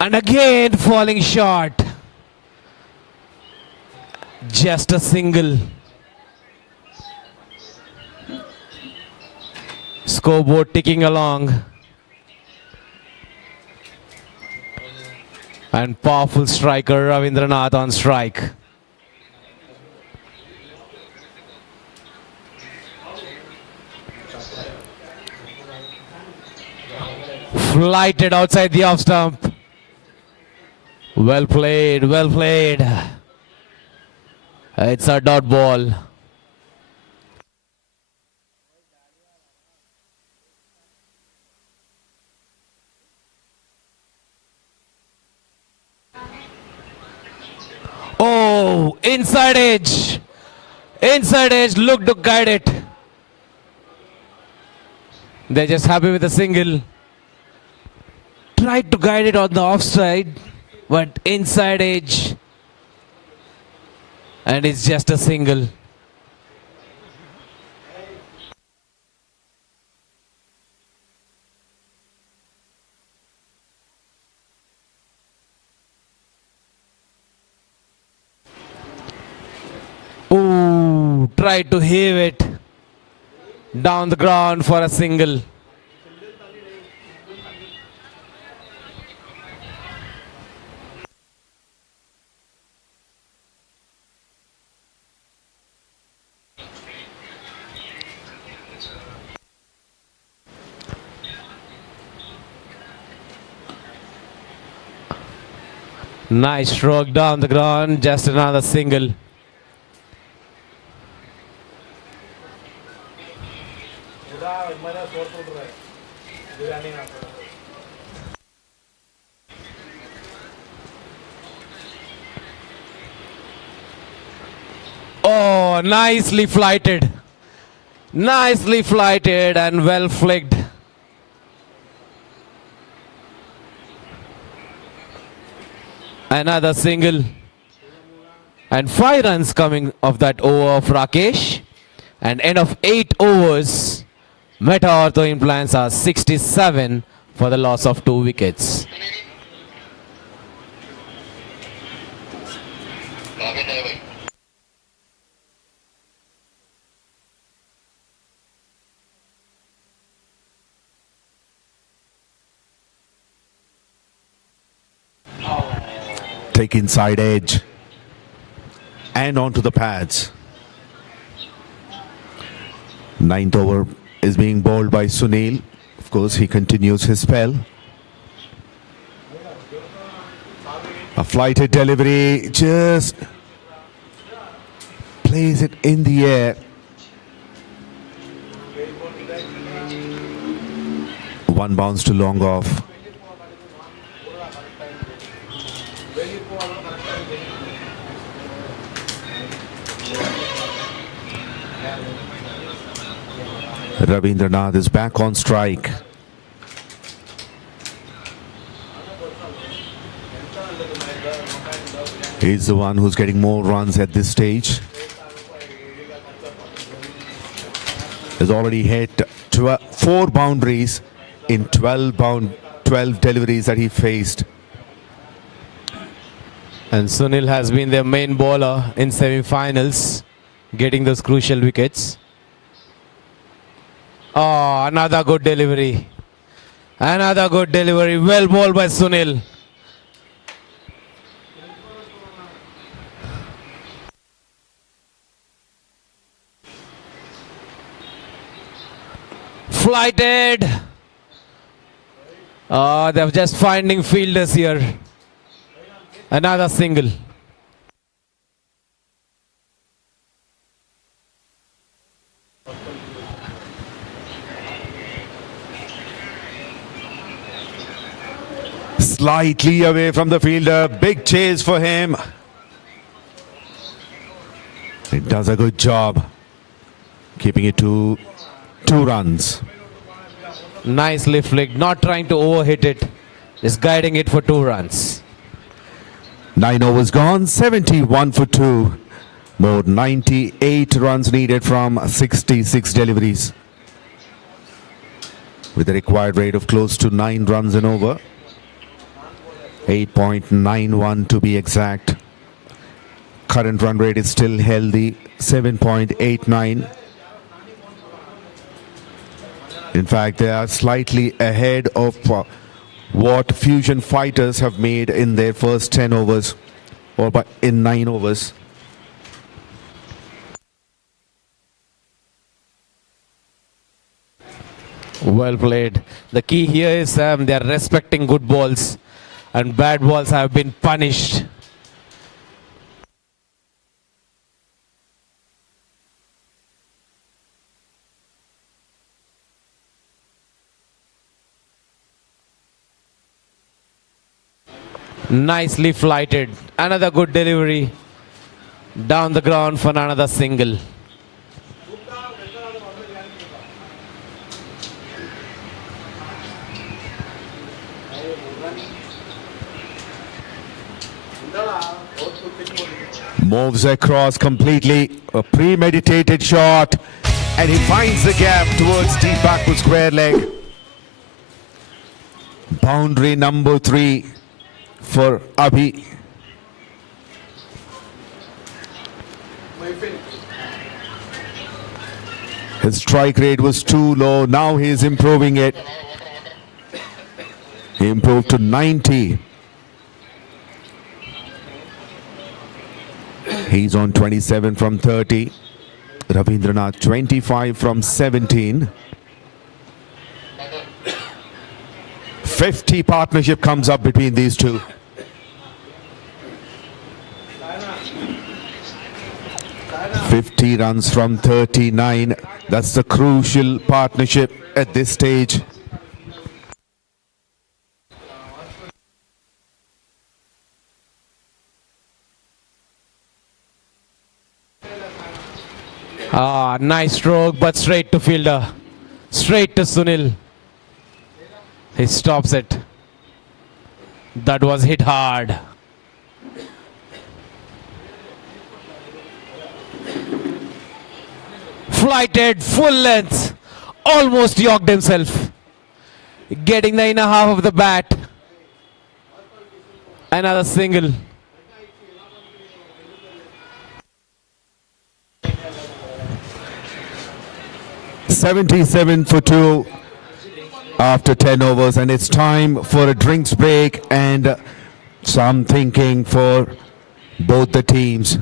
And again falling short. Just a single. Scoreboard ticking along. And powerful striker Ravindranath on strike. Flighted outside the off stump. Well played, well played. It's a dot ball. Oh, inside edge. Inside edge, look to guide it. They're just happy with a single. Tried to guide it on the offside, but inside edge. And it's just a single. Ooh, tried to heave it down the ground for a single. Nice stroke down the ground, just another single. Oh, nicely flighted. Nicely flighted and well flicked. Another single. And 5 runs coming of that over of Rakesh. And end of 8 overs. Meta Ortho Implants are 67 for the loss of 2 wickets. Take inside edge and onto the pads. 9th over is being bowled by Sunil. Of course, he continues his spell. A flighted delivery, just plays it in the air. One bounce to long off. Ravindranath is back on strike. He's the one who's getting more runs at this stage. Has already hit 4 boundaries in 12 deliveries that he faced. And Sunil has been their main bowler in semi-finals, getting those crucial wickets. Oh, another good delivery. Another good delivery. Well bowled by Sunil. Flighted. They're just finding fielders here. Another single. Slightly away from the fielder. Big chase for him. He does a good job keeping it to 2 runs. Nicely flicked. Not trying to overhit it. Just guiding it for 2 runs. 9 overs gone. 71 for 2. More 98 runs needed from 66 deliveries. With a required rate of close to 9 runs an over. 8.91 to be exact. Current run rate is still healthy, 7.89. In fact, they are slightly ahead of what Fusion Fighters have made in their first 10 overs or in 9 overs. Well played. The key here is they are respecting good balls and bad balls have been punished. Nicely flighted. Another good delivery. Down the ground for another single. Moves across completely. A premeditated shot. And he finds the gap towards deep backward square leg. Boundary number 3 for Abhi. His strike rate was too low. Now he is improving it. He improved to 90. He's on 27 from 30. Ravindranath 25 from 17. 50 partnership comes up between these two. Runs from 39. That's the crucial partnership at this stage. Nice stroke, but straight to fielder. Straight to Sunil. He stops it. That was hit hard. Flighted, full length. Almost yorked himself. Getting the inner half of the bat. Another single. $77 for 2 after 10 overs, and it's time for a drinks break and some thinking for both the teams.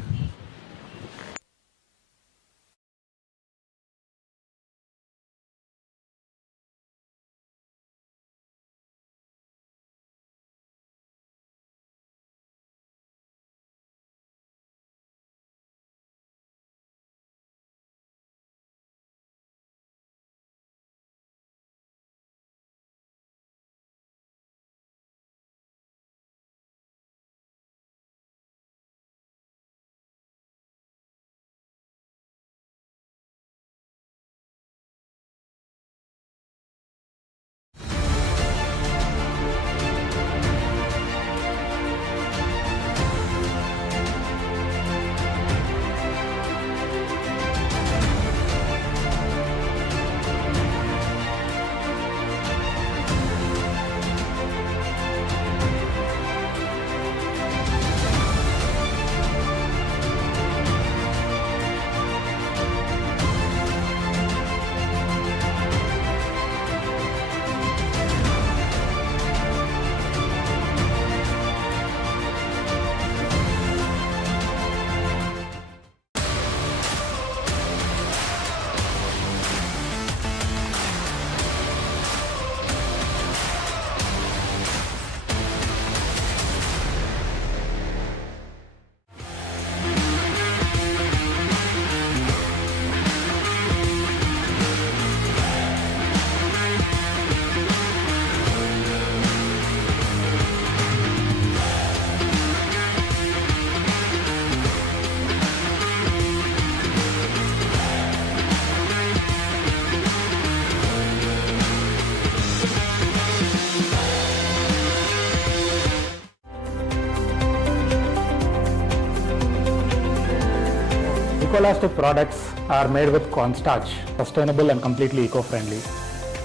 viscoelastic products are made with cornstarch, sustainable and completely eco-friendly.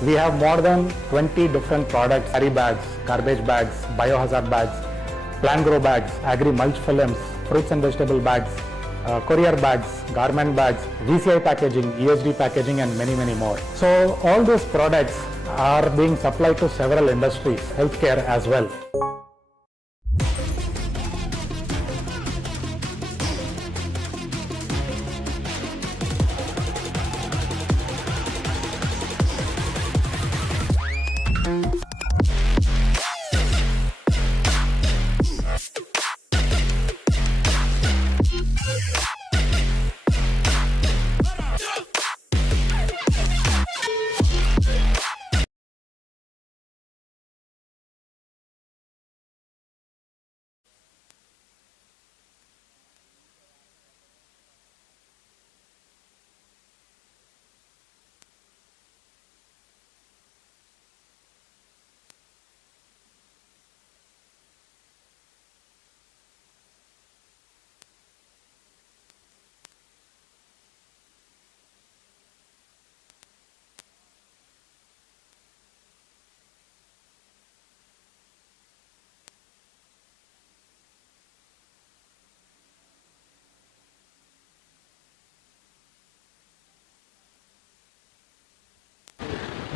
We have more than 20 different products: carry bags, garbage bags, biohazard bags, plant grow bags, agri mulch films, fruits and vegetable bags, courier bags, garment bags, VCI packaging, ESD packaging, and many, many more. So all these products are being supplied to several industries, healthcare as well.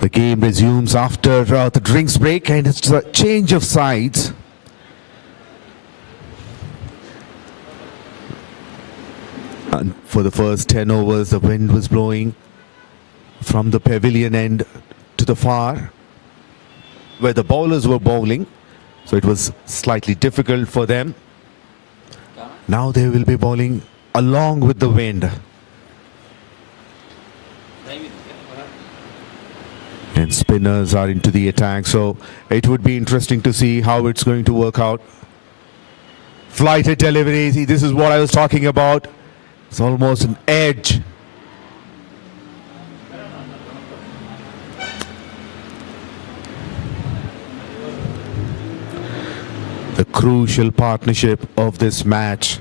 The game resumes after the drinks break, and it's a change of sides. And for the first 10 overs, the wind was blowing from the pavilion end to the far, where the bowlers were bowling. So it was slightly difficult for them. Now they will be bowling along with the wind. And spinners are into the attack, so it would be interesting to see how it's going to work out. Flighted delivery, see, this is what I was talking about. It's almost an edge. The crucial partnership of this match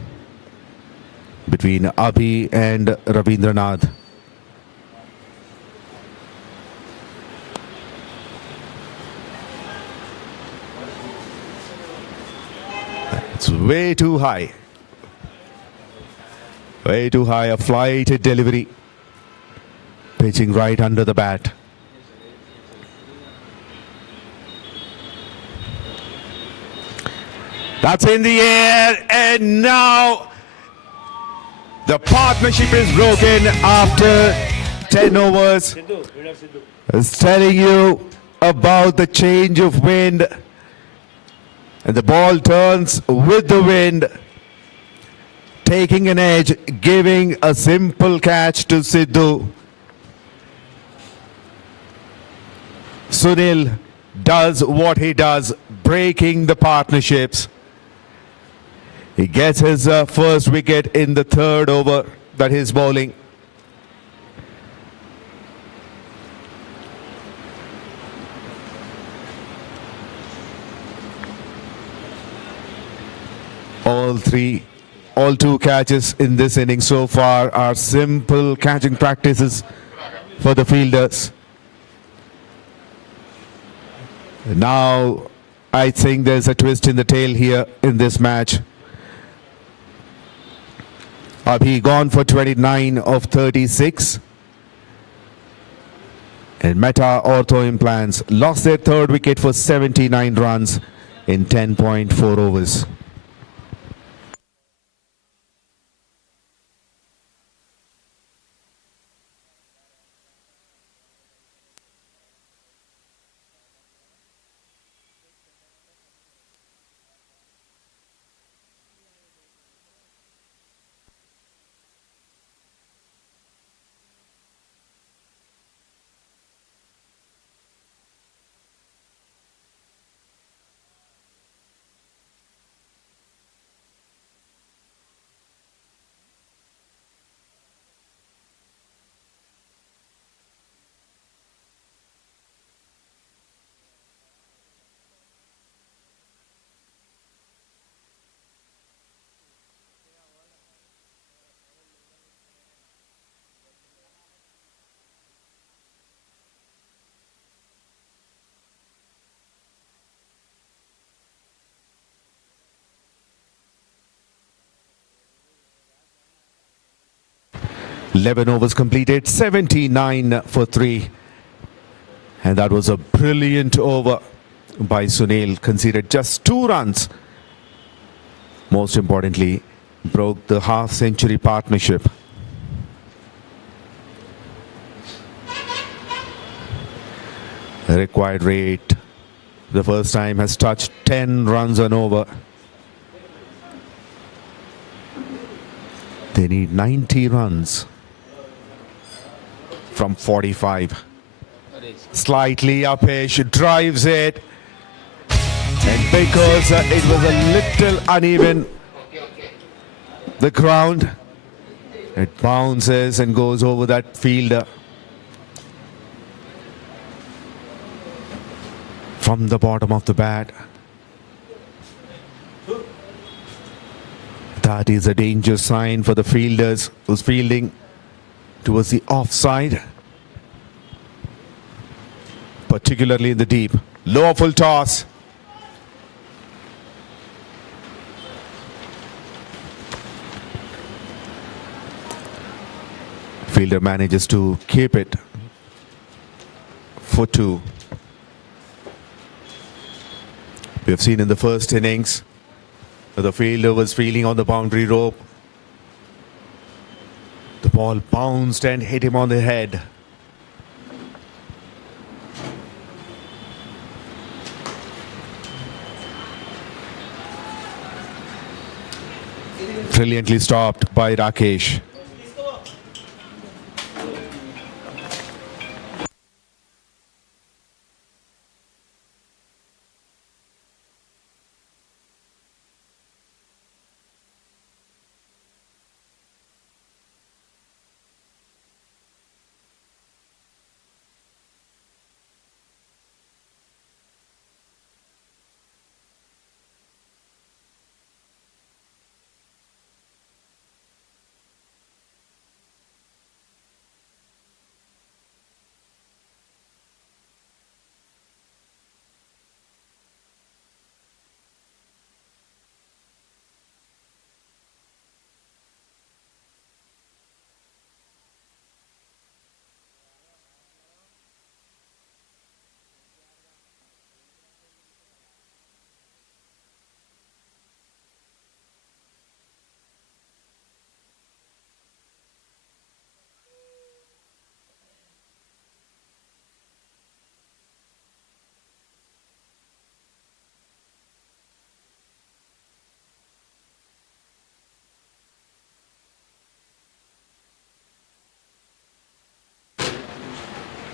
between Abhi and Ravindranath. It's way too high. Way too high, a flighted delivery. Pitching right under the bat. That's in the air, and now the partnership is broken after 10 overs. It's telling you about the change of wind. And the ball turns with the wind, taking an edge, giving a simple catch to Sidhu. Sunil does what he does, breaking the partnerships. He gets his first wicket in the third over that he's bowling. All two catches in this inning so far are simple catching practices for the fielders. Now, I think there's a twist in the tail here in this match. Abhi gone for 29 of 36. And Meta Ortho Implants lost their third wicket for 79 runs in 10.4 overs. 11 overs completed, 79 for 3. And that was a brilliant over by Sunil. Conceded just 2 runs. Most importantly, broke the half-century partnership. The required rate, the first time, has touched 10 runs an over. They need 90 runs from 45. Slightly uppish, drives it. And because it was a little uneven, the ground, it bounces and goes over that fielder. From the bottom of the bat. That is a danger sign for the fielders who's fielding towards the offside. Particularly in the deep. Low full toss. Fielder manages to keep it for 2. We have seen in the first innings the fielder was feeling on the boundary rope. The ball bounced and hit him on the head. Brilliantly stopped by Rakesh.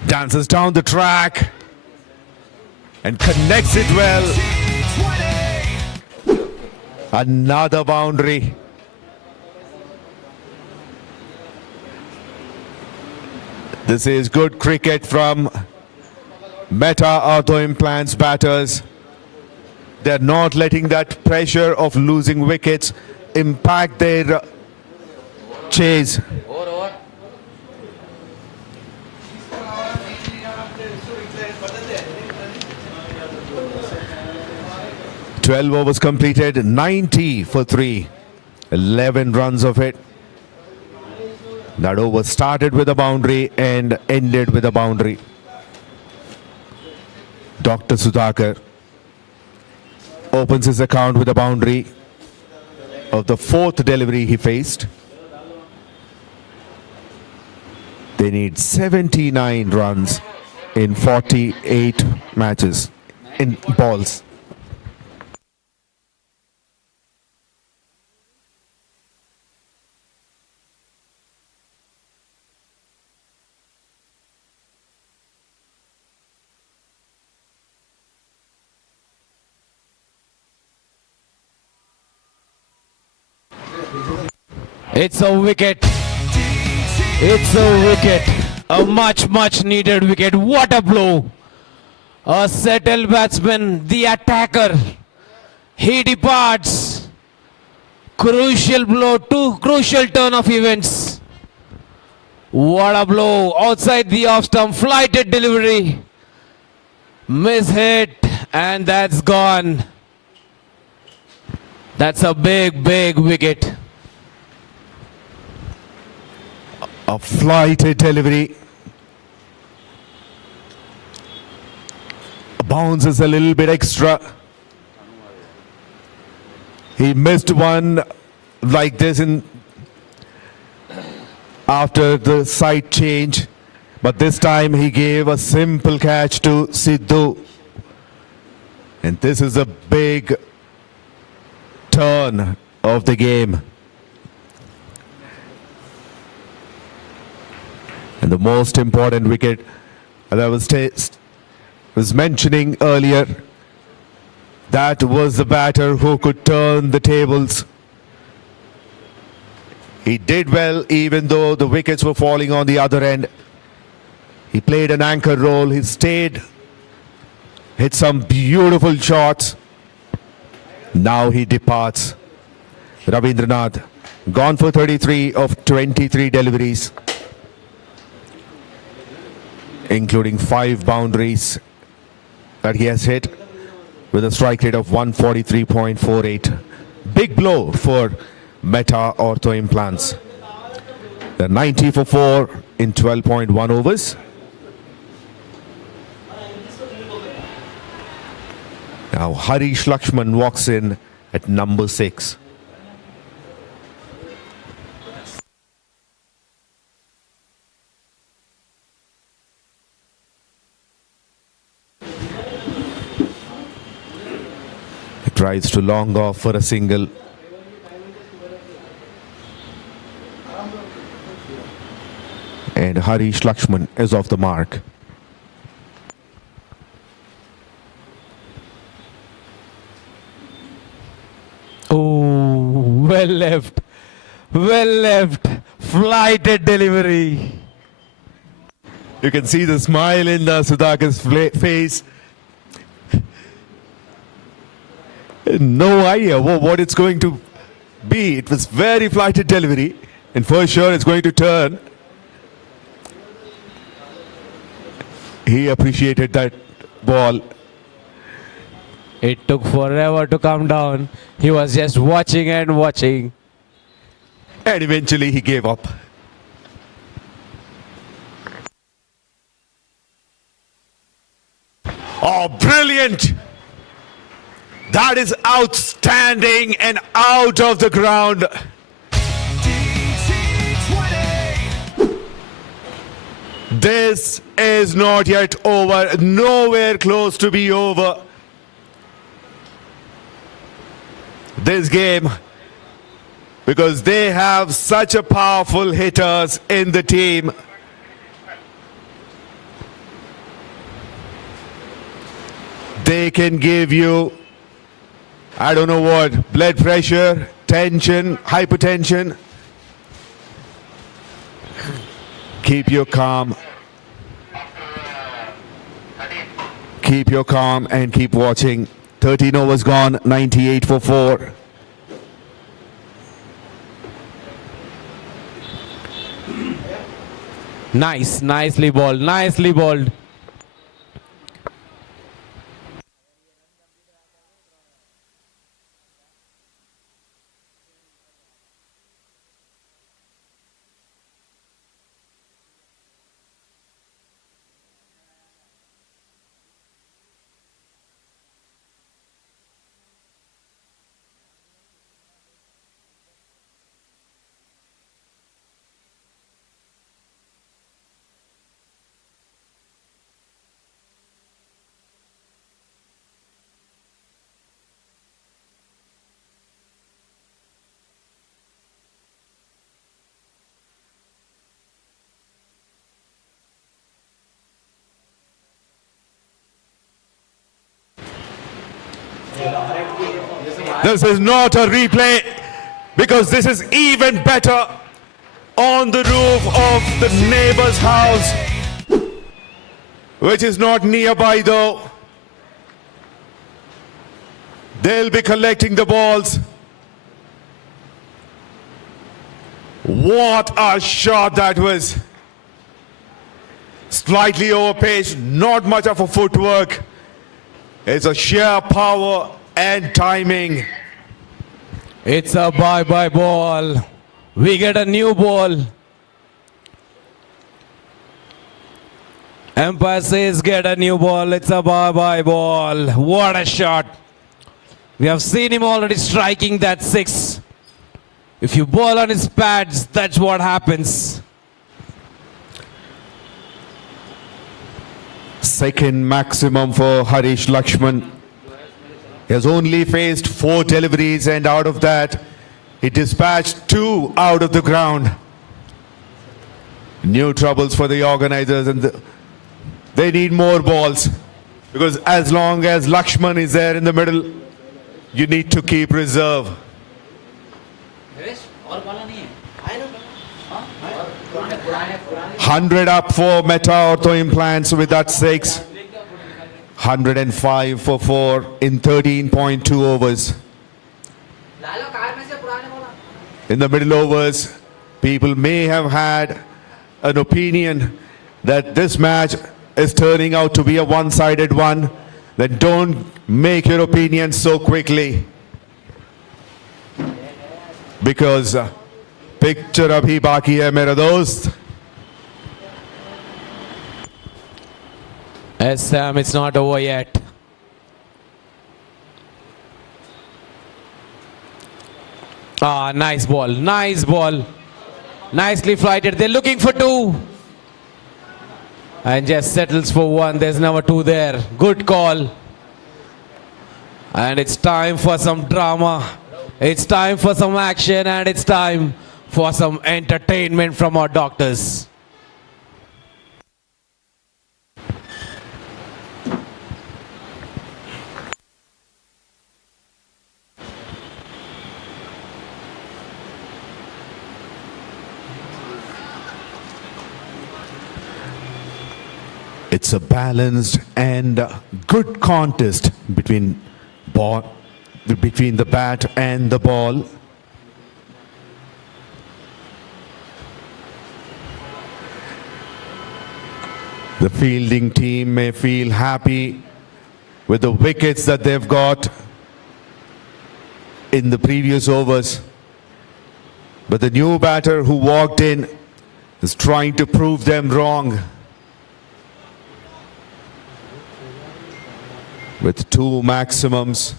Dances down the track and connects it well. Another boundary. This is good cricket from Meta Ortho Implants batters. They're not letting that pressure of losing wickets impact their chase. 12 overs completed, 90 for 3. 11 runs of it. That over started with a boundary and ended with a boundary. Dr. Sudhakar opens his account with a boundary of the 4th delivery he faced. They need 79 runs in 48 matches in balls. It's a wicket. It's a wicket. A much needed wicket. What a blow. A settled batsman, the attacker. He departs. Crucial blow, crucial turn of events. What a blow. Outside the off stump, flighted delivery. Miss hit, and that's gone. That's a big wicket. A flighted delivery. Bounces a little bit extra. He missed one like this after the side change, but this time he gave a simple catch to Sidhu. And this is a big turn of the game. And the most important wicket, as I was mentioning earlier, that was the batter who could turn the tables. He did well even though the wickets were falling on the other end. He played an anchor role. He stayed, hit some beautiful shots. Now he departs. Ravindranath gone for 33 of 23 deliveries, including 5 boundaries that he has hit, with a strike rate of 143.48. Big blow for Meta Ortho Implants. They're 90 for 4 in 12.1 overs. Now Harish Lakshman walks in at number 6. He tries to long off for a single. And Harish Lakshman is off the mark. Oh, well left. Well left. Flighted delivery. You can see the smile in Sudhakar's face. No idea what it's going to be. It was very flighted delivery, and for sure it's going to turn. He appreciated that ball. It took forever to come down. He was just watching and watching. And eventually he gave up. Oh, brilliant! That is outstanding and out of the ground. DT20. This is not yet over. Nowhere close to be over. This game, because they have such a powerful hitters in the team. They can give you, I don't know what, blood pressure, tension, hypertension. Keep your calm. Keep your calm and keep watching. 13 overs gone, 98 for 4. Nice, nicely bowled, nicely bowled. This is not a replay, because this is even better on the roof of the neighbor's house, which is not nearby though. They'll be collecting the balls. What a shot that was. Slightly overpaced, not much of a footwork. It's a sheer power and timing. It's a bye-bye ball. We get a new ball. Umpire says get a new ball. It's a bye-bye ball. What a shot. We have seen him already striking that 6. If you ball on his pads, that's what happens. Second maximum for Harish Lakshman. He has only faced 4 deliveries, and out of that, he dispatched 2 out of the ground. New troubles for the organizers, and they need more balls, because as long as Lakshman is there in the middle, you need to keep reserve. 100 up for Meta Ortho Implants with that 6. 105 for 4 in 13.2 overs. In the middle overs, people may have had an opinion that this match is turning out to be a one-sided one. Then don't make your opinion so quickly, because picture abhi baki hai mera dost. Yes, Sam, it's not over yet. Ah, nice ball, nice ball. Nicely flighted. They're looking for 2. And just settles for 1. There's never 2 there. Good call. And it's time for some drama. It's time for some action, and it's time for some entertainment from our doctors. It's a balanced and good contest between the bat and the ball. The fielding team may feel happy with the wickets that they've got in the previous overs, but the new batter who walked in is trying to prove them wrong. With 2 maximums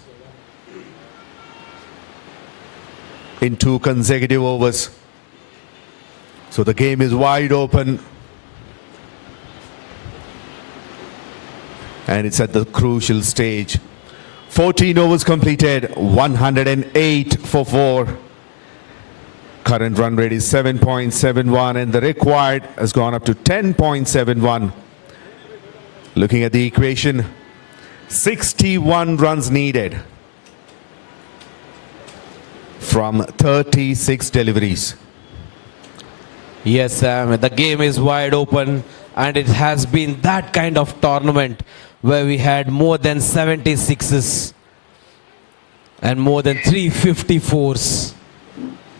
in 2 consecutive overs. So the game is wide open, and it's at the crucial stage. 14 overs completed, 108 for 4. Current run rate is 7.71, and the required has gone up to 10.71. Looking at the equation, 61 runs needed from 36 deliveries. Yes, Sam, the game is wide open, and it has been that kind of tournament where we had more than 76s and more than 354s,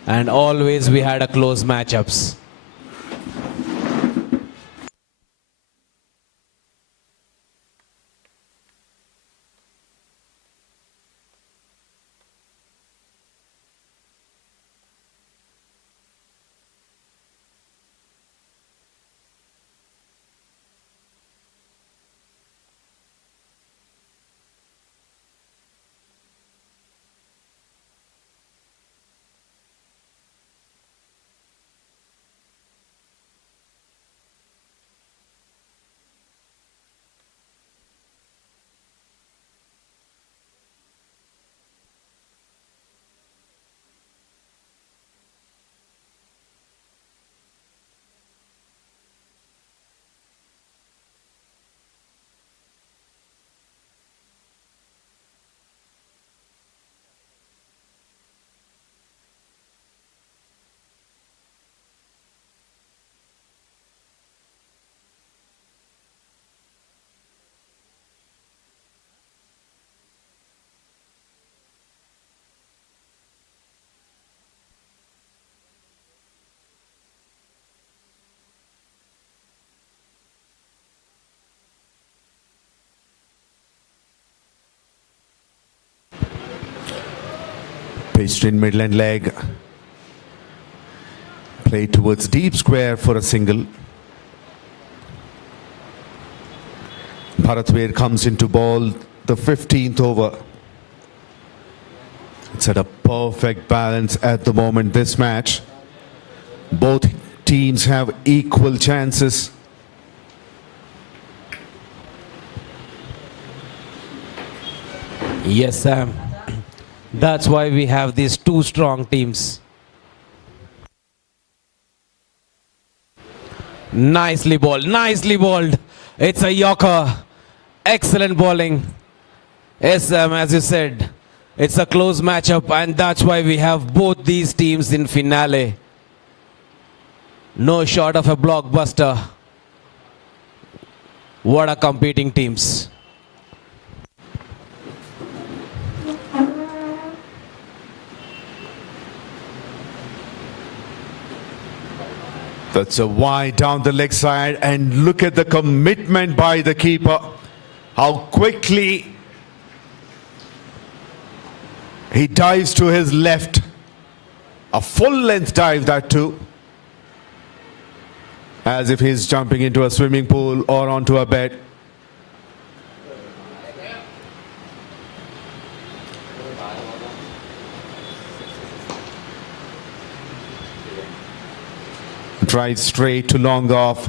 and always we had a close matchups. Pitched in midland leg. Played towards deep square for a single. Bharatveer comes into ball the 15th over. It's at a perfect balance at the moment, this match. Both teams have equal chances. Yes, Sam. That's why we have these two strong teams. Nicely bowled, nicely bowled. It's a Yorker. Excellent bowling. Yes, Sam, as you said, it's a close matchup, and that's why we have both these teams in finale. No short of a blockbuster. What a competing teams. That's a wide down the leg side, and look at the commitment by the keeper. How quickly he dives to his left. A full length dive, that too. As if he's jumping into a swimming pool or onto a bed. Drive straight to long off.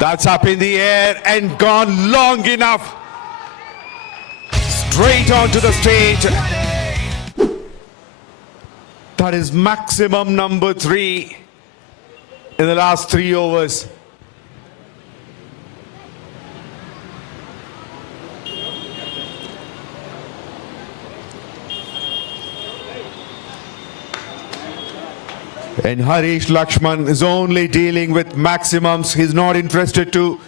That's up in the air and gone long enough. Straight onto the stage. That is maximum number 3 in the last 3 overs. And Harish Lakshman is only dealing with maximums. He's not interested to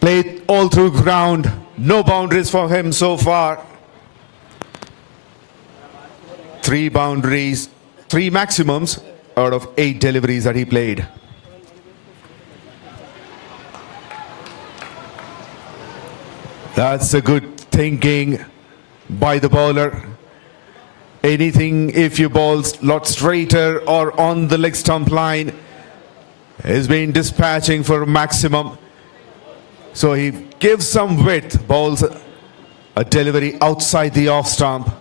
play all through ground. No boundaries for him so far. 3 boundaries, 3 maximums out of 8 deliveries that he played. That's a good thinking by the bowler. Anything if you bowl a lot straighter or on the leg stump line, has been dispatching for maximum. So he gives some width, bowls a delivery outside the off stump.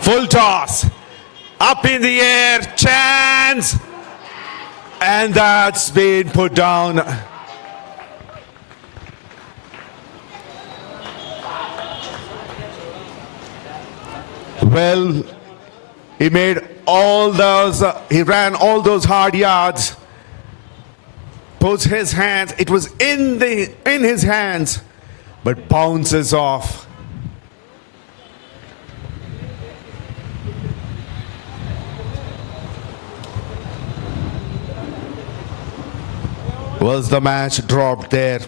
Full toss, up in the air, chance, and that's been put down. Well, he made all those, he ran all those hard yards. Puts his hands, it was in his hands, but bounces off. Was the match dropped there?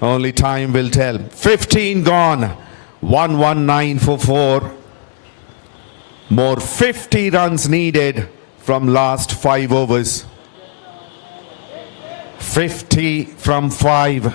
Only time will tell. 15 gone, 119 for 4. More 50 runs needed from last 5 overs. 50 from 5.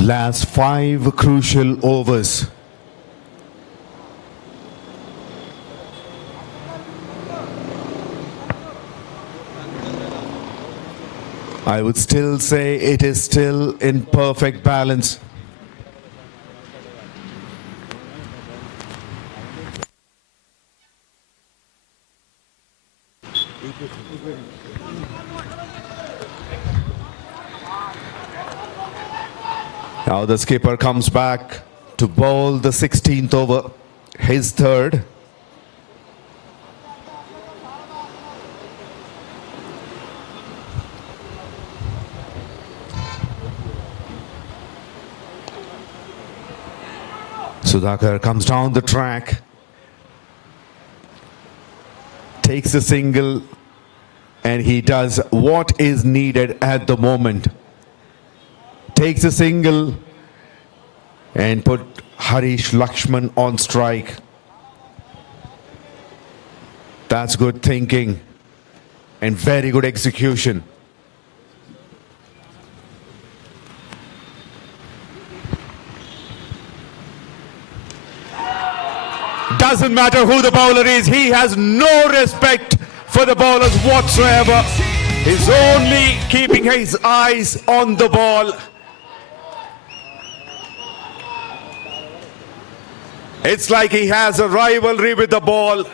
Last 5 crucial overs. I would still say it is still in perfect balance. Now the skipper comes back to bowl the 16th over, his third. Sudhakar comes down the track, takes a single, and he does what is needed at the moment. Takes a single and put Harish Lakshman on strike. That's good thinking and very good execution. Doesn't matter who the bowler is, he has no respect for the bowlers whatsoever. He's only keeping his eyes on the ball. It's like he has a rivalry with the ball.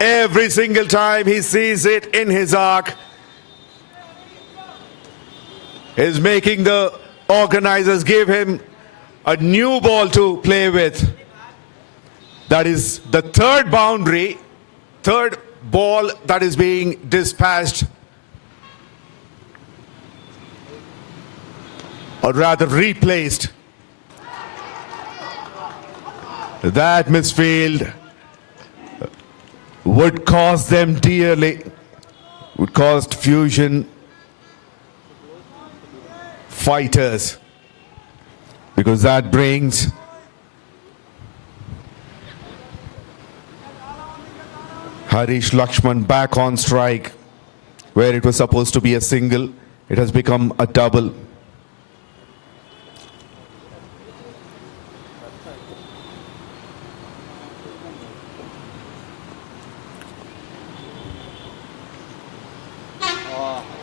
Every single time he sees it in his arc, is making the organizers give him a new ball to play with. That is the third boundary, third ball that is being dispatched, or rather replaced. That misfield would cost them dearly, would cost Fusion fighters, because that brings Harish Lakshman back on strike, where it was supposed to be a single. It has become a double.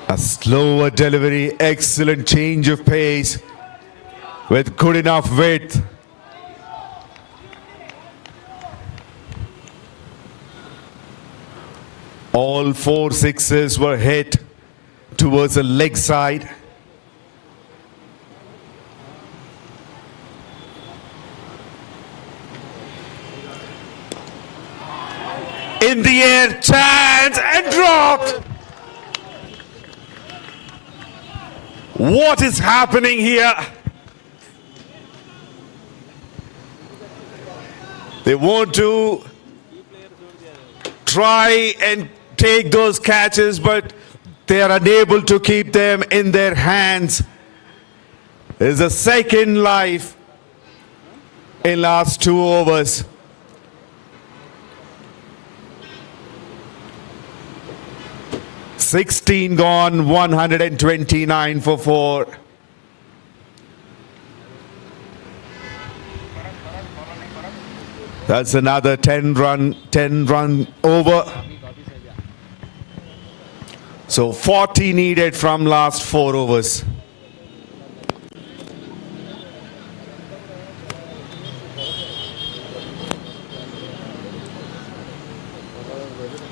A slower delivery, excellent change of pace with good enough width. All 4 sixes were hit towards the leg side. In the air, chance and dropped. What is happening here? They want to try and take those catches, but they are unable to keep them in their hands. There's a second life in last 2 overs. "16 gone, 129 for 4. That's another 10 run over. So 40 needed from last 4 overs.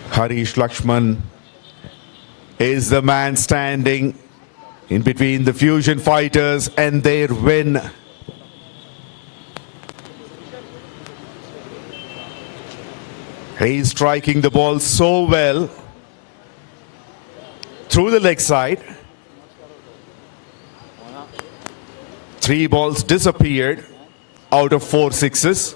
Harish Lakshman is the man standing in between the Fusion fighters and their win. He's striking the ball so well through the leg side. 3 balls disappeared out of 4 sixes.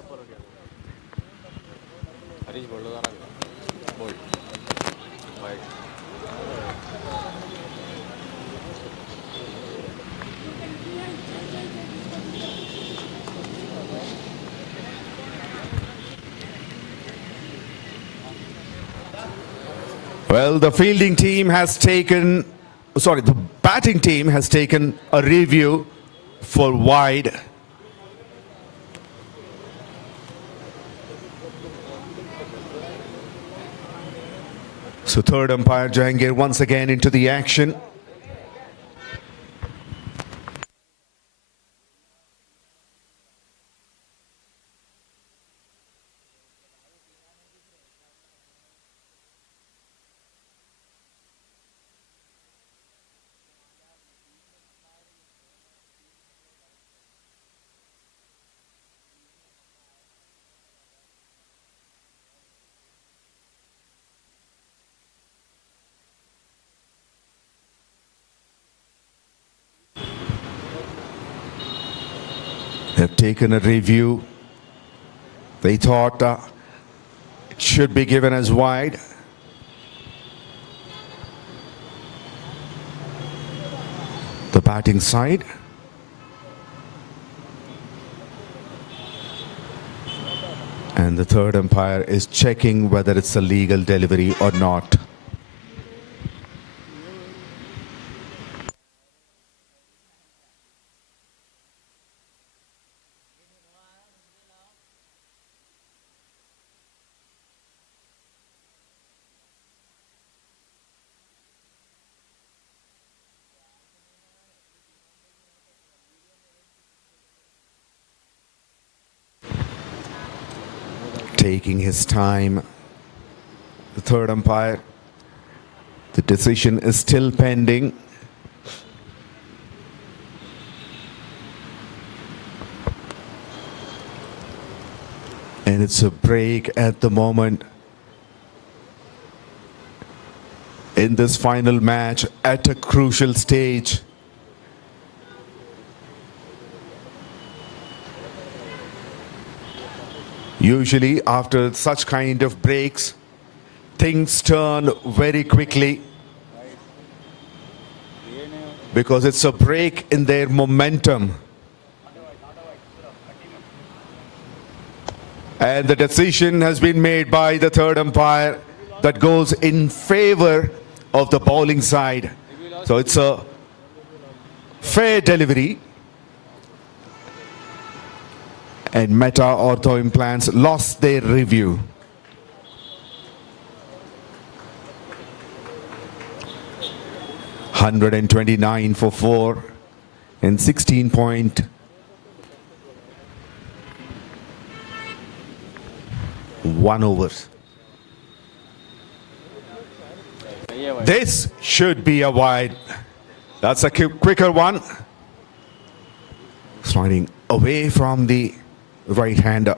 Well, the fielding team has taken, the batting team has taken a review for wide. So third umpire Jahangir once again into the action. They've taken a review They thought it should be given as wide. The batting side. And the third umpire is checking whether it's a legal delivery or not. Taking his time, the third umpire. The decision is still pending. And it's a break at the moment in this final match at a crucial stage. Usually after such kind of breaks, things turn very quickly because it's a break in their momentum. And the decision has been made by the third umpire that goes in favor of the bowling side. So it's a fair delivery. And Meta Ortho Implants lost their review. $129 for 4 and 16.1 overs. This should be a wide. That's a quicker one. Sliding away from the right-hander.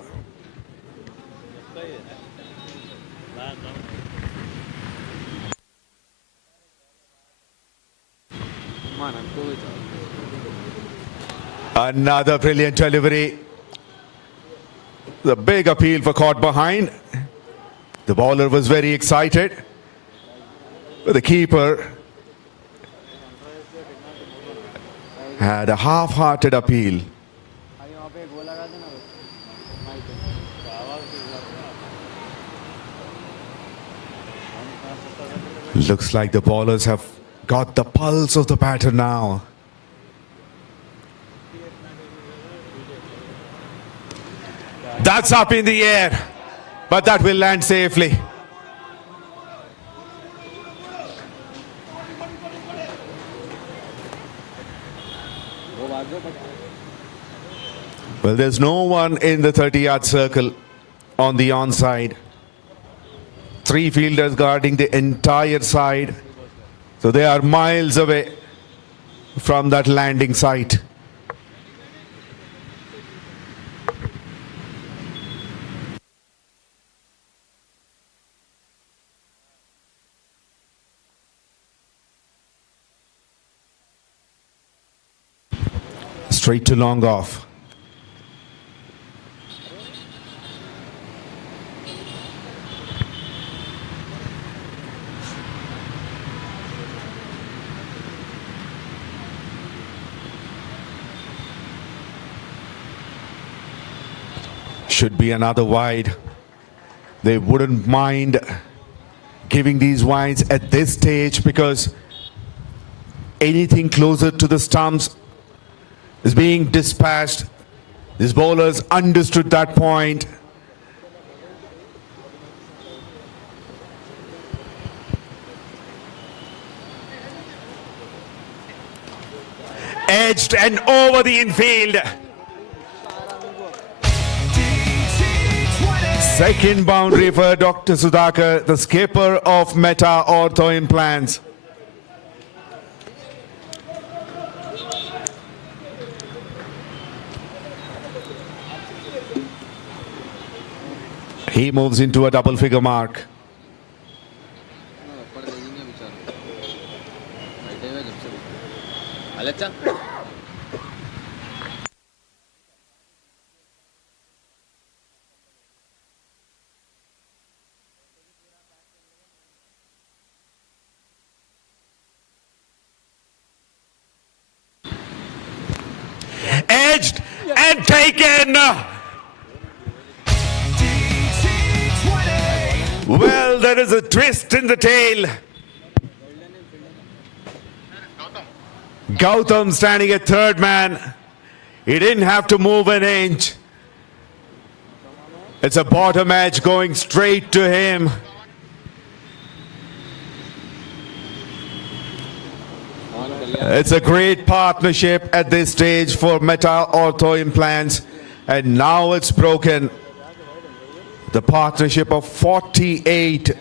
Another brilliant delivery. The big appeal for caught behind. The bowler was very excited. But the keeper had a half-hearted appeal. Looks like the bowlers have got the pulse of the batter now. That's up in the air, but that will land safely. Well, there's no one in the 30-yard circle on the onside. 3 fielders guarding the entire side. So they are miles away from that landing site. Straight to long off. Should be another wide. They wouldn't mind giving these wides at this stage because anything closer to the stumps is being dispatched. These bowlers understood that point. Edged and over the infield. Second boundary for Dr. Sudhakar, the skipper of Meta Ortho Implants. He moves into a double figure mark. and taken. Well, there is a twist in the tail. Gautam standing at third man. He didn't have to move an inch. It's a bottom edge going straight to him. It's a great partnership at this stage for Meta Ortho Implants, and now it's broken. The partnership of 48,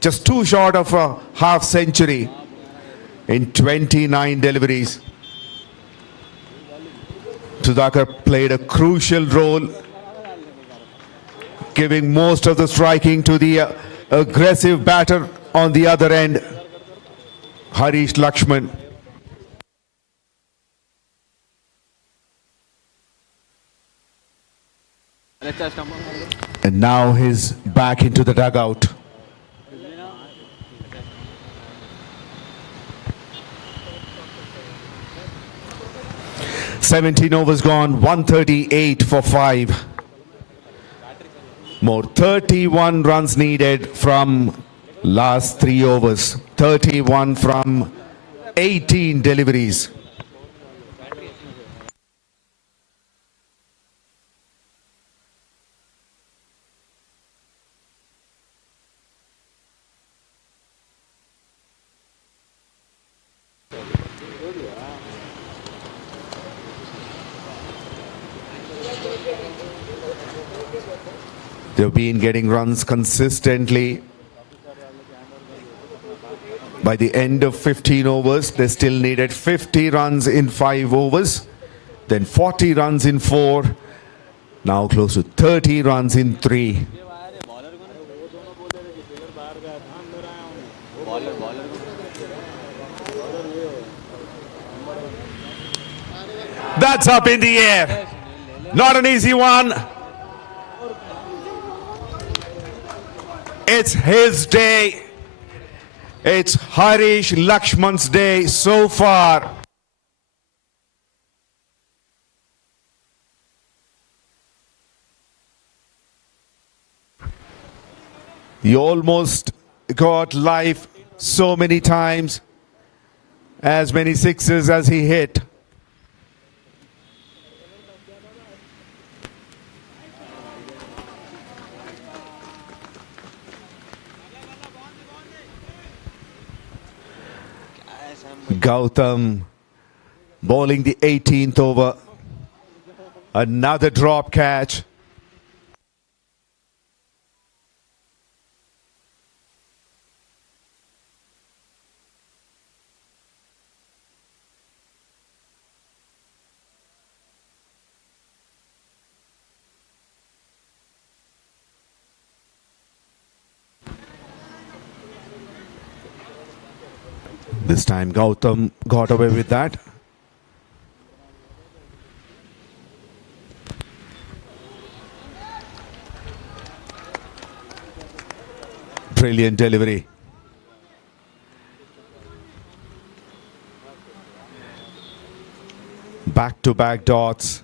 just too short of a half century in 29 deliveries. Sudhakar played a crucial role, giving most of the striking to the aggressive batter on the other end, Harish Lakshman. And now he's back into the dugout. "17 overs gone, 138 for 5. More 31 runs needed from last 3 overs. 31 from 18 deliveries. They've been getting runs consistently. By the end of 15 overs, they still needed 50 runs in 5 overs, then 40 runs in 4, now close to 30 runs in 3. That's up in the air. Not an easy one. It's his day. It's Harish Lakshman's day so far. He almost got life so many times, as many sixes as he hit. Gautam bowling the 18th over. Another drop catch. This time Gautam got away with that. Brilliant delivery. Back-to-back dots.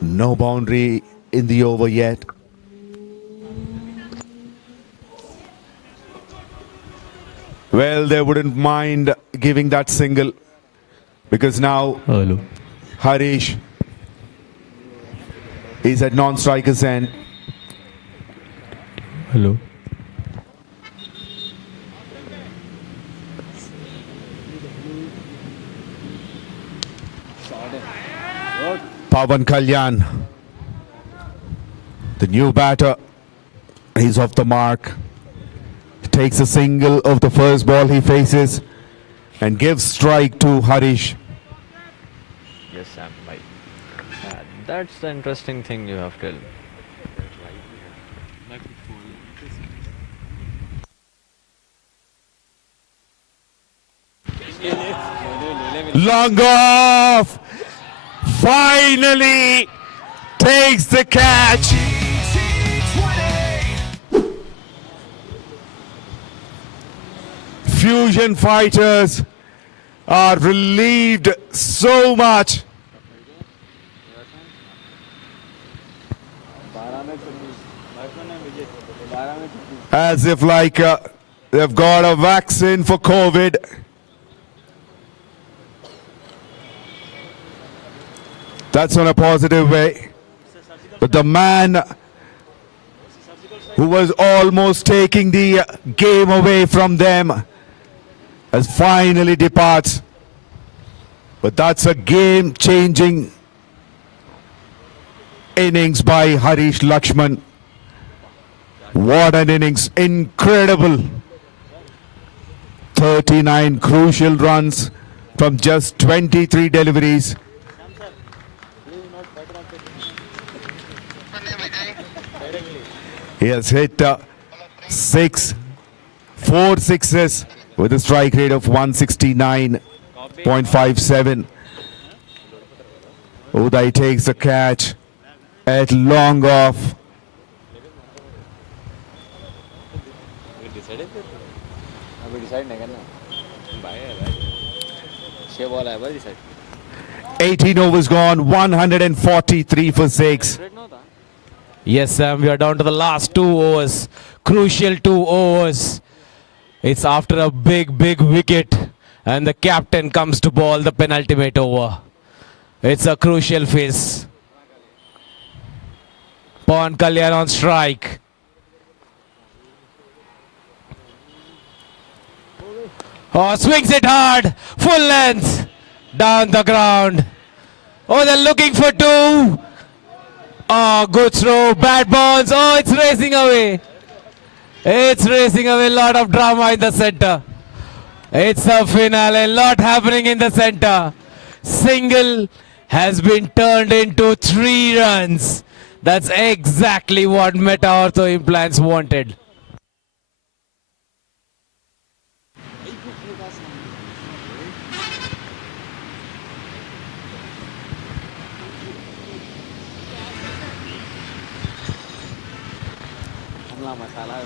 No boundary in the over yet. Well, they wouldn't mind giving that single, because now Harish is at non-striker's end. Hello. Pawan Kalyan, the new batter, he's off the mark. Takes a single of the first ball he faces and gives strike to Harish. Yes, Sam. Bye. That's the interesting thing you have told. Long off! Finally takes the catch. Fusion fighters are relieved so much. As if like they've got a vaccine for COVID. That's on a positive way. But the man who was almost taking the game away from them has finally departs. But that's a game-changing innings by Harish Lakshman. What an innings, incredible. 39 crucial runs from just 23 deliveries. He has hit four sixes with a strike rate of 169.57. Uday takes the catch at long off. छह ball है भाई decide 18 overs gone, 143 for 6. Yes, Sam, we are down to the last 2 overs. Crucial 2 overs. It's after a big wicket. And the captain comes to ball the penultimate over. It's a crucial phase. Pawan Kalyan on strike. Oh, swings it hard. Full length. Down the ground. Oh, they're looking for 2. Oh, good throw. Bad bounce. Oh, it's racing away. It's racing away. Lot of drama in the center. It's a finale. Lot happening in the center. Single has been turned into 3 runs. That's exactly what Meta Ortho Implants wanted. Masala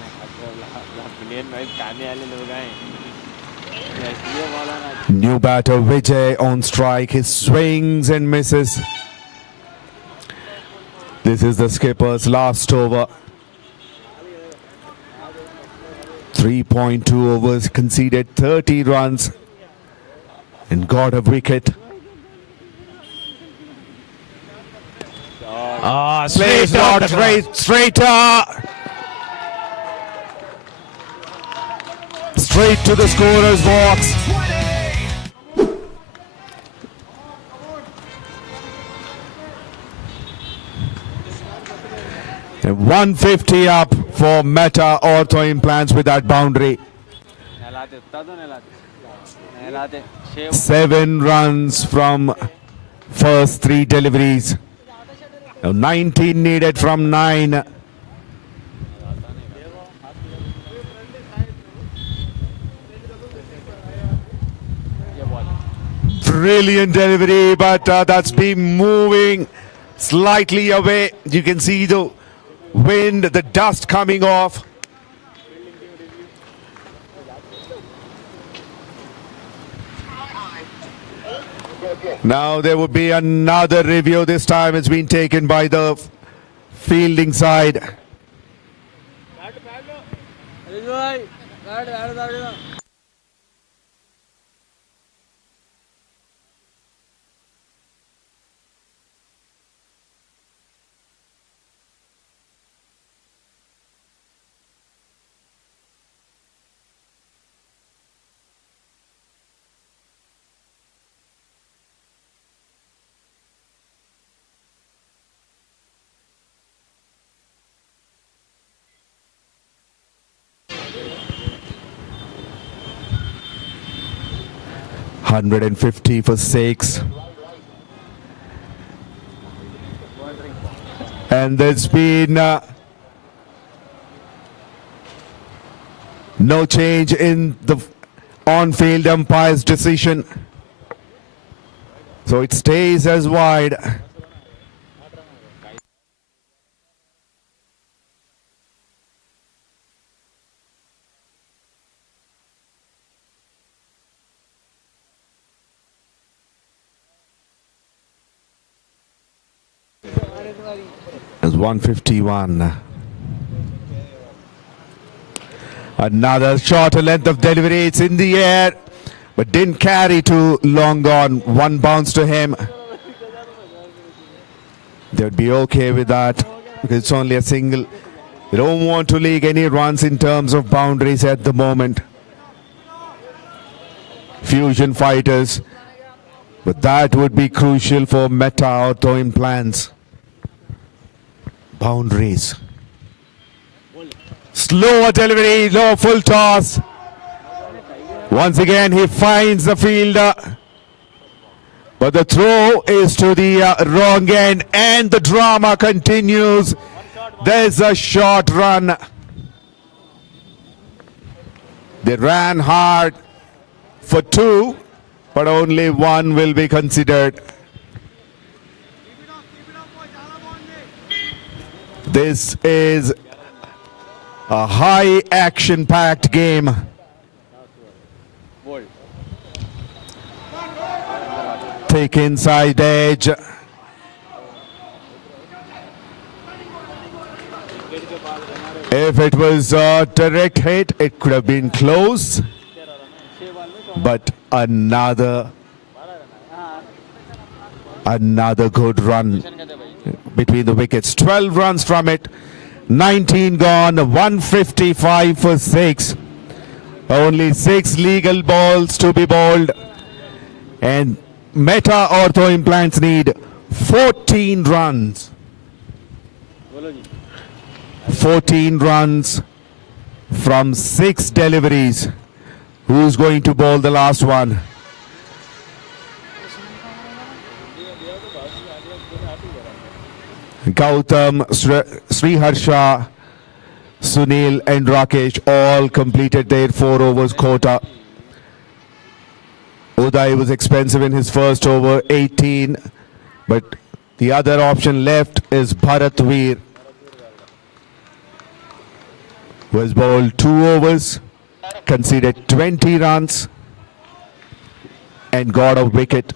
plane में खाने वाले लोग आए इसलिए बोला ना New batter Vijay on strike. He swings and misses. This is the skipper's last over. 3.2 overs, conceded 30 runs and got a wicket. Ah, Plays straight out straighter. Straight to the scorer's box. And 150 up for Meta Ortho Implants with that boundary. नहलाते उतना तो नहलाते 7 runs from first 3 deliveries. Now 19 needed from 9. Brilliant delivery, but that's been moving slightly away. You can see the wind, the dust coming off. Now there will be another review. This time it's been taken by the fielding side. $150 for 6. And there's been no change in the on-field umpire's decision. So it stays as wide. It's 151. Another shorter length of delivery. It's in the air, but didn't carry too long on. One bounce to him. They'd be okay with that because it's only a single. They don't want to leak any runs in terms of boundaries at the moment. Fusion fighters, but that would be crucial for Meta Ortho Implants. Boundaries. Slower delivery, low full toss. Once again, he finds the fielder. But the throw is to the wrong end, and the drama continues. There's a short run. They ran hard for two, but only one will be considered. This is a high action-packed game. Thick inside edge. If it was a direct hit, it could have been close. But another good run between the wickets. 12 runs from it. 19 gone. 155 for 6. Only 6 legal balls to be bowled. And Meta Ortho Implants need 14 runs. 14 runs from 6 deliveries. Who's going to bowl the last one? Gautam, Sriharsha, Sunil and Rakesh all completed their 4 overs quota. Uday was expensive in his first over, 18. But the other option left is Bharat Veer, who has bowled 2 overs, conceded 20 runs and got a wicket.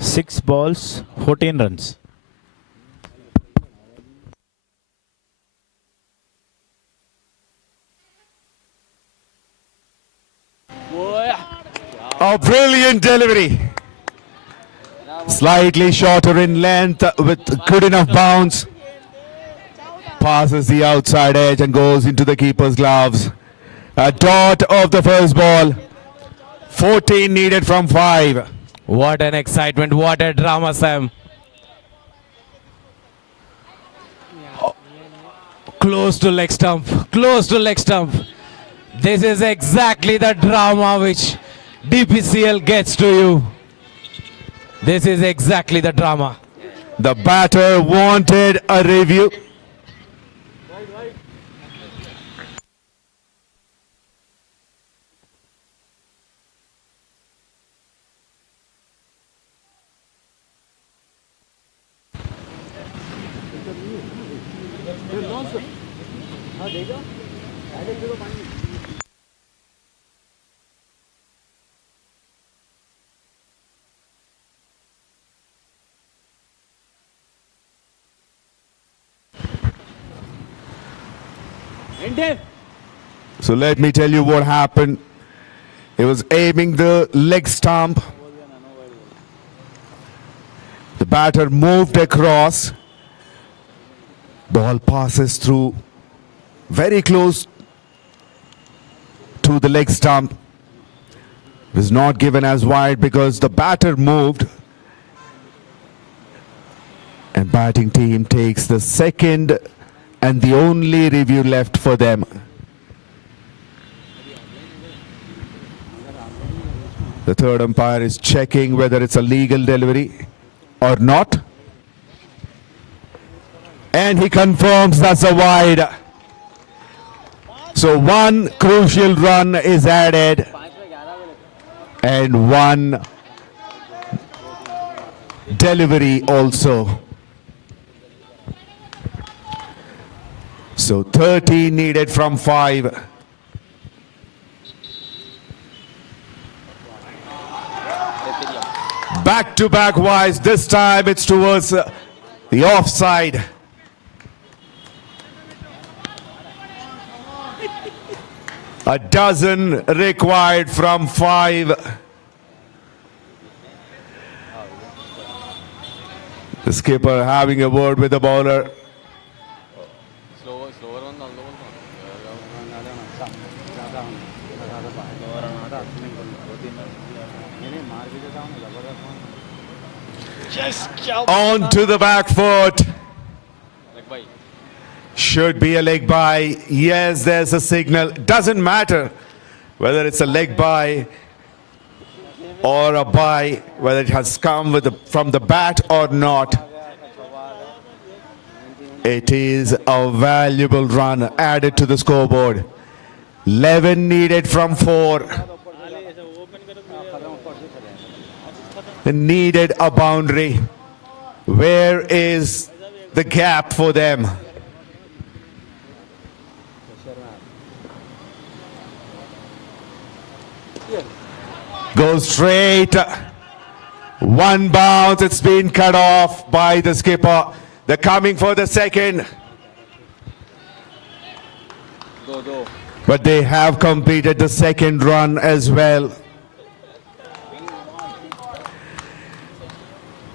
Six balls, 14 runs. A brilliant delivery. Slightly shorter in length with good enough bounce. Passes the outside edge and goes into the keeper's gloves. A dot of the first ball. 14 needed from 5. What an excitement, what a drama, Sam. Oh, close to leg stump, close to leg stump. This is exactly the drama which DPCL gets to you. This is exactly the drama. The batter wanted a review. So let me tell you what happened. He was aiming the leg stump. The batter moved across. Ball passes through very close to the leg stump. It was not given as wide because the batter moved. And batting team takes the second and the only review left for them. The third umpire is checking whether it's a legal delivery or not. And he confirms that's a wide. So one crucial run is added and one delivery also. So 13 needed from 5. Back-to-back wise. This time it's towards the offside. A dozen required from 5. The skipper having a word with the bowler. On to the back foot. Should be a leg by. Yes, there's a signal. Doesn't matter whether it's a leg by or a by, whether it has come from the bat or not. It is a valuable run added to the scoreboard. 11 needed from 4. Needed a boundary. Where is the gap for them? Goes straight. One bounce. It's been cut off by the skipper. They're coming for the second. But they have completed the second run as well.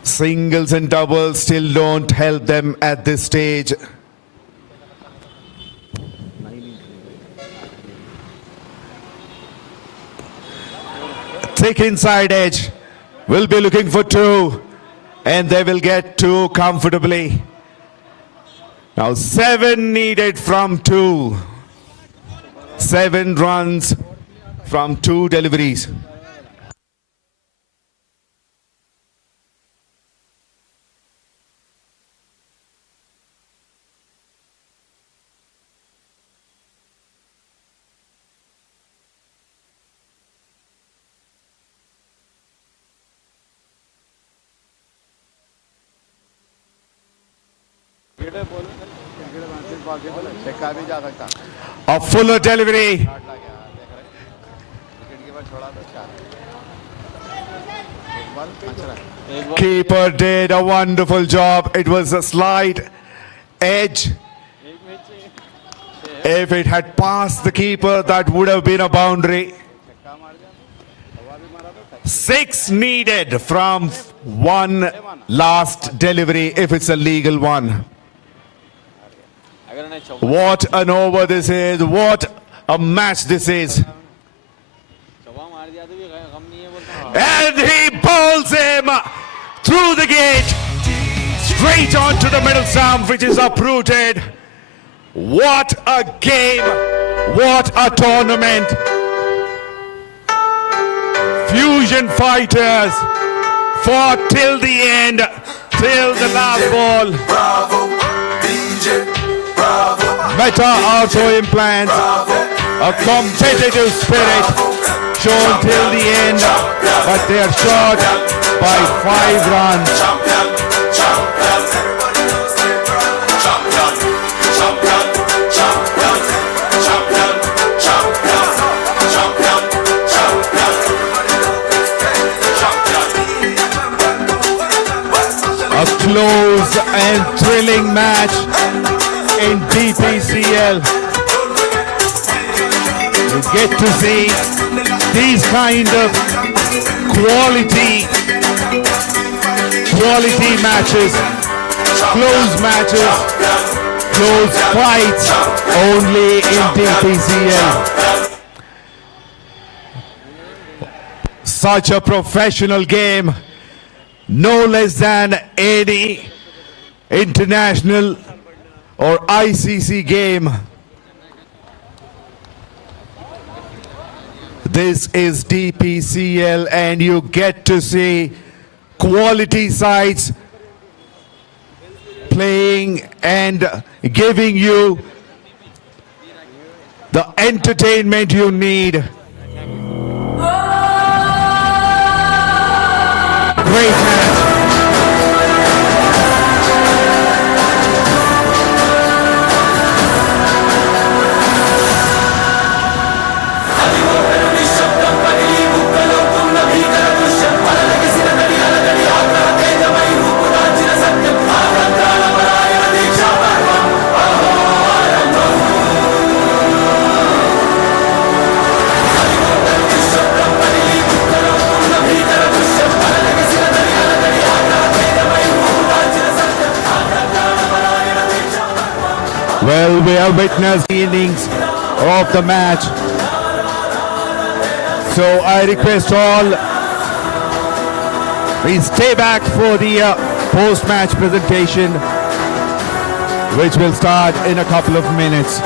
Singles and doubles still don't help them at this stage. Thick inside edge. Will be looking for 2. And they will get 2 comfortably. Now 7 needed from 2. 7 runs from 2 deliveries. A fuller delivery. Keeper did a wonderful job. It was a slight edge. If it had passed the keeper, that would have been a boundary. 6 needed from 1 last delivery if it's a legal one. What an over this is. What a match this is. And he bowls him through the gate, straight onto the middle stump, which is uprooted. What a game. What a tournament. Fusion fighters fought till the end, till the last ball. Bravo, DJ, bravo. Meta Ortho Implants, a competitive spirit shown till the end, but they are short by 5 runs. Champion, champion. Everybody knows they champion, champion, champion, champion, champion, champion, champion. Everybody knows champion. A close and thrilling match in DPCL. You get to see these kind of quality matches, close matches, close fights only in DPCL. Such a professional game, no less than any international or ICC game. This is DPCL and you get to see quality sides playing and giving you the entertainment you need. Great match. Well, we have witnessed the innings of the match. So I request all, we stay back for the post-match presentation, which will start in a couple of minutes.